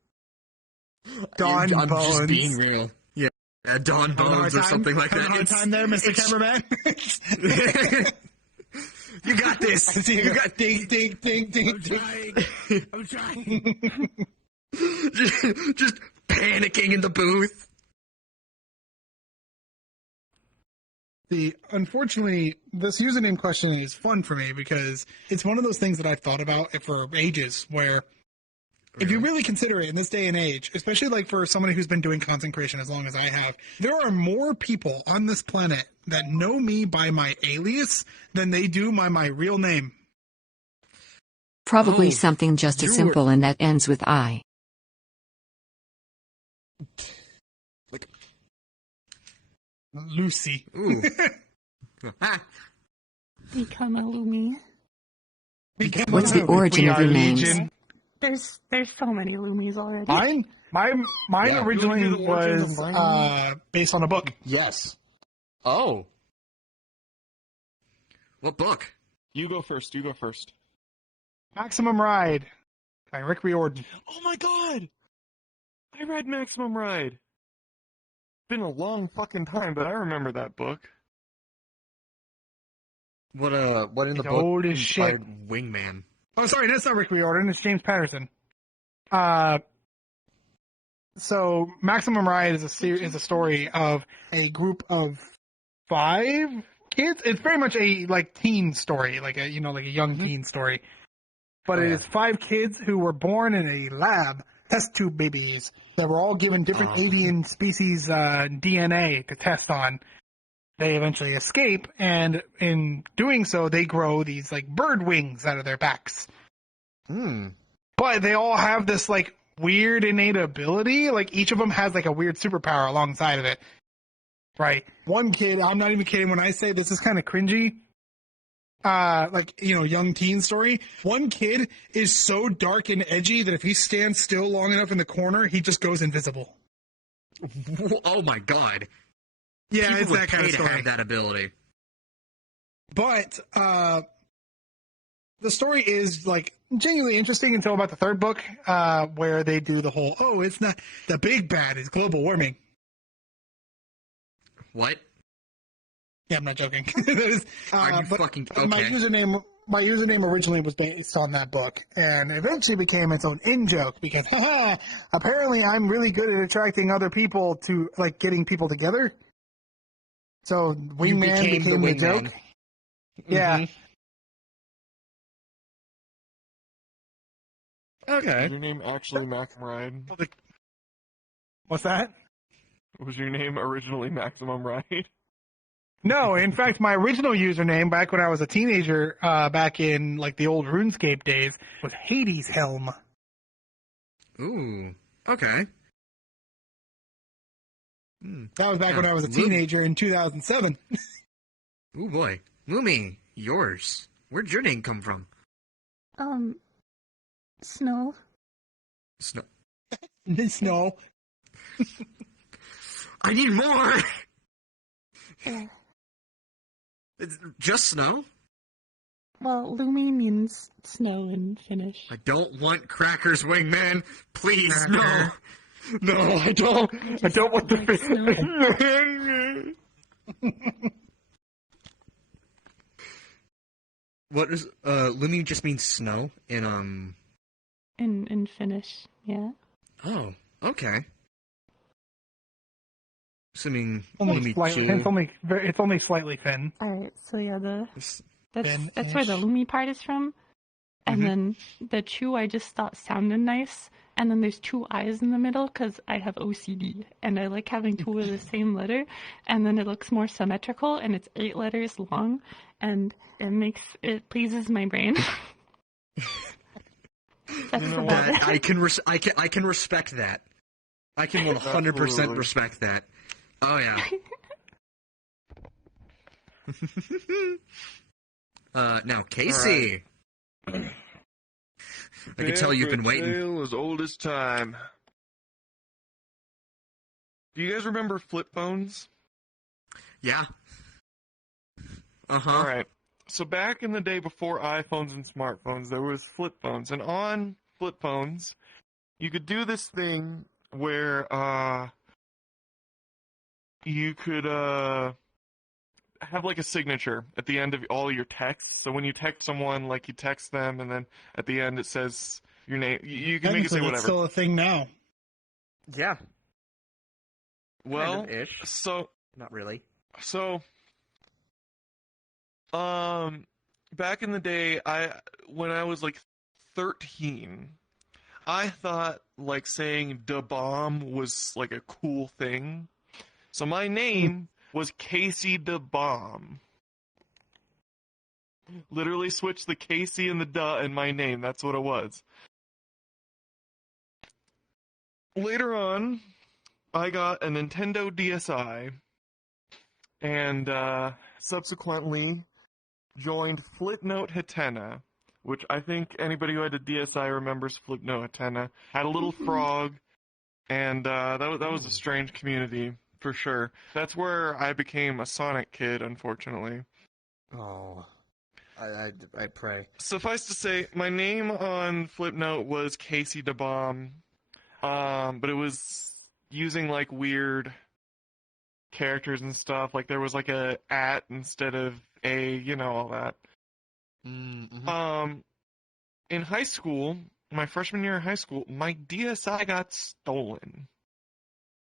I'm just being real. Yeah, Don Bones or something like that. Hard time there, Mr. Cameraman. You got this. You got ding, ding, ding, ding, ding. I'm trying. just panicking in the booth. Unfortunately, this username question is fun for me because it's one of those things that I've thought about for ages where if you really consider it in this day and age, especially like for somebody who's been doing content creation as long as I have, there are more people on this planet that know me by my alias than they do by my real name. Probably something just as simple and that ends with I. Lucy. Ooh. Become a Lumi. What's the origin of your names? There's so many Lumis already. Mine Yeah, originally you knew the origins was of based on a book. Yes. Oh. What book? You go first. Maximum Ride by Rick Riordan. Oh my god! I read Maximum Ride. Been a long fucking time, but I remember that book. What in the It's book old as inspired shit. Wingman? Oh, sorry, that's not Rick. Rick Riordan. It's James Patterson. So Maximum Ride is a story of a group of 5 kids. It's very much a teen story, like a young teen story. But it is 5 kids who were born in a lab, test tube babies, that were all given different alien species DNA to test on. They eventually escape, and in doing so, they grow these bird wings out of their backs. But they all have this weird innate ability. Each of them has a weird superpower alongside of it. Right. One kid, I'm not even kidding when I say this is kind of cringy. Young teen story. One kid is so dark and edgy that if he stands still long enough in the corner, he just goes invisible. Oh my god. Yeah, People it's would that kind pay of to story. have that ability. But the story is like genuinely interesting until about the third book, where they do the whole, it's not the big bad is global warming. What? Yeah, I'm not joking. That is, Are you but fucking my okay? username originally was based on that book, and eventually became its own in-joke because apparently I'm really good at attracting other people to like getting people together. So Wingman became the wingman. joke. Mm-hmm. Yeah. Okay. Was your name actually Maximum Ride? What's that? Was your name originally Maximum Ride? No, in fact, my original username back when I was a teenager, back in like the old RuneScape days, was Hades Helm. Ooh, okay. That was back when I was a teenager in 2007. Ooh boy, Lumi, yours. Where'd your name come from? Snow. Snow. Snow. I need more. It's just snow? Well, Lumi means snow in Finnish. I don't want crackers, Wingman. Please, no. No, I don't. I don't want the What is Lumi just means snow in In Finnish, yeah. Oh, okay. Assuming Only slightly, it's only slightly thin. Alright, so yeah, that's Fin-ish. where the Lumi part is from. And then the Chu I just thought sounded nice. And then there's two I's in the middle because I have OCD. And I like having two of the same letter. And then it looks more symmetrical and it's 8 letters long. And it pleases my brain. That's about it. I can respect that. I can 100% respect that. Oh yeah. Now Casey. Right. I can tell you've been waiting. Tale as old as time. Do you guys remember flip phones? Yeah. All right. So back in the day before iPhones and smartphones, there was flip phones, and on flip phones, you could do this thing where you could have like a signature at the end of all your texts. So when you text someone, like you text them, and then at the end it says your name. You can make it say whatever. It's still a thing now. Yeah. Well, kind of-ish. So not really. So, back in the day, when I was like 13, I thought like saying "da bomb" was like a cool thing. So my name was Casey the Bomb. Literally switched the Casey and the "da" in my name. That's what it was. Later on, I got a Nintendo DSi, and subsequently joined Flipnote Hatena, which I think anybody who had a DSi remembers Flipnote Hatena. Had a little frog, and that was a strange community. For sure. That's where I became a Sonic kid, unfortunately. Oh. I pray. Suffice to say, my name on Flipnote was Casey the Bomb, but it was using, like, weird characters and stuff. Like, there was, like, a @ instead of a, all that. Mm-hmm. In high school, my freshman year of high school, my DSi got stolen.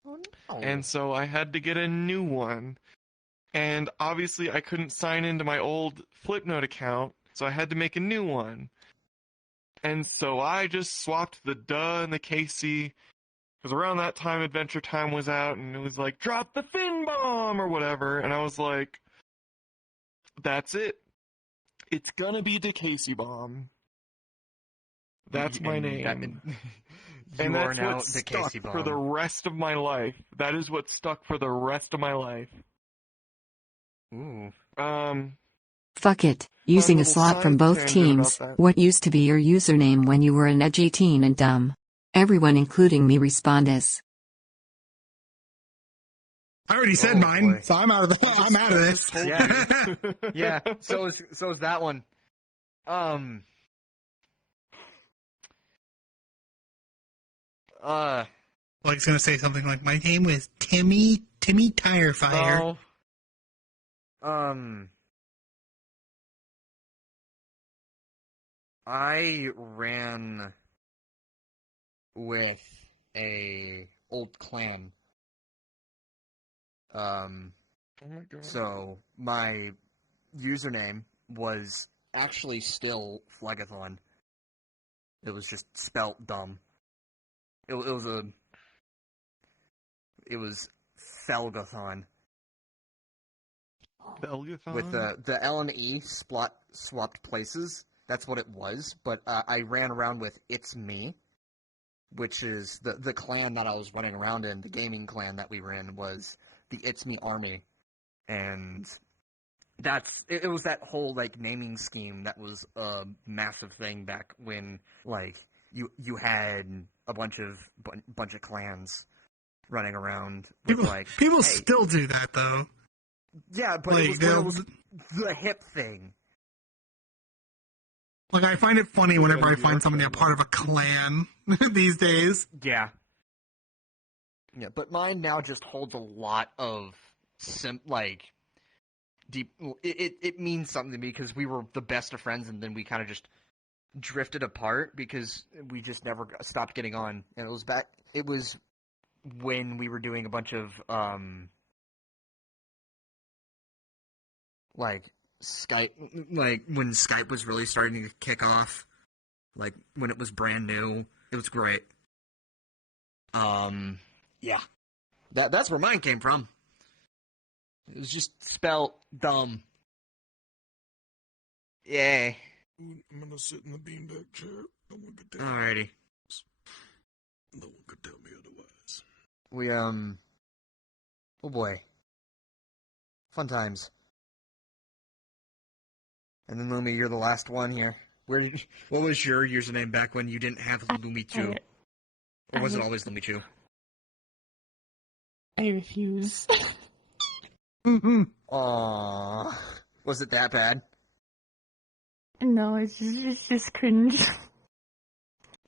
Oh, no. And so I had to get a new one. And obviously I couldn't sign into my old Flipnote account, so I had to make a new one. And so I just swapped the "da" and the Casey, because around that time Adventure Time was out, and it was like, drop the Fin Bomb, or whatever. And I was like, that's it. It's gonna be the Casey Bomb. That's my name. And that's what stuck for the rest of my life. That is what stuck for the rest of my life. Ooh. Fuck it. Using a slot from both teams. What used to be your username when you were an edgy teen and dumb? Everyone including me respondes. I already said mine, so I'm out of this. Yeah. Yeah. So is that one. Like, it's gonna say something like, "My name was Timmy Tirefire." No. I ran with a old clan. Oh my god. So my username was actually still Phlegathon. It was just spelt dumb. It was Felgathon. Felgathon? With the L and E swapped places. That's what it was. But I ran around with It's Me, which is the clan that I was running around in. The gaming clan that we were in was the It's Me Army. And it was that whole, like, naming scheme that was a massive thing back when, like, you had a bunch of clans running around with, People hey, still do that, though. Yeah, but Like, it was the hip thing. Like, I find it funny whenever I find somebody a part of a clan these days. Yeah. Yeah, but mine now just holds a lot of deep. It means something to me because we were the best of friends, and then we kind of just drifted apart because we just never stopped getting on. And it was when we were doing a bunch of like Skype, like when Skype was really starting to kick off, like when it was brand new. It was great. Yeah. That's where mine came from. It was just spelled dumb. Yay. I'm gonna sit in the beanbag chair. No one could tell Alrighty. No one could tell me otherwise. We, oh boy. Fun times. And then, Lumi, you're the last one here. What was your username back when you didn't have Lumi2? Or was it always Lumi2? I refuse. Aww. Was it that bad? No, it's just cringe.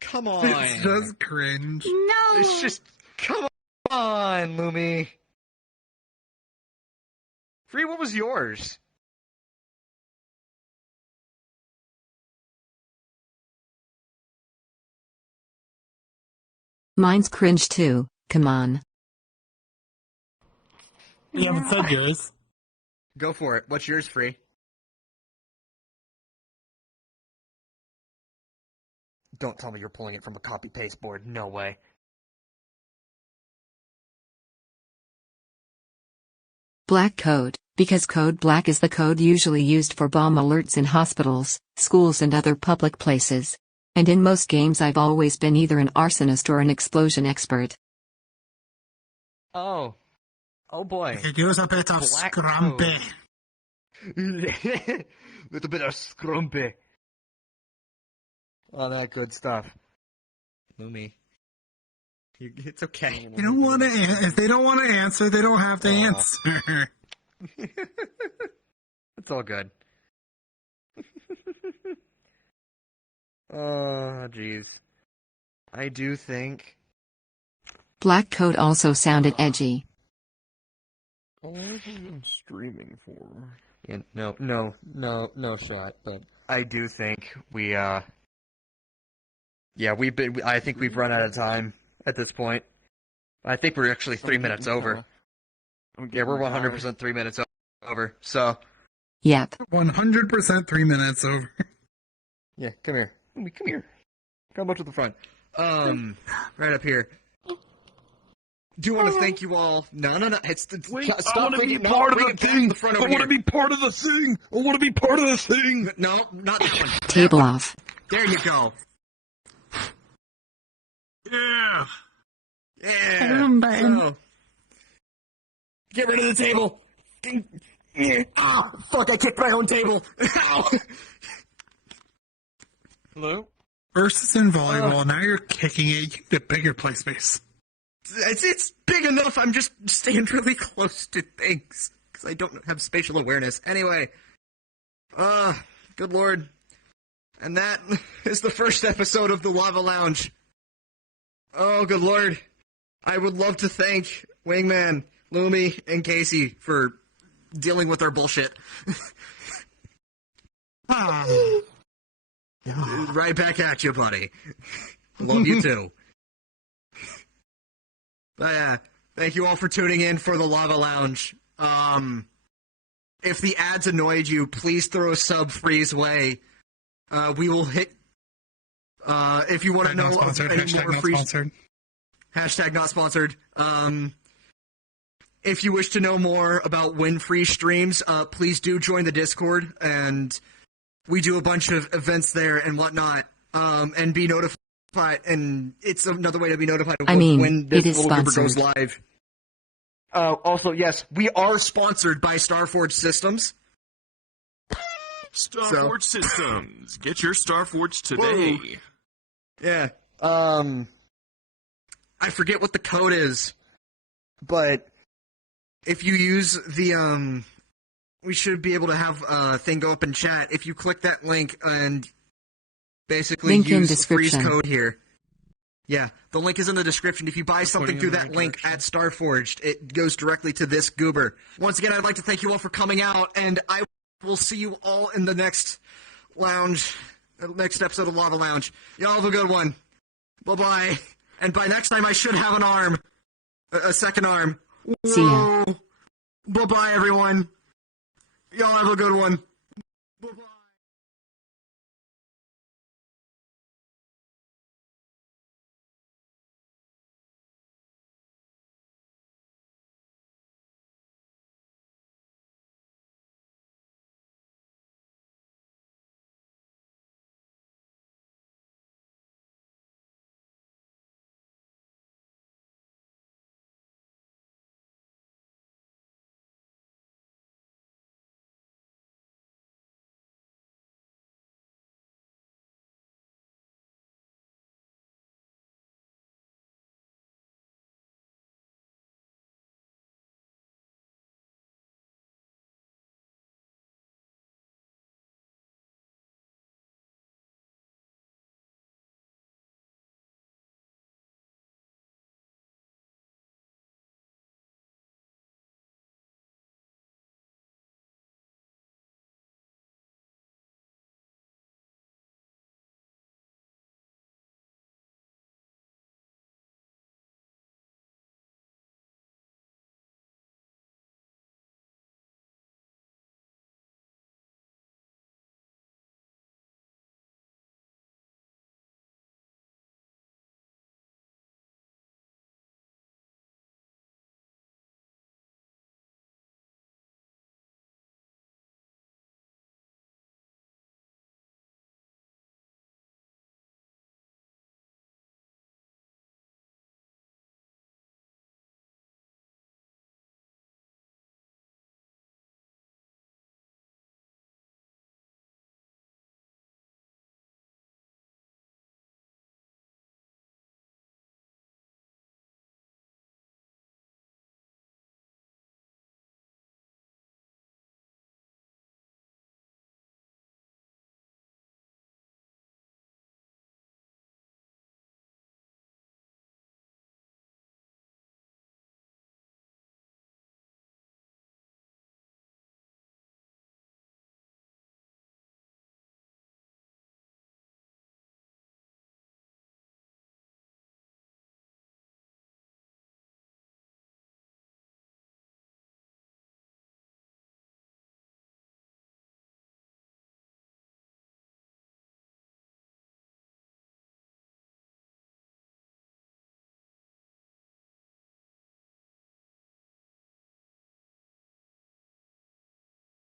Come on. It's just cringe. No! It's just... Come on, Lumi. Free, what was yours? Mine's cringe too, come on. You haven't said yours. Go for it. What's yours, Free? Don't tell me you're pulling it from a copy-paste board. No way. Black code, because code black is the code usually used for bomb alerts in hospitals, schools and other public places. And in most games I've always been either an arsonist or an explosion expert. Oh. Oh boy. Could use a bit of scrumpy. With a bit of scrumpy. All that good stuff. Lumi. It's okay. You don't want to. If they don't want to answer, they don't have to answer. It's all good. Oh, jeez. I do think... Black code also sounded edgy. How long have you been streaming for? Yeah, no shot, but I do think we, yeah, I think we've run out of time at this point. I think we're actually 3 minutes over. Yeah, we're 100% 3 minutes over, so. Yep. 100% 3 minutes over. Yeah, come here. Come here. Come up to the front. Right up here. Do you want to thank you all? No. It's the. Wait, I want to be part of the thing. I want to be part of the thing. I want to be part of the thing. No, not that one. Table off. There you go. Yeah. So, get rid of the table. Oh, fuck, I kicked my own table. Hello? First it's in volleyball, now you're kicking it. You need a bigger play space. It's big enough. I'm just staying really close to things because I don't have spatial awareness. Anyway, good lord. And that is the first episode of the Lava Lounge. Oh, good lord. I would love to thank Wingman, Lumi, and Casey for dealing with our bullshit. Right back at you, buddy. Love you too. But yeah, thank you all for tuning in for the Lava Lounge. If the ads annoyed you, please throw a sub Freeze way. We will hit. If you want to know any more free. Hashtag not sponsored. If you wish to know more about when free streams, please do join the Discord, and we do a bunch of events there and whatnot, and be notified. And it's another way to be notified of when this little group goes live. Also, yes, we are sponsored by Starforge Systems. Starforge Systems. Get your Starforge today. Whoa. Yeah. I forget what the code is, but if you use the, we should be able to have a thing go up in chat. If you click that link and basically use the freeze code here. Yeah, the link is in the description. If you buy something through that link at Starforged, it goes directly to this goober. Once again, I'd like to thank you all for coming out, and I will see you all in the next episode of Lava Lounge. Y'all have a good one. Bye-bye. And by next time, I should have an arm. A second arm. See ya. Bye-bye, everyone. Y'all have a good one.